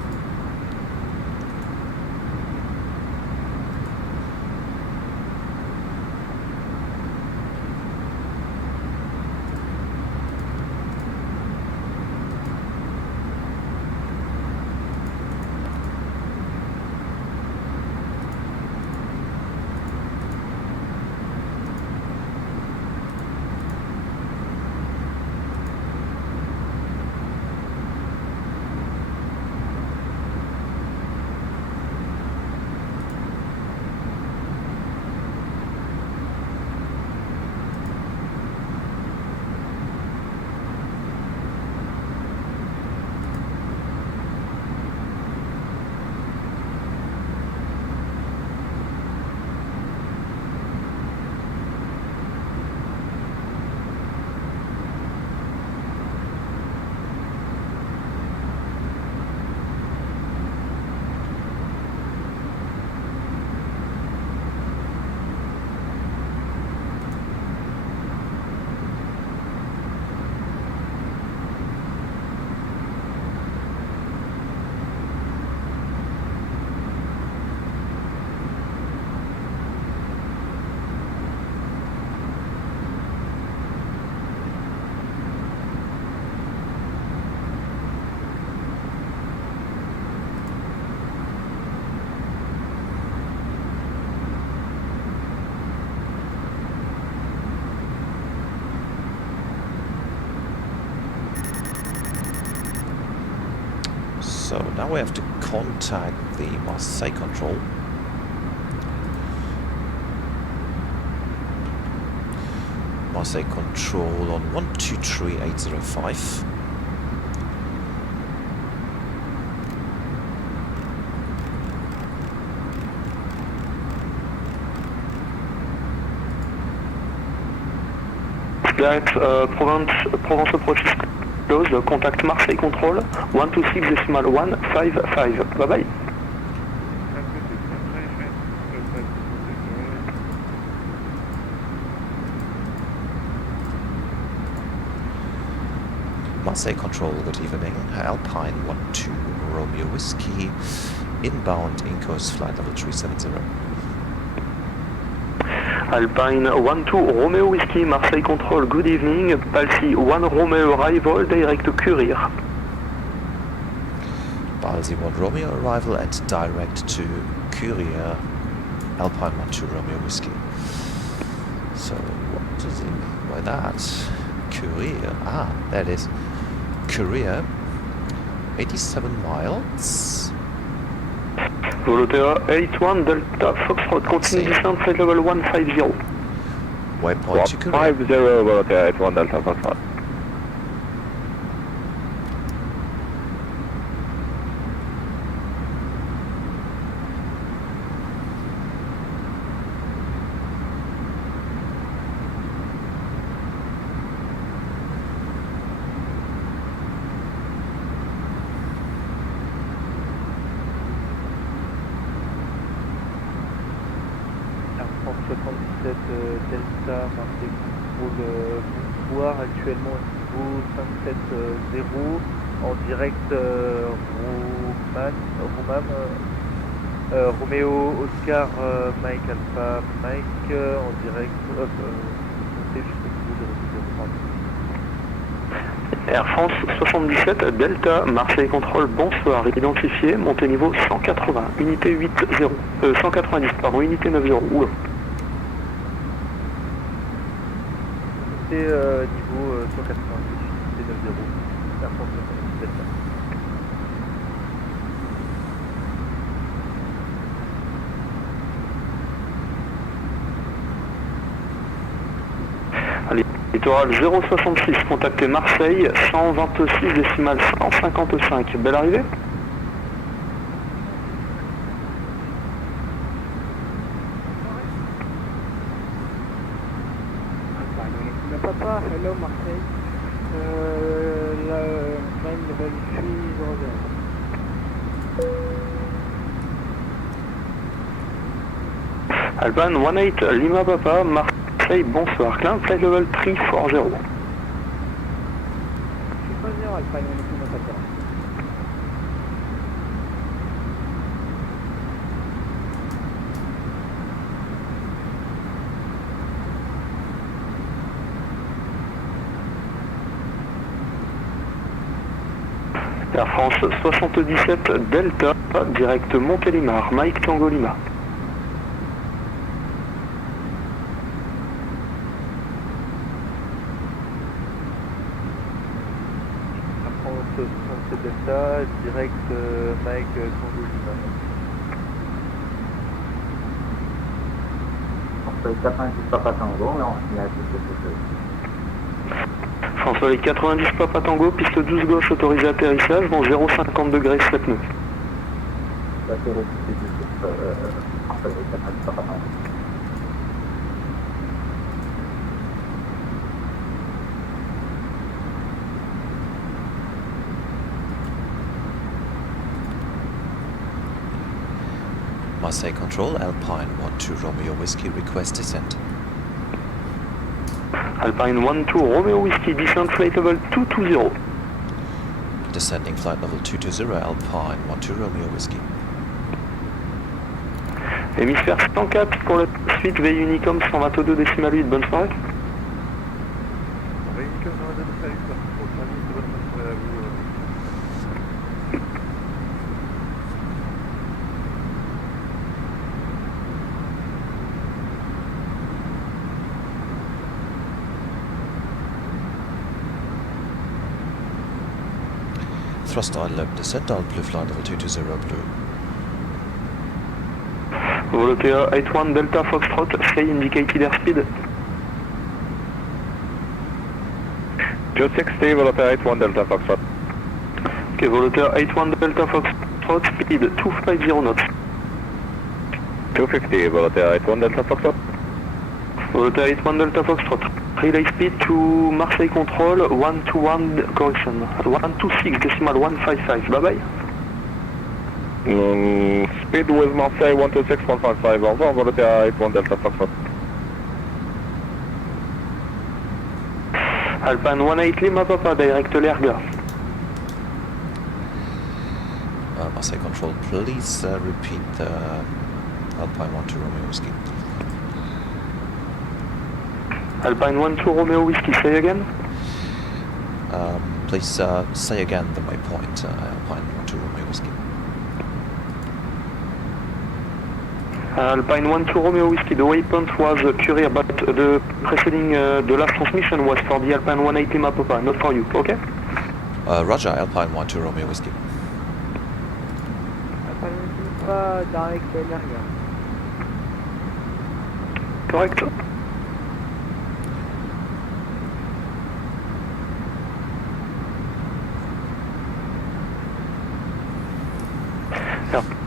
now we have to contact the Marseille control. Marseille control on 123805. Direct Provence approach is closed. Contact Marseille control 126.155. Bye bye. Marseille control, good evening. Alpine 12 Romeo Whiskey, inbound Incos flight level 370. Alpine 12 Romeo Whiskey, Marseille control, good evening. Palsy 1 Romeo arrival, direct to Courier. Palsy 1 Romeo arrival and direct to Courier, Alpine 12 Romeo Whiskey. So what does he mean by that? Courier, there it is. Courier, 87 miles. Volotea 81 Delta Foxtrot, continue descent, flight level 150. Waypoint to Courier. 50, Volotea 81 Delta Foxtrot. Delta, Marseille contrôle, bonsoir, actuellement au niveau 570 en direct Roméo Oscar Mike Alpha Mike en direct Air France 77 Delta, Marseille contrôle, bonsoir, identifié, montée niveau 180, unité 80, 190, pardon, unité 90, oula. Niveau 190, unité 90, Air France 77 Delta. Allez, littoral 066, contactez Marseille, 126,155. Belle arrivée. Papa, hello Marseille. La line level 300. Alban 18 Lima Papa, Marseille, bonsoir, climb flight level 340. 340 Alpine 18 Lima Papa. Air France 77 Delta, direct Montélimar, Mike Tango Lima. Air France 67 Delta, direct Mike Tango Lima. François 90 Papa Tango, mais on finit à François les 90 Papa Tango, piste 12 gauche autorisée atterrissage, vent 0,50 degrés 7 nœuds. Marseille control, Alpine 12 Romeo Whiskey, request descent. Alpine 12 Romeo Whiskey, descent flight level 220. Descending flight level 220, Alpine 12 Romeo Whiskey. Hémisphère 104 pour la suite, veille Unicom 122 décimal 8, bonne soirée. Veille Unicom 122 décimal 8, bonne soirée à vous. thrust left descent, I'll blue flight level 220 blue. Volotea 81 Delta Foxtrot, say indicated airspeed. 260, Volotea 81 Delta Foxtrot. Okay, Volotea 81 Delta Foxtrot, speed 250 knots. 250, Volotea 81 Delta Foxtrot. Volotea 81 Delta Foxtrot. Relay speed to Marseille Control, 121 correction. 126.155, bye bye. Speed with Marseille 126.155, au revoir, Volotea 81 Delta Foxtrot. Alpine 18 Lima Papa, direct l'Erga. Marseille Control, please repeat the Alpine 12 Romeo Whiskey. Alpine 12 Romeo Whiskey, say again? Please say again the waypoint, Alpine 12 Romeo Whiskey. Alpine 12 Romeo Whiskey, the waypoint was Curie, but the preceding, the last transmission was for the Alpine 18 Lima Papa, not for you, okay? Roger, Alpine 12 Romeo Whiskey. Alpine 18 direct l'Erga. Correct.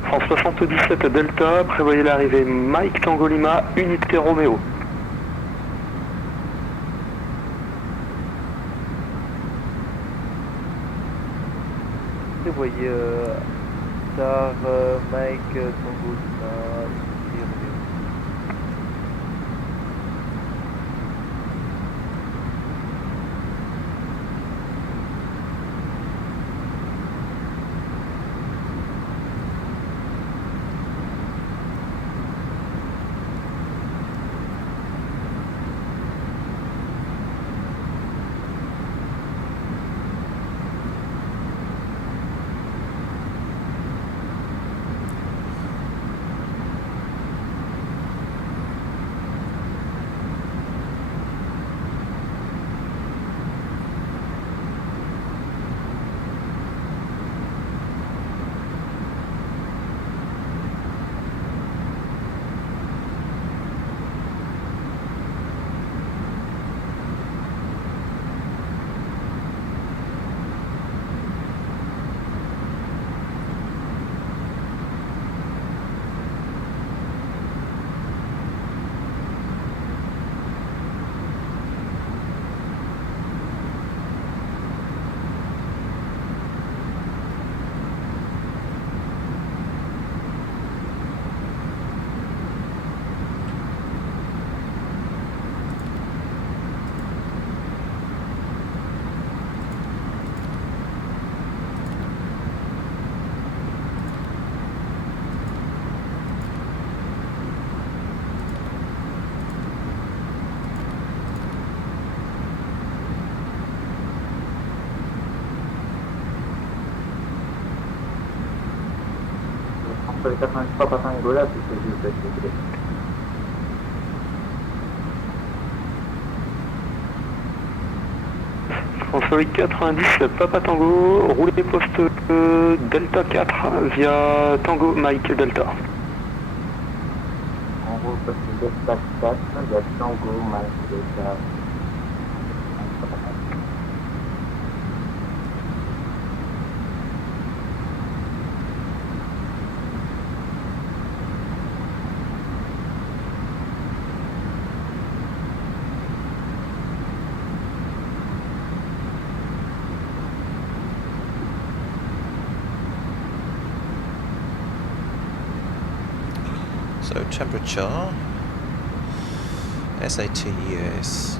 France 77 Delta, prévoyez l'arrivée Mike Tango Lima, unité Roméo. Prévoyez Star Mike Tango Lima, unité Roméo. Sur les 93 Papa Angola, c'est ce que je fais. François 90 Papa Tango, roulez poste Delta 4 via Tango Mike Delta. En gros, poste Delta 4 via Tango Mike Delta. So temperature, SAT is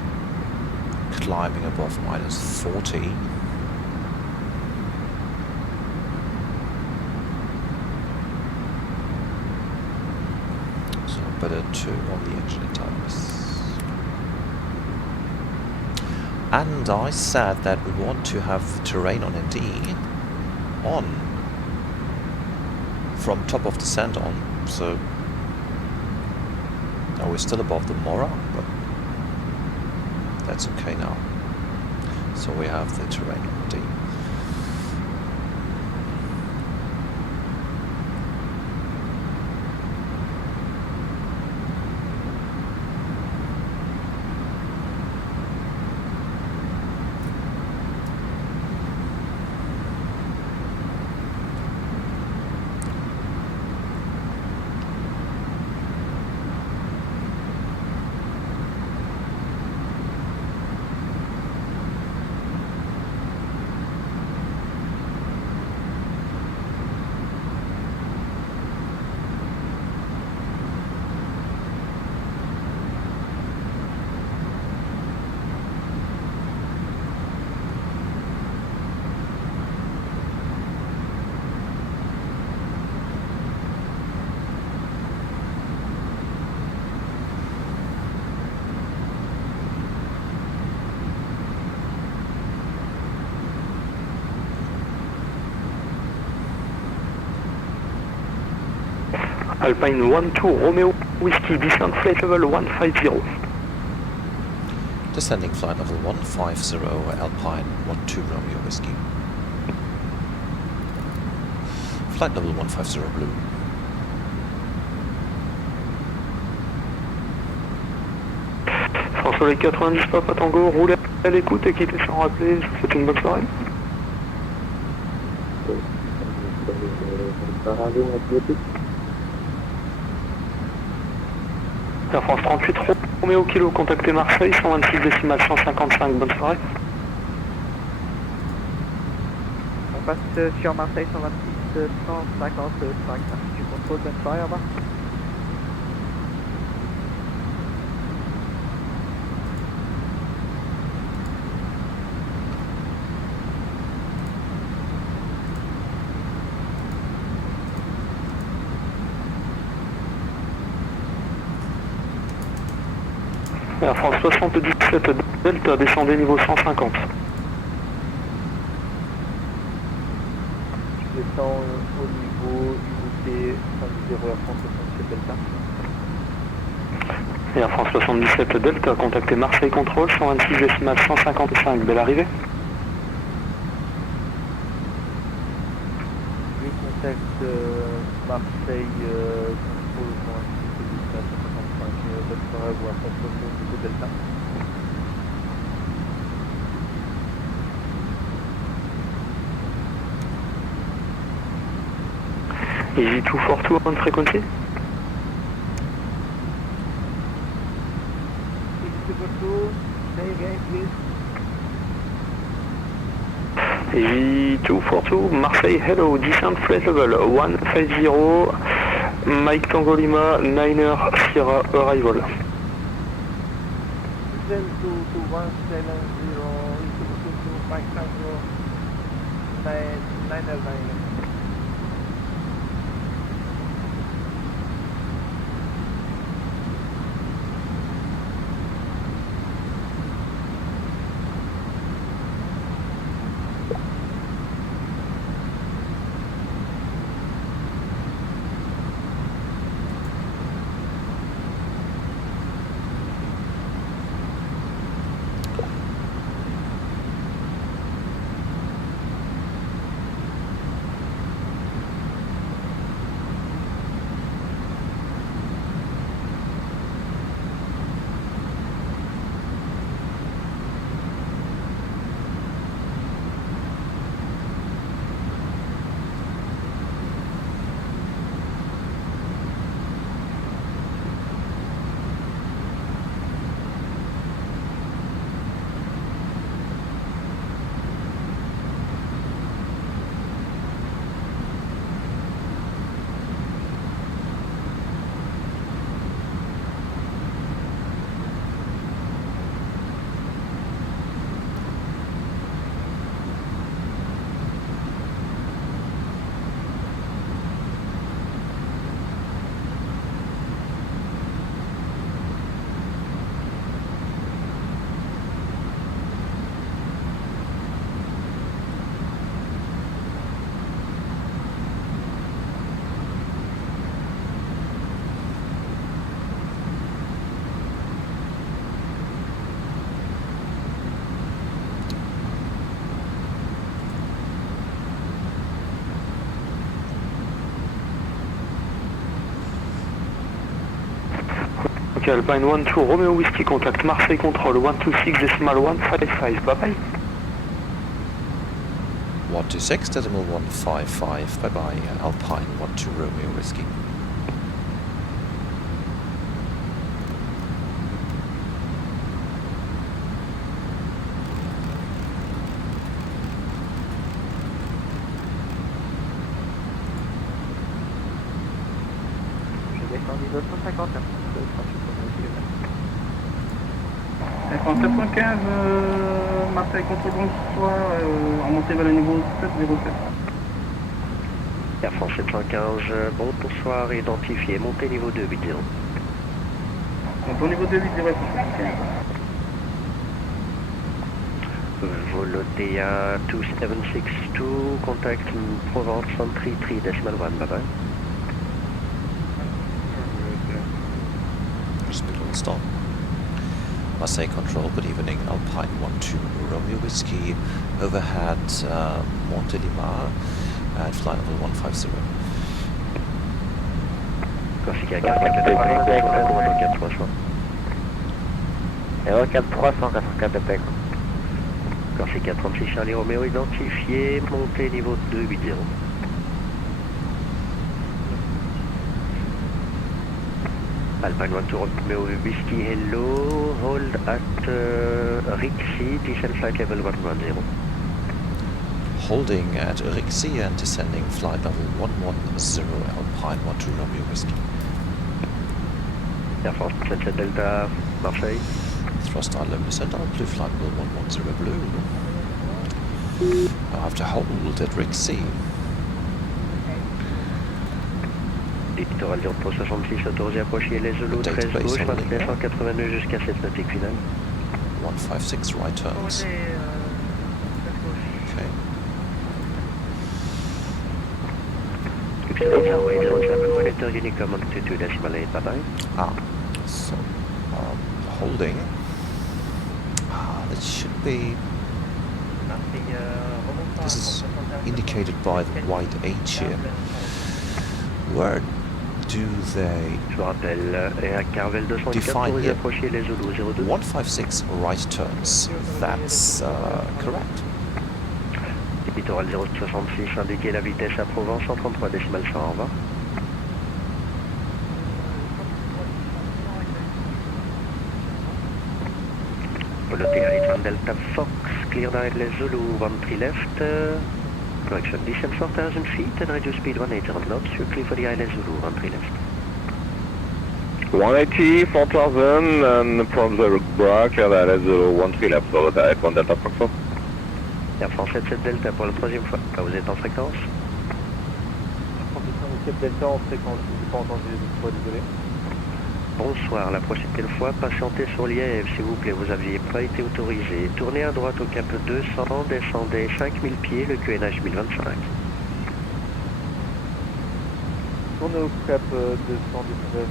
climbing above -40. So better to on the engine tires. And I said that we want to have terrain on ND on from top of descent on, so now we're still above the Mora, but that's okay now. So we have the terrain on D. Alpine 12 Romeo Whiskey, descent flight level 150. Descending flight level 150, Alpine 12 Romeo Whiskey. Flight level 150 blue. François les 90 Papa Tango, roulez à l'écoute et quittez sans rappeler, je vous souhaite une bonne soirée. Air France 38 Romeo Kilo, contactez Marseille, 126 décimales 155, bonne soirée. On passe sur Marseille 126 155, du contrôle, bonne soirée, au revoir. Air France 77 Delta, descendez niveau 150. Je descends au niveau unité 50 Air France 77 Delta. Air France 77 Delta, contactez Marseille Contrôle, 126 décimales 155, belle arrivée. Je contacte Marseille Contrôle 126 décimales 155, bonne soirée à vous, Air France 77 Delta. Easy 242 on frequency. Easy 242, Marseille, hello, descent flight level 150, Mike Tango Lima, 9er Sierra arrival. Descend to 170, to Mike Tango, 9er. Ok, Alpine 12 Romeo Whiskey, contact Marseille Control, 126 decimal 155, bye bye. 126 decimal 155, bye bye, Alpine 12 Romeo Whiskey. Je descends niveau 150, Air France 95, Marseille Contrôle, bonsoir, remontez vers le niveau 707. Air France 715, bonsoir, identifié, montez niveau 280. Donc au niveau 280, Air France 75. Vol OTA 2762, contact Provence 133 decimal 1, bye bye. Speed hold stop. Marseille Control, good evening. Alpine 12 Romeo Whiskey, overhead Montélimar at flight level 150. Corsica 4300. 484 Corsica 36 Charlie Romeo identifié, montée niveau 280. Alpine 12 Romeo Whiskey hello, hold at Rixi, descend flight level 110. Holding at Rixi and descending flight level 110 Alpine 12 Romeo Whiskey. Air France 77 Delta, Marseille. Thrust on level descent, blue flight level 110 blue. I have to hold at Rixi. Littoral 066 autorisé à approcher les Zulu 13 gauche, 2982 jusqu'à 7 nautique finale. 156 right turns. Okay. Runway 07, monitor Unicom altitude decimal 8, bye bye. So holding. That should be. This is indicated by the white H here. Where do they define here? 156 right turns. That's correct. Littoral 066, indiquez la vitesse à Provence 133 décimales 100, au revoir. Piloté Delta Fox, clear direct les Zulu 13 left, correction, descend 4000 feet and reduce speed 180 knots, you're clear for the ILS Zulu 13 left. 180, 4000, and from the bra, clear direct Zulu 13 left, so that 1 Delta Fox. Air France 77 Delta pour la troisième fois, vous êtes en fréquence? Air France 77 Delta en fréquence, je n'ai pas entendu les autres fois, désolé. Bonsoir, la prochaine fois, patientez sur l'IAF s'il vous plaît, vous n'aviez pas été autorisé. Tournez à droite au cap 200, descendez 5000 pieds, le QNH 1025. Tournez au cap 200, descendez 5000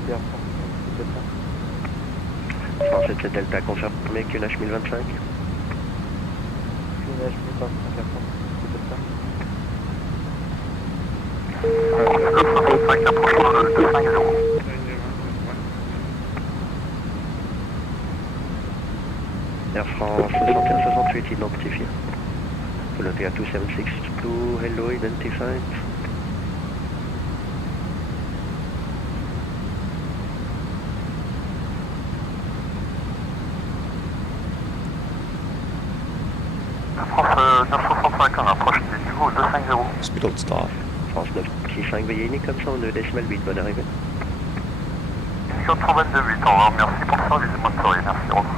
pieds, Air France 77 Delta. France 77 Delta, confirmé QNH 1025. QNH 1025, Air France 77 Delta. Air France 6168 identifié. Piloté à 2762, hello, identified. Air France 965, on approche du niveau 250. Speed hold start. France 965, veuillez Unicom 102 décimal 8, bonne arrivée. Unicom 122 8, au revoir, merci pour le service motorier, merci, au revoir.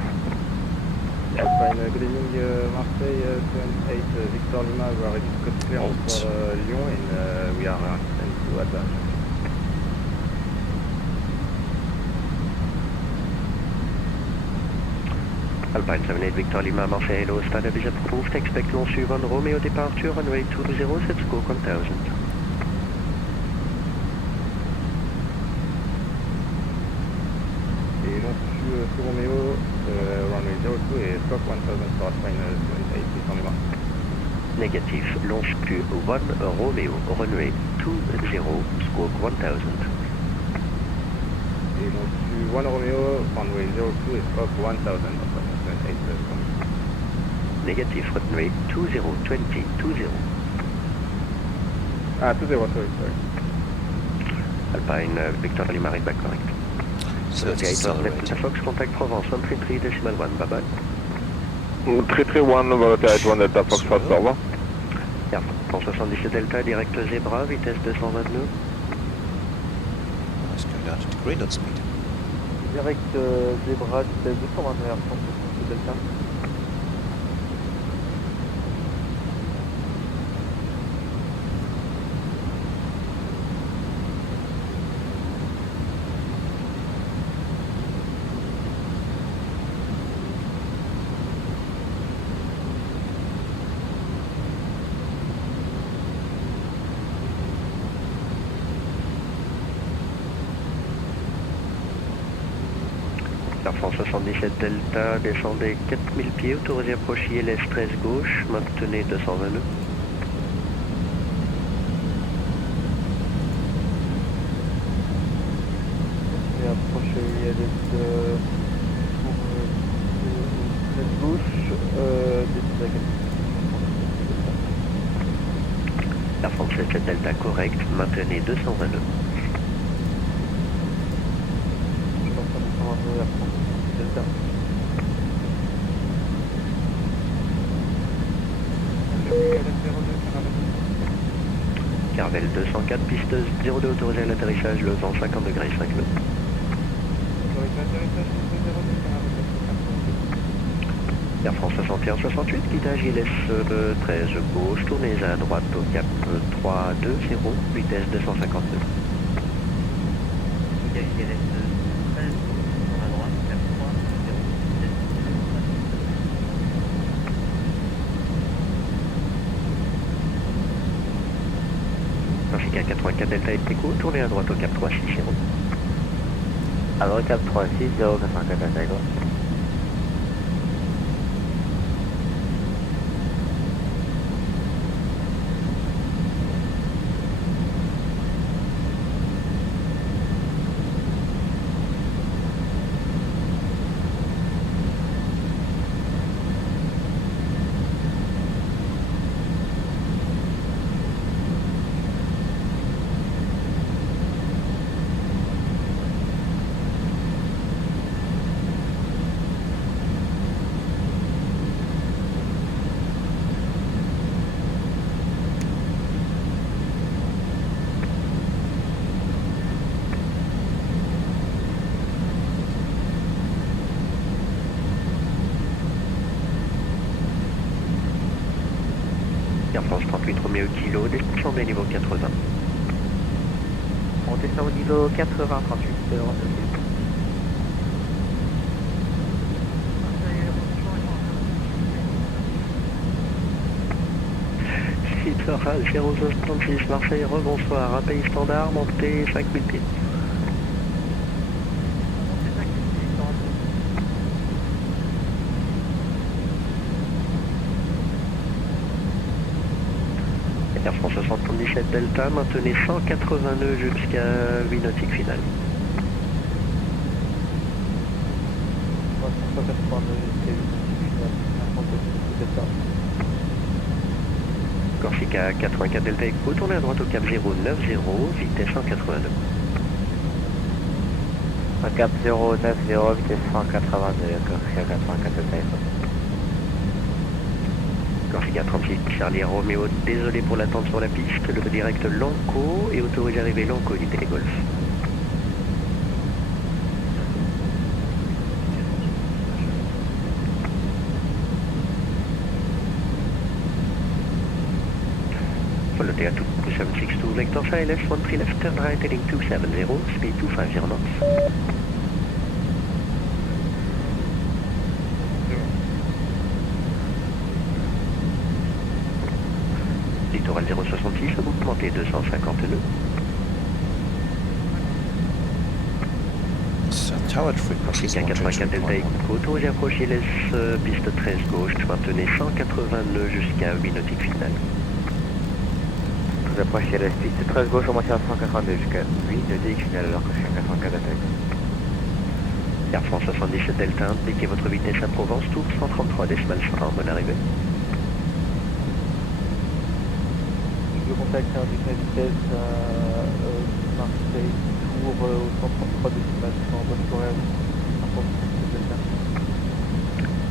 Alpine, good evening, Marseille 28 Victor Lima, we are ready to cut clearance for Lyon and we are ready to advance. Alpine 78 Victor Lima, Marseille, hello, standard is approved, expect long suivant Romeo departure, runway 20, set score 1000. Et long sur Romeo, runway 02 et scope 1000 for final 28 Victor Lima. Négatif, launch Q1 Romeo, runway 20, squawk 1000. Et long sur 1 Romeo, runway 02 et scope 1000 for final 28 Négatif, runway 20, 20. Ah, 20, sorry. Alpine, Victor Lima, back correct. So it's accelerating. Fox, contact Provence, 133 decimal 1, bye bye. 331, Volatility 1 Delta Fox, fast, au revoir. Air France 77 Delta, direct Zebra, vitesse 229. Let's go down to degree knot speed. Direct Zebra, vitesse 229, Air France 77 Delta. Air France 77 Delta, descendez 4000 pieds, autorisé à approcher LS 13 gauche, maintenez 220 nœuds. Et approcher ILS pour 13 gauche, décidez à quel Air France 77 Delta correct, maintenez 220 nœuds. Je maintiens 220 nœuds Air France Delta. Carvel 204, piste 02 autorisé à l'atterrissage, le vent 50 degrés 5 nœuds. Air France 61-68, guidage ILS 13 gauche, tournez à droite au cap 320, vitesse 250 nœuds. Guidage ILS 13 gauche, à droite, cap 320, vitesse 250 nœuds. Ainsi qu'à 84 Delta et Echo, tournez à droite au cap 360. À droite cap 360, 84 Delta Echo. Air France 38 Romeo Kilo, descendez niveau 80. On descend au niveau 80, 38, c'est le rendez-vous. Littoral 066 Marseille, rebonsoir, pays standard, montée 5000 pieds. Air France 77 Delta, maintenez 180 nœuds jusqu'à 8 nautiques finales. 180 nœuds jusqu'à 8 nautiques finales, Air France 77 Delta. Corsica 84 Delta Echo, tournez à droite au cap 090, vitesse 180 nœuds. Un cap 090, vitesse 180 nœuds, Corsica 84 Delta Echo. Corsica 36 Charlie Romeo, désolé pour l'attente sur la piste, le direct Lanco est autorisé à arriver Lanco unité Golf. Follow the 2762 Vector ILS 13 left, turn right heading 270, speed 250 knots. Littoral 066, augmentez 250 nœuds. Tower frequency is 84 Delta Echo, autorisé à approcher LS piste 13 gauche, maintenez 180 nœuds jusqu'à 8 nautiques finales. Vous approchez la piste 13 gauche, on monte à 182 jusqu'à 8 nautiques finales alors que je suis à 84 Delta Echo. Air France 77 Delta, indiquez votre vitesse à Provence, tour 133 décimales 100, bonne arrivée. Je contacte indique la vitesse à Marseille, tour au 133 décimales 100, bonne soirée à vous. Air France 77 Delta.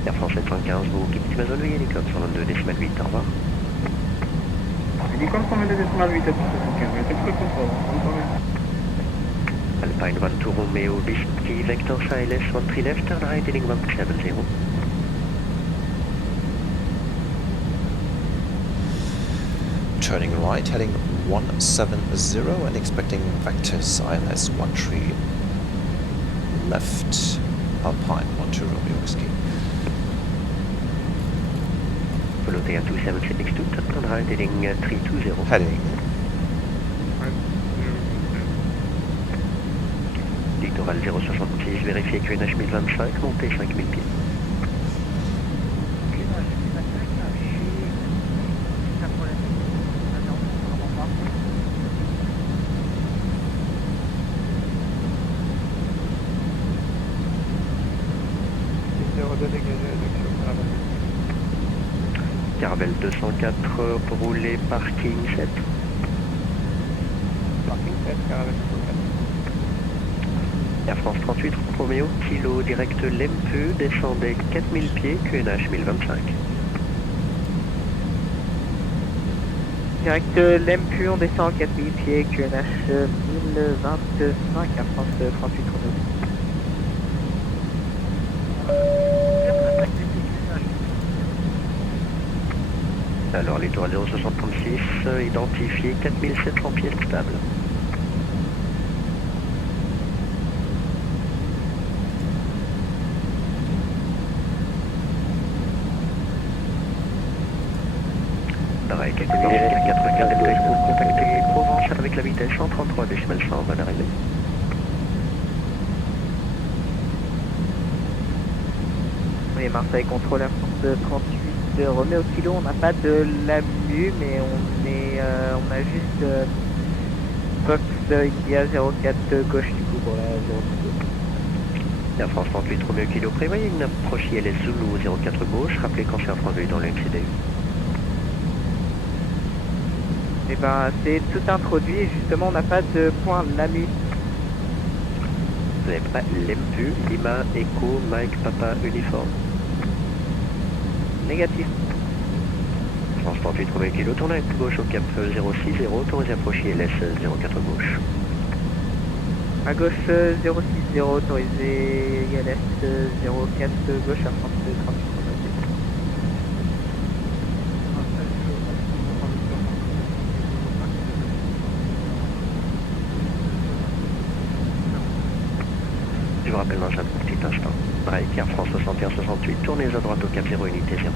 Air France 715, vous quittez Amazon, veuillez Hélicoptère 122 décimales 8, au revoir. Hélicoptère 122 décimales 8 à 75, mettez pour le contrôle, bonne soirée. Alpine 12 Romeo, Bisky, Vector ILS 13 left, turn right heading 170. Turning right, heading 170 and expecting vectors ILS 13 left, Alpine 12 Romeo Whiskey. Follow the 2762, turn right heading 320. Heading Littoral 066, vérifiez QNH 1025, montez 5000 pieds. Caravelle 204, roulé parking 7. Parking 7, caravelle 204. Air France 38, Roméo, kilo direct Lempu, descendez 4000 pieds, QNH 1025. Direct Lempu, on descend 4000 pieds, QNH 1025, Air France 38 Roméo. Alors, littoral 066, identifié 4700 pieds stable. Pareil, quelques minutes, 84 Delta Echo, contactez Provence avec la vitesse 133 décimales 100, bonne arrivée. Oui, Marseille contrôle Air France 38 Roméo kilo, on n'a pas de LAMU, mais on a juste Fox India 04 gauche du coup pour la 06. Air France 38 Roméo kilo, prévoyez une approche ILS Zulu 04 gauche, rappelez quand c'est introduit dans le MCDU. Et ben c'est tout introduit et justement on n'a pas de point LAMU. Vous n'avez pas Lempu, Lima, Echo, Mike, Papa, Uniforme. Négatif. France 38 Roméo kilo, tournez avec gauche au cap 060, autorisé approcher LS 04 gauche. À gauche 060, autorisé LS 04 gauche à France 38. Je vous rappelle dans un petit instant. Break Air France 61-68, tournez à droite au cap 0 unité 0.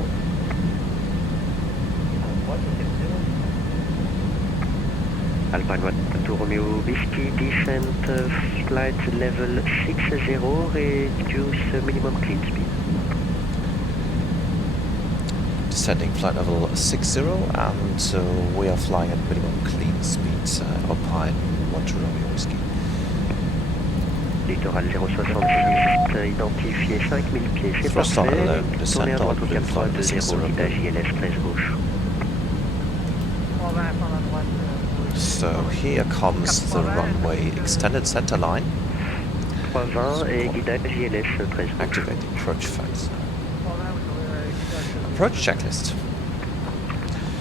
Alpine 1 Romeo Whiskey, descent flight level 60, reduce minimum clean speed. Descending flight level 60 and we are flying at minimum clean speeds, Alpine 1 Romeo Whiskey. Littoral 066, identifié 5000 pieds, c'est parfait. Tournez à droite au cap 320, guidage ILS 13 gauche. So here comes the runway extended center line. 320 et guidage ILS 13 gauche. Activate the approach phase. Approach checklist.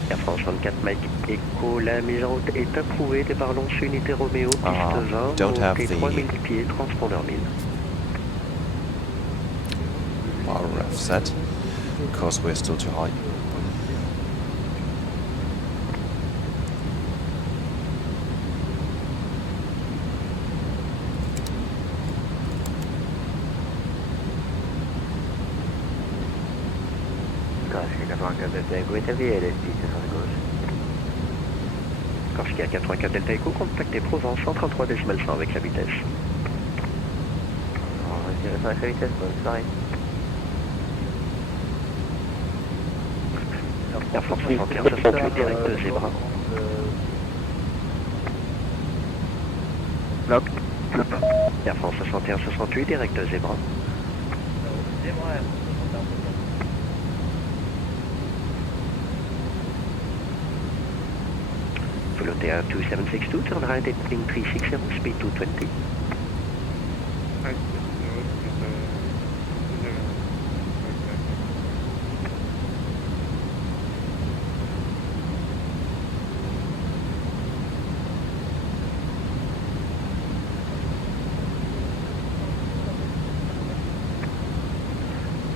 Air France 24 Mike Echo, la mise en route est approuvée, départ Lons unité Roméo, piste 20, montée 3000 pieds, transpondeur 1000. RF set, because we're still too high. Corsica 84 Delta Echo, contactez Provence 133 décimales 100 avec la vitesse. On va tirer sur la vitesse, bonne soirée. Air France 61-68, direct Zebra. Bloc. Air France 61-68, direct Zebra. Flotter 2762, turn right at heading 360, speed 220.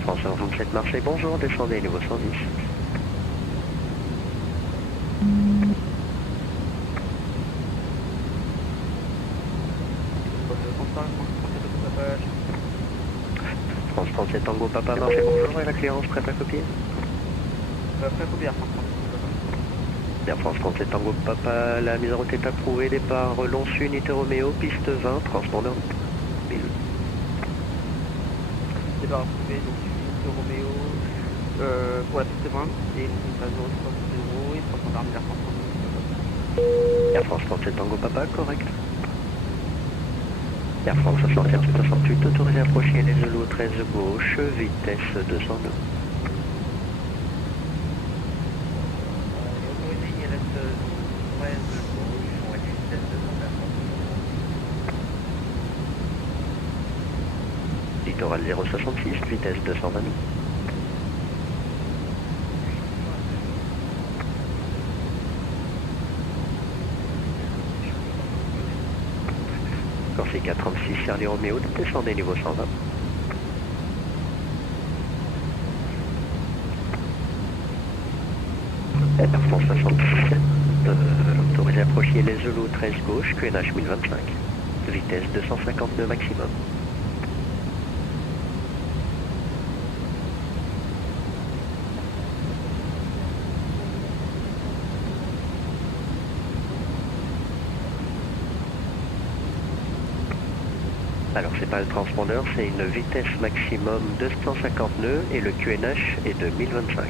France 27 Marseille, bonjour, descendez niveau 110. France 37 Tango Papa, Marseille, bonjour, et la cléarance prête à copier? Prêt à copier, Air France 37 Tango Papa, la mise en route est approuvée, départ Lons unité Roméo, piste 20, transpondeur. va retrouver donc de Roméo pour la piste 20 et une base 0 et 300 d'armes Air France 38. Air France 37 Tango Papa, correct. Air France 68 autorisé à approcher les Zulu 13 gauche, vitesse 202. Littoral 066, vitesse 222. Corsica 36, Charlie Romeo, descendez niveau 120. Air France 67, autorisé à approcher les Zulu 13 gauche, QNH 1025. Vitesse 252 maximum. Alors c'est pas le transpondeur, c'est une vitesse maximum 250 nœuds et le QNH est de 1025.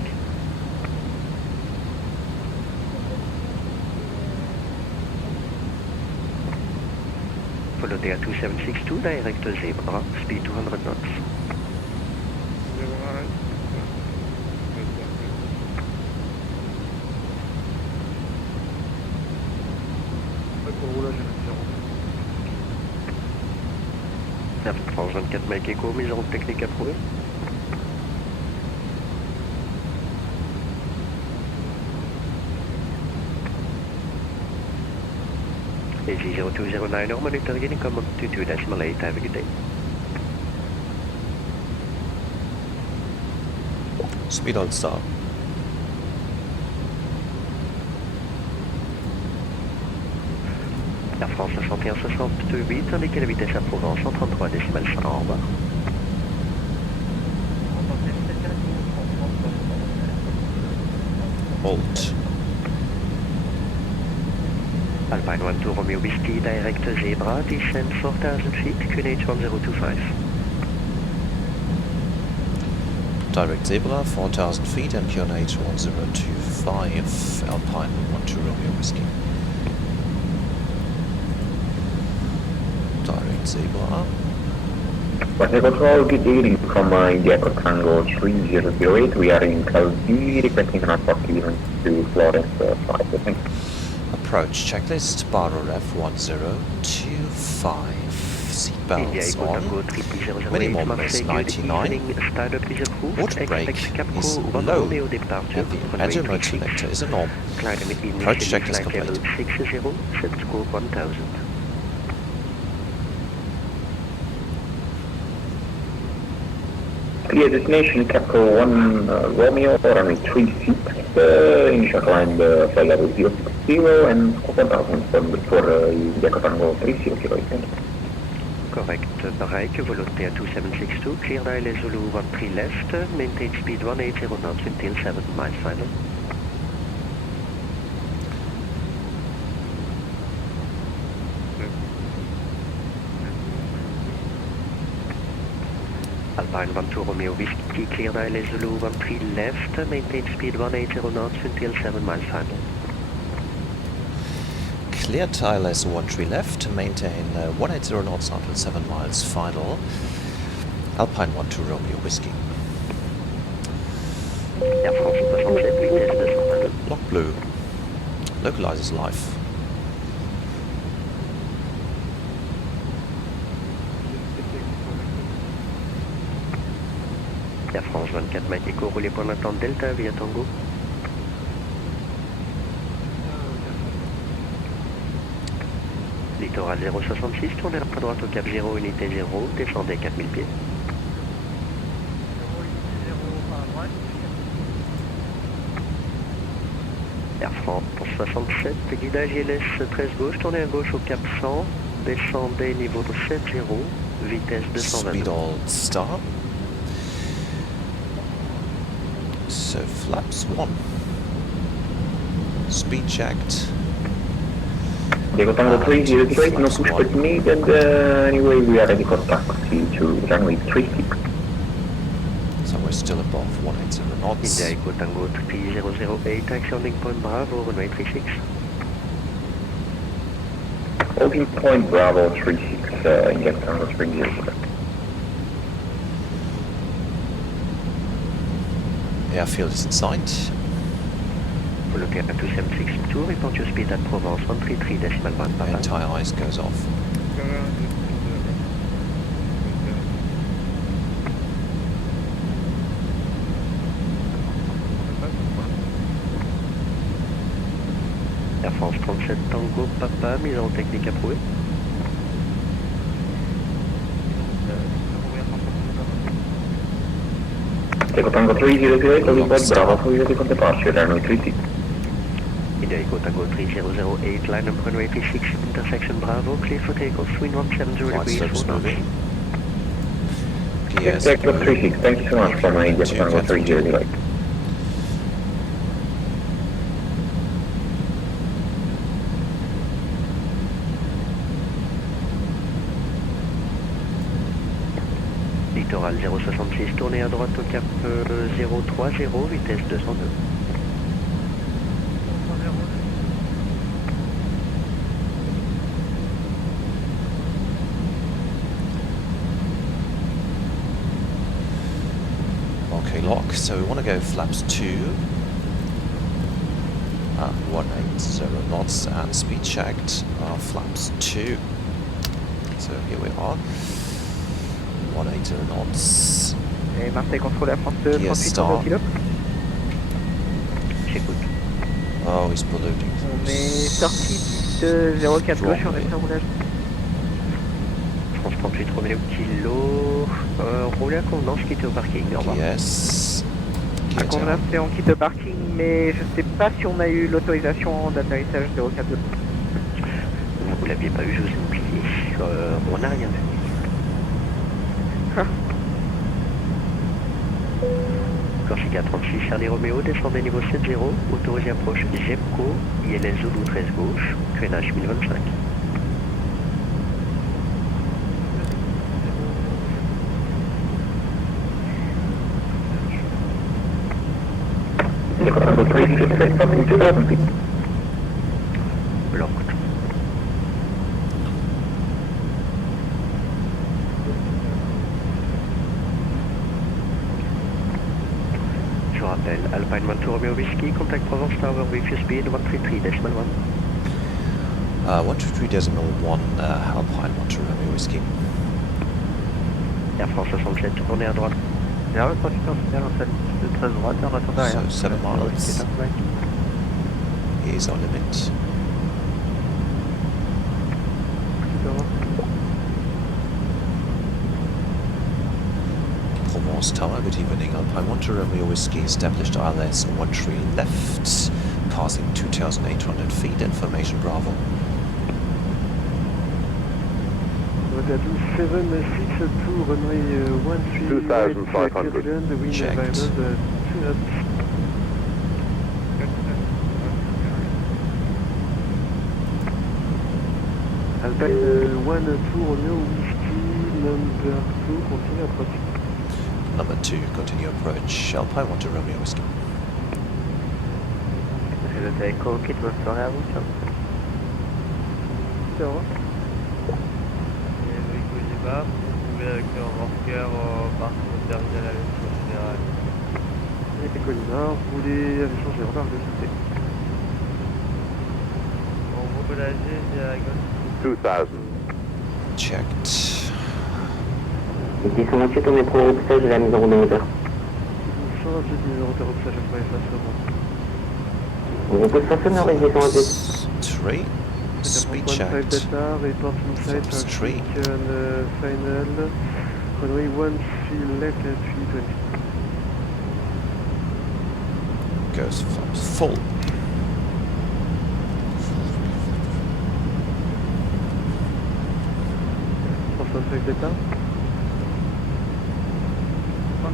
Follow the A2762, direct Zebra, speed 200 knots. Air France 24 Mike Echo, mise en route technique approuvée. AG0209, monitoring income up to 2.8, have a good day. Speed on star. Air France 6168, indiquez la vitesse à Provence 133 décimales 5, au revoir. Halt. Alpine 12 Romeo Whiskey, direct Zebra, descend 4000 feet, QNH 1025. Direct Zebra, 4,000 feet and QNH 1025, Alpine 12 Romeo Whiskey. Direct Zebra. Passenger Control, good evening from India Tango 3008. We are in Calvi, requesting transport clearance to Florence 5. Approach checklist, bar ref 1025. Seatbelts on. Minimum is 99. Water brake is low. And the engine mode selector is a norm. Approach checklist complete. 60, set score 1000. Clear destination Capital 1 Romeo, runway 36, initial climb flight level 060 and 1000 for India Tango 3008. Correct, Barek, Volotea 2762, clear ILS Zulu 13 left, maintain speed 180 knots until 7 miles final. Alpine 12 Romeo Whiskey, clear ILS Zulu 13 left, maintain speed 180 knots until 7 miles final. Cleared ILS 13 left, maintain 180 knots until 7 miles final. Alpine 12 Romeo Whiskey. Air France 67, vitesse 222. Lock blue. Localizes life. Air France 24 Mike Echo, roulez pour l'attente Delta via Tango. Littoral 066, tournez à droite au cap 0, unité 0, descendez 4000 pieds. Air France 67, guidage ILS 13 gauche, tournez à gauche au cap 100, descendez niveau 70, vitesse 220. Speed hold start. So flaps 1. Speed checked. Diego Tango 3008, no pushback needed. Anyway, we are ready for taxi to runway 36. we're still above 180 knots. India Echo Tango 3008, taxi landing point Bravo, runway 36. Holding point Bravo 36, India Tango 30. Airfield is in sight. Follow clear to 762, report your speed at Provence 133.1. Anti-ice goes off. Air France 37 Tango Papa, mise en technique approuvée. Echo Tango 3008, holding point Bravo 30 for departure, runway 36. India Echo Tango 3008, line up runway 36, intersection Bravo, clear for takeoff, wind 170 Flight degrees, slopes 4 knots. moving. Yes, Echo 36, thank you so much for my India Tango 3008. Littoral 066, tournez à droite au cap 030, vitesse 202. Okay, lock. So we want to go flaps 2 at 180 knots and speed checked flaps 2. So here we are. 180 knots. Et Marseille contrôle à France Gear 38 start. kilo. J'écoute. Oh, he's ballooning. On est sorti de 04 gauche, on est prêt au roulage. France 38 Roméo Kilo, roulez à convenance, quittez au parking, au revoir. Yes. À convenance, c'est on quitte le parking, mais je sais pas si on a eu l'autorisation d'atterrissage 042. Vous l'aviez pas eu, je vous ai oublié. On n'a rien vu. Corsica 36, Charlie Romeo, descendez niveau 70, autorisé approche GEPCO, ILS Zulu 13 gauche, QNH 1025. Echo Tango 36, passing 2000 feet. Blocked. Je rappelle, Alpine 12 Romeo Whiskey, contact Provence Tower with your speed 133.1. 123.1 Alpine 1 to Romeo Whiskey. Air France 67, tournez à droite. Air 38 en salle de 13 droite, on attend derrière. So 7 miles is our limit. Provence Tower, good evening. Alpine 1 to Romeo Whiskey, established ILS 13 left, passing 2,800 feet, information Bravo. Regarding 762, runway 13 2,500. the wind Checked. minus 2 knots. Alpine 1 2 Romeo Whiskey, number 2, continue approach. Number 2, continue approach. Alpine 1 to Romeo Whiskey. J'ai le Echo, quitte votre soirée à vous, ciao. Ciao. Vous pouvez avec le remorqueur partir au terminal à l'aviation générale. Et Colina, vous voulez aviation générale de cité. On roule la G direct. 2000. Checked. Ils sont ensuite au métro de la mise en route de moteur. Ils sont ensuite des interruptions, je crois, On peut stationner avec des 1 3. Speed checked. Delta, report inside Flaps traffic 3. and final. Runway 13 left at 320. Goes flaps full. Transfer Delta.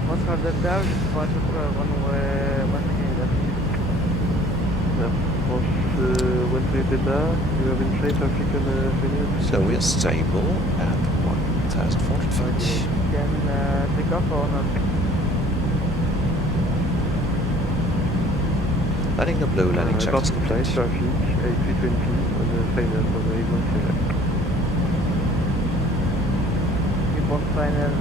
Transfer Delta, je pourrais être runway 13 left. France 13 Delta, you have inside traffic and final. So we are stable at 1,400 feet. Can take off or not? Landing the blue, landing check is complete. Traffic, A320 on the final runway 17. Report final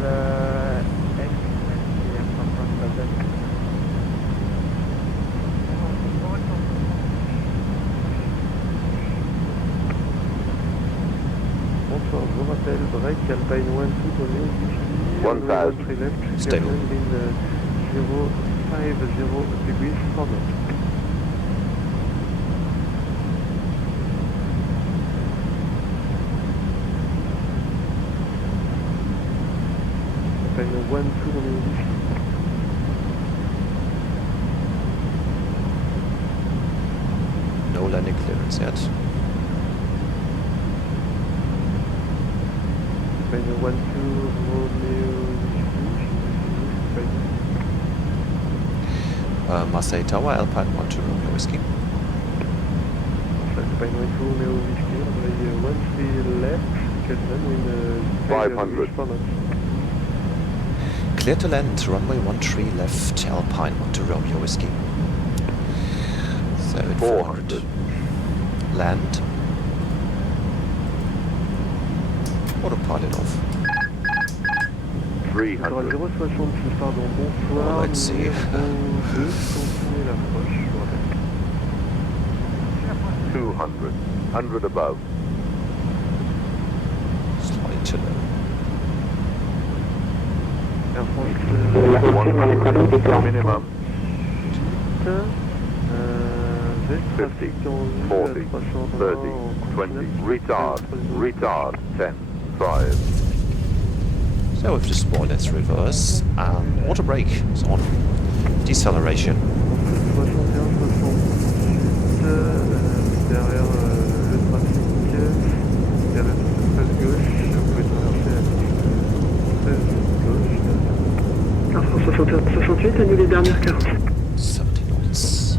Bonsoir, je vous rappelle, break, Alpine 1, 2, Romeo, Whiskey, 3 left, Stable. wind 050 degrees forward. Alpine 1, 2, Romeo, Whiskey. No landing clearance yet. Alpine 1, 2, Romeo, Marseille Tower, Alpine 1 to Romeo Whiskey. Alpine 1, 2, Romeo, Whiskey, runway 13 left, Catman, wind 500. Clear to land, runway 13 left, Alpine 1 to Romeo Whiskey. So at 400. Land. Autopilot off. 300. 066, pardon, bonsoir. Let's see. Numéro 2, continuez l'approche. 200. 100 above. Slightly to low. Air France, Minimum. 50, 40, 30, 20. Retard. Retard. 10, 5. So with the spoil, let's reverse and auto brake is on. Deceleration. 61, 68, derrière le trafic, derrière le gauche, vous pouvez traverser à 13 gauche. Air France 61, 68, annulé dernière 40. 70 knots.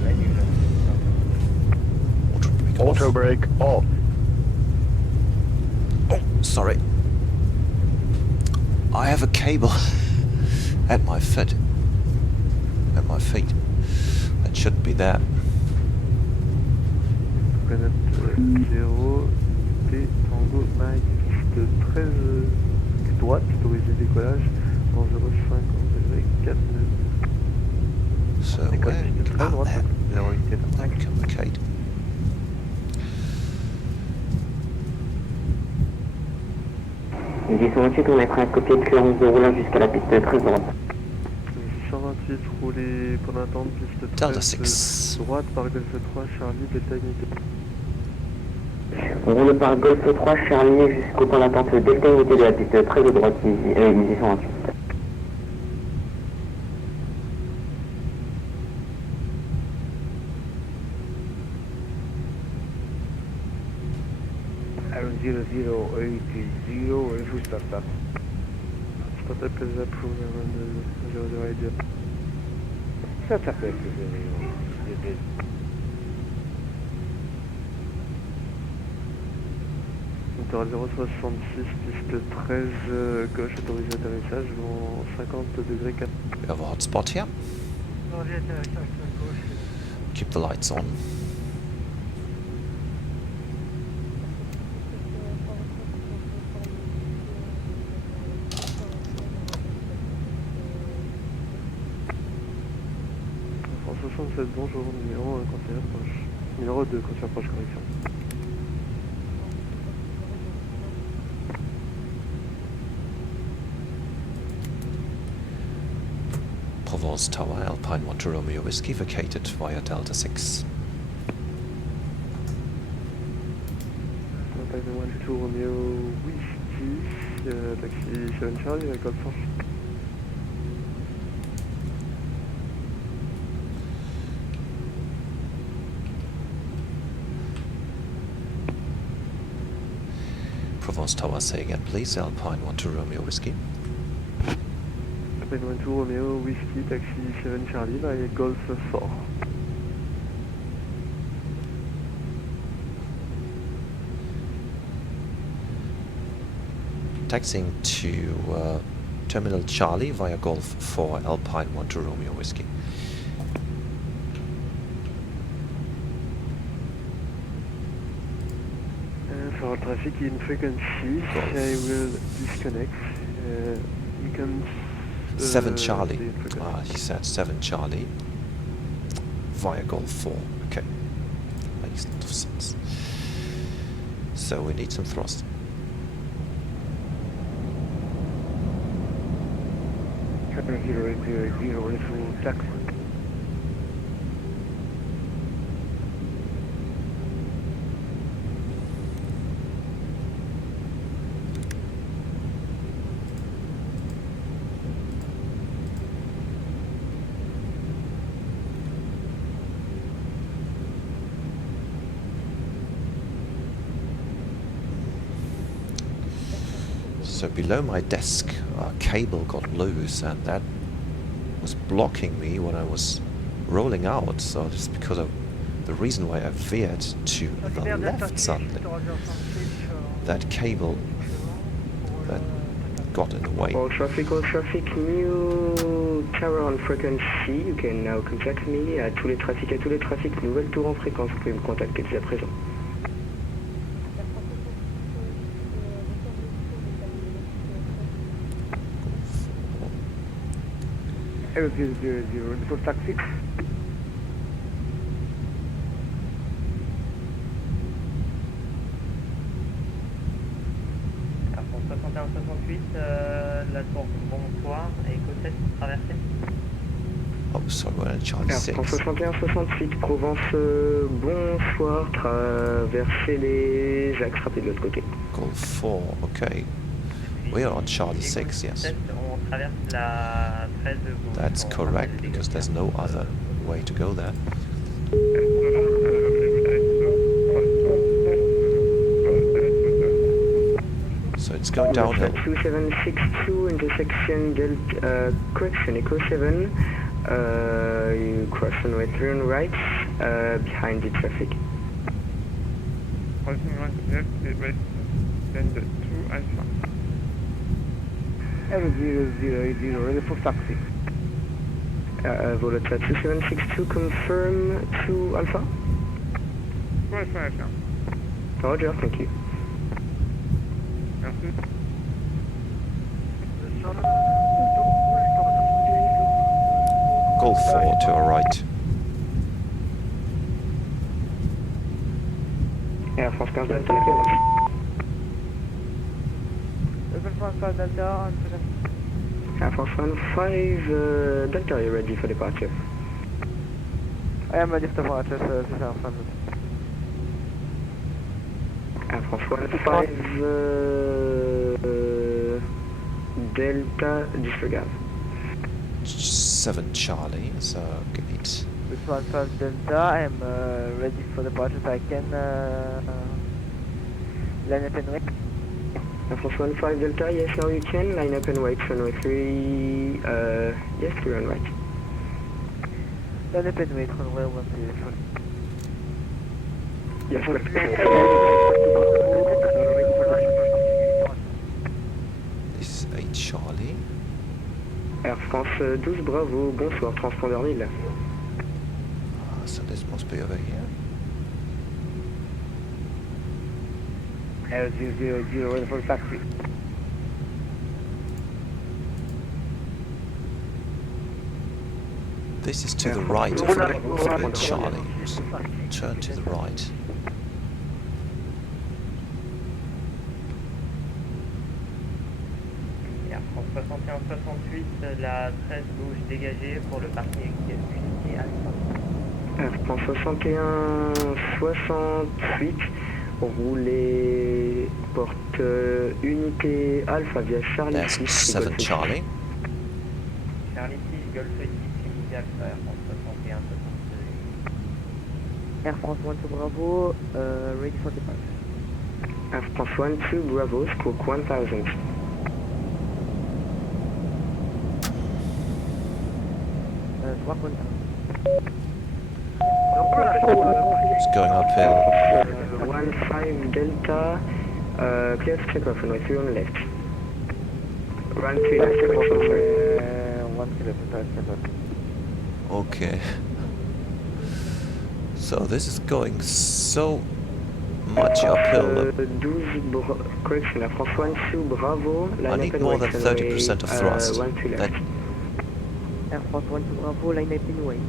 Auto brake off. Oh, sorry. I have a cable at my foot. At my feet. That should be there. Planète 0, P, Tango, Mike, piste 13 droite, autorisé décollage, en 0,50 degrés, 4 nœuds. So Décolle where piste 13 droite, 0,8. communicate. Ils sont ensuite, on mettra un copier de clearance de roulage jusqu'à la piste 13 droite. 128, roulé pour l'attente, piste 13 Delta 6. droite par Golf 3, Charlie, Delta Unité. On roule par Golf 3 Charlie jusqu'au point d'attente Delta Unité de la piste 13 de droite, Easy 128. Aaron 0080, full start. Start up as approved, Aaron 0080. Start up as approved. Moteur 066, piste 13, gauche, autorisé atterrissage, vent 50 degrés 4. We have a hot spot here. Keep the lights on. France 67, bonjour, numéro 1, conseiller approche. Numéro 2, conseiller approche, correction. Provence Tower, Alpine 1 to Romeo Whiskey, vacated via Delta 6. Alpine 1 to Romeo Whiskey, taxi 7 Charlie, Golf 4. Provence Tower, say again please, Alpine 1 to Romeo Whiskey. Alpine 1 to Romeo Whiskey, taxi 7 Charlie, via Golf 4. Taxiing to Terminal Charlie via Golf 4, Alpine 1 to Romeo Whiskey. for traffic in frequency. I will disconnect. You can... 7 Charlie. He said 7 Charlie. Via Golf 4. Okay. Makes a lot of sense. So we need some thrust. Chapter 080, ready for taxi. So below my desk, a cable got loose, and that was blocking me when I was rolling out. So this is because of the reason why I veered to the left suddenly. That cable that got in the way. All traffic, new tower on frequency. You can now contact me. À tous les trafics, nouvelle tour en fréquence. Vous pouvez me contacter dès à présent. Air 000, ready for taxi. Air France 61-68, la tour bonsoir, Echo 7 traversée. Oh, sorry, we're in Charlie 6. Air France 61-68, Provence, bonsoir, traversez les axes rapides de l'autre côté. Golf 4, okay. We are on Charlie 6, yes. That's correct, because there's no other way to go there. So it's going downhill. 2762 intersection Delta, correction, Echo 7. You cross runway 3 on right, behind the traffic. Crossing right left, then the 2 Alpha. Air 080, ready for taxi. Volata 2762, confirm 2 Alpha. Right, Alpha. Roger, thank you. Merci. Golf 4 to our right. Air France 15 Delta. Air France 5 Delta. Air France 15 Delta, are you ready for departure? I am ready for departure, sir. This is Air France. Air France 15 Delta, disregard. 7 Charlie, so gate. This 15 Delta, I am ready for departure, so I can line up and wait. Air France 15 Delta, yes, now you can line up and wait. Runway 3, yes, 3 on right. Line up and wait, runway 1 Yes, correct. This is 8 Charlie. Air France 12 Bravo, bonsoir, transpondeur 1000. So this must be over here. Air 080, ready for taxi. This is to the right of 8 Charlie. So turn to the right. Air France 61-68, la 13 gauche dégagée pour le parking unité Alpha. Air France 61-68, roulez porte unité Alpha via Charlie 6. There's 7 Charlie. Charlie 6, Golf 10, unité Alpha, Air France 61-68. Air France 12 Bravo, ready for departure. Air France 12 Bravo, stroke 1000. It's going uphill. 15 Delta, clear to take off, runway 3 on left. Run 3 left direction, sorry. 1 kilometer. Okay. So this is going so much uphill. 12, correction, Air France 1-2, Bravo. I need more than 30% of thrust. 1-2 left. That Air France 1-2 Bravo, line up in way.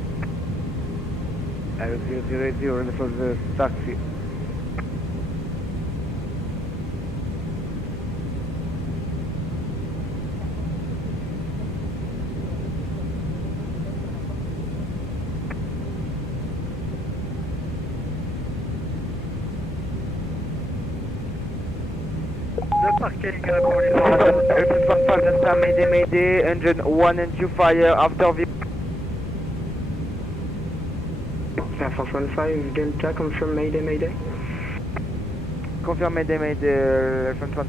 Aero 080, ready for the taxi. Mayday, Mayday, engine 1 and 2 fire after the... Air France 1-5, Delta, confirm Mayday, Mayday. Confirm Mayday, Mayday, Air France 1.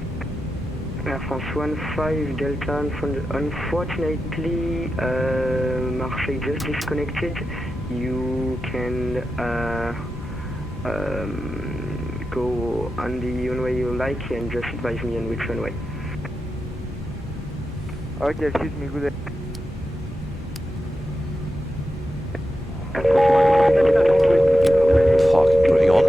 Air France 1-5, Delta, unfortunately, Marseille just disconnected. You can go on the runway you like and just advise me on which runway. Okay, excuse me, good day. parking brake on.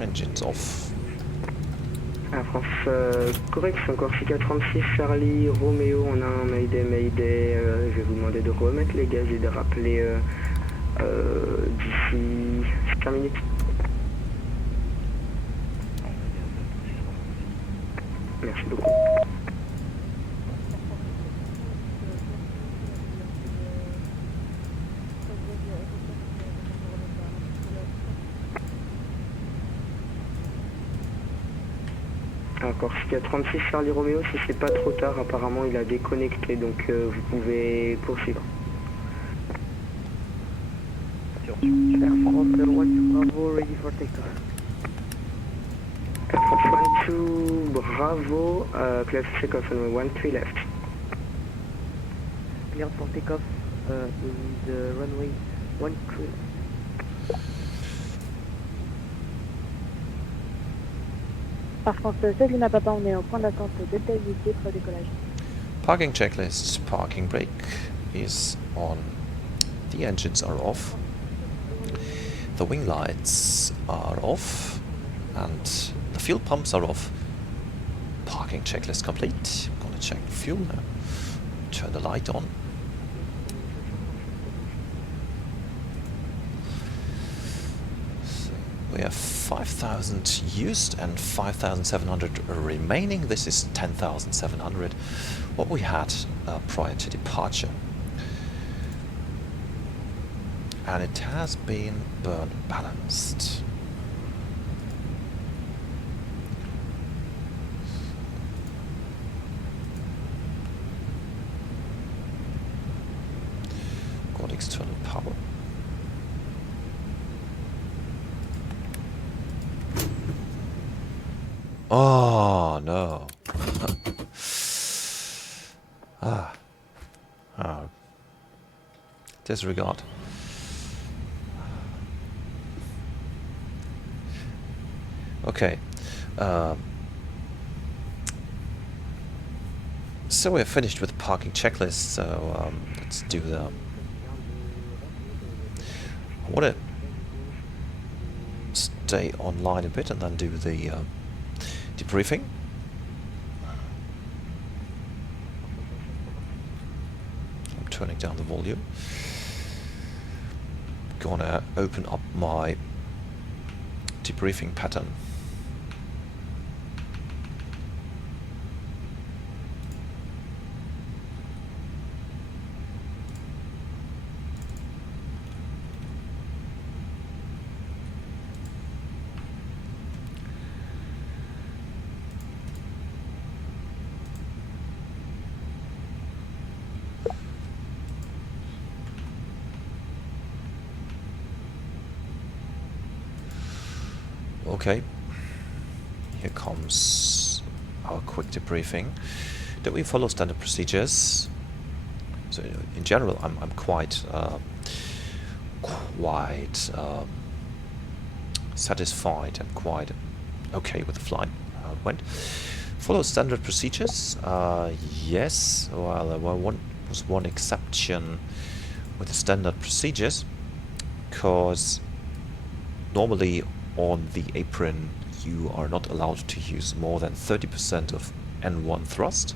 Engines off. Air France, correction, Corsica 36, Charlie, Romeo, on a un Mayday, Mayday. Je vais vous demander de remettre les gaz et de rappeler d'ici 5 minutes. Merci beaucoup. Corsica 36, Charlie Romeo, si c'est pas trop tard, apparemment il a déconnecté, donc vous pouvez poursuivre. Air France 1-2 Bravo, ready for takeoff. Air France 1-2 Bravo, clear to take off on 1-3 left. Clear for takeoff in the runway 1-3. Par France 16 Lima Papa, on est au point d'attente Delta UT pour le décollage. Parking checklist. Parking brake is on. The engines are off. The wing lights are off. And the fuel pumps are off. Parking checklist complete. I'm gonna check fuel now. Turn the light on. We have 5,000 used and 5,700 remaining. This is 10,700, what we had prior to departure. And it has been burn balanced. Got external power. Oh no. Disregard. Okay. So we're finished with the parking checklist, so let's do the... I want to stay online a bit and then do the debriefing. I'm turning down the volume. Gonna open up my debriefing pattern. Okay, here comes our quick debriefing. Did we follow standard procedures? So in general, I'm quite satisfied and quite okay with the flight, how it went. Follow standard procedures? Yes. Well, was one exception with the standard procedures, because normally on the apron you are not allowed to use more than 30% of N1 thrust.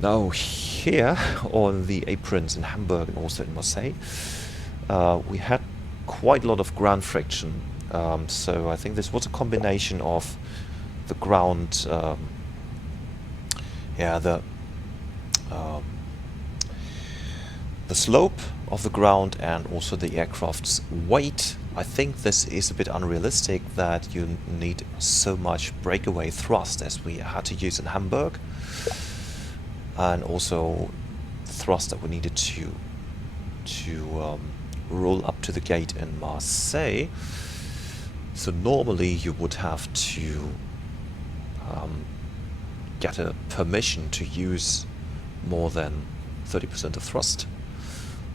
Now here on the aprons in Hamburg and also in Marseille, we had quite a lot of ground friction, so I think this was a combination of the ground, the slope of the ground and also the aircraft's weight. I think this is a bit unrealistic that you need so much breakaway thrust as we had to use in Hamburg, and also the thrust that we needed to roll up to the gate in Marseille. So normally you would have to get a permission to use more than 30% of thrust.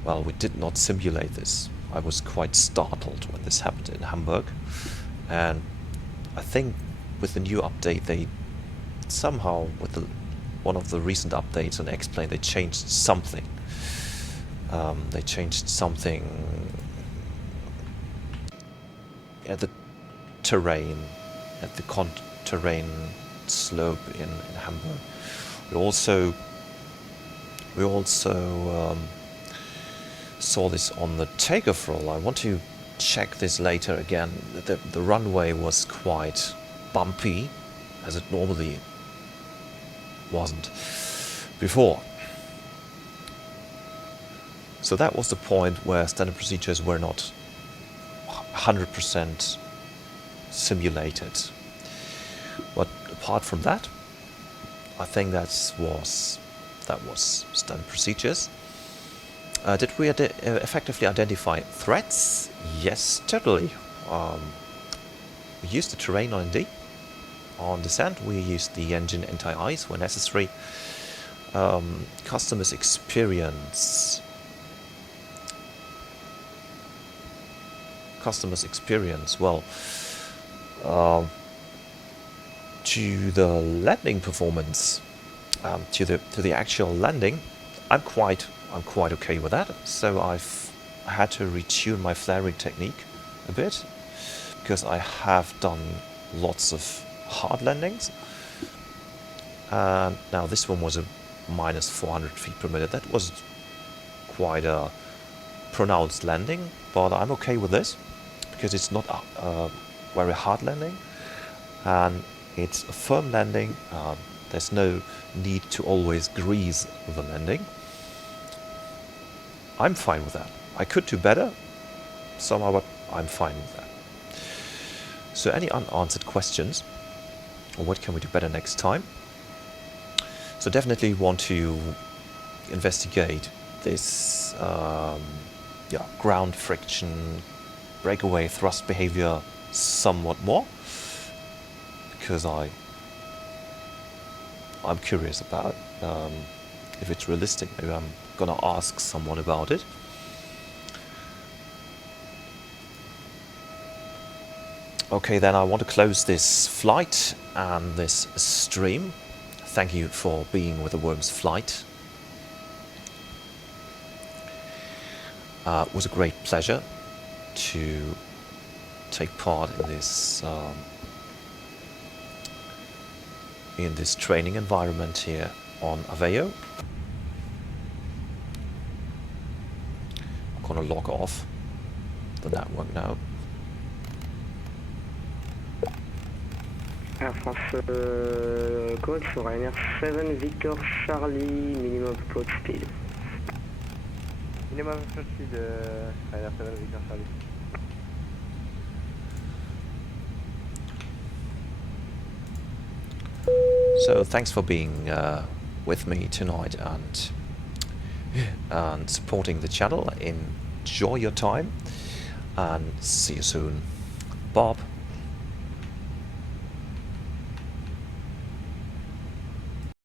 Well, we did not simulate this. I was quite startled when this happened in Hamburg, and I think with the new update they somehow, with one of the recent updates on X-Plane, they changed something. They changed something at the terrain, at the terrain slope in Hamburg. We also saw this on the takeoff roll. I want to check this later again. The runway was quite bumpy, as it normally wasn't before. So that was the point where standard procedures were not 100% simulated. But apart from that, I think that was standard procedures. Did we effectively identify threats? Yes, totally. We used the terrain on ND. On descent, we used the engine anti-ice where necessary. Customers' experience. Well, to the landing performance, to the actual landing, I'm quite okay with that. So I've had to retune my flaring technique a bit, because I have done lots of hard landings. And now this one was a minus 400 feet per minute. That was quite a pronounced landing, but I'm okay with this because it's not a very hard landing and it's a firm landing. There's no need to always grease the landing. I'm fine with that. I could do better somehow, but I'm fine with that. So any unanswered questions, or what can we do better next time? So definitely want to investigate this ground friction, breakaway thrust behavior somewhat more, because I'm curious about if it's realistic. Maybe I'm gonna ask someone about it. Okay, then I want to close this flight and this stream. Thank you for being with the Worms flight. It was a great pleasure to take part in this training environment here on IVAO. I'm gonna log off the network now. Air France code for Ryanair 7 Victor Charlie, minimum approach speed. Minimum approach speed, Ryanair 7 Victor Charlie. So thanks for being with me tonight and supporting the channel. Enjoy your time and see you soon. Bob.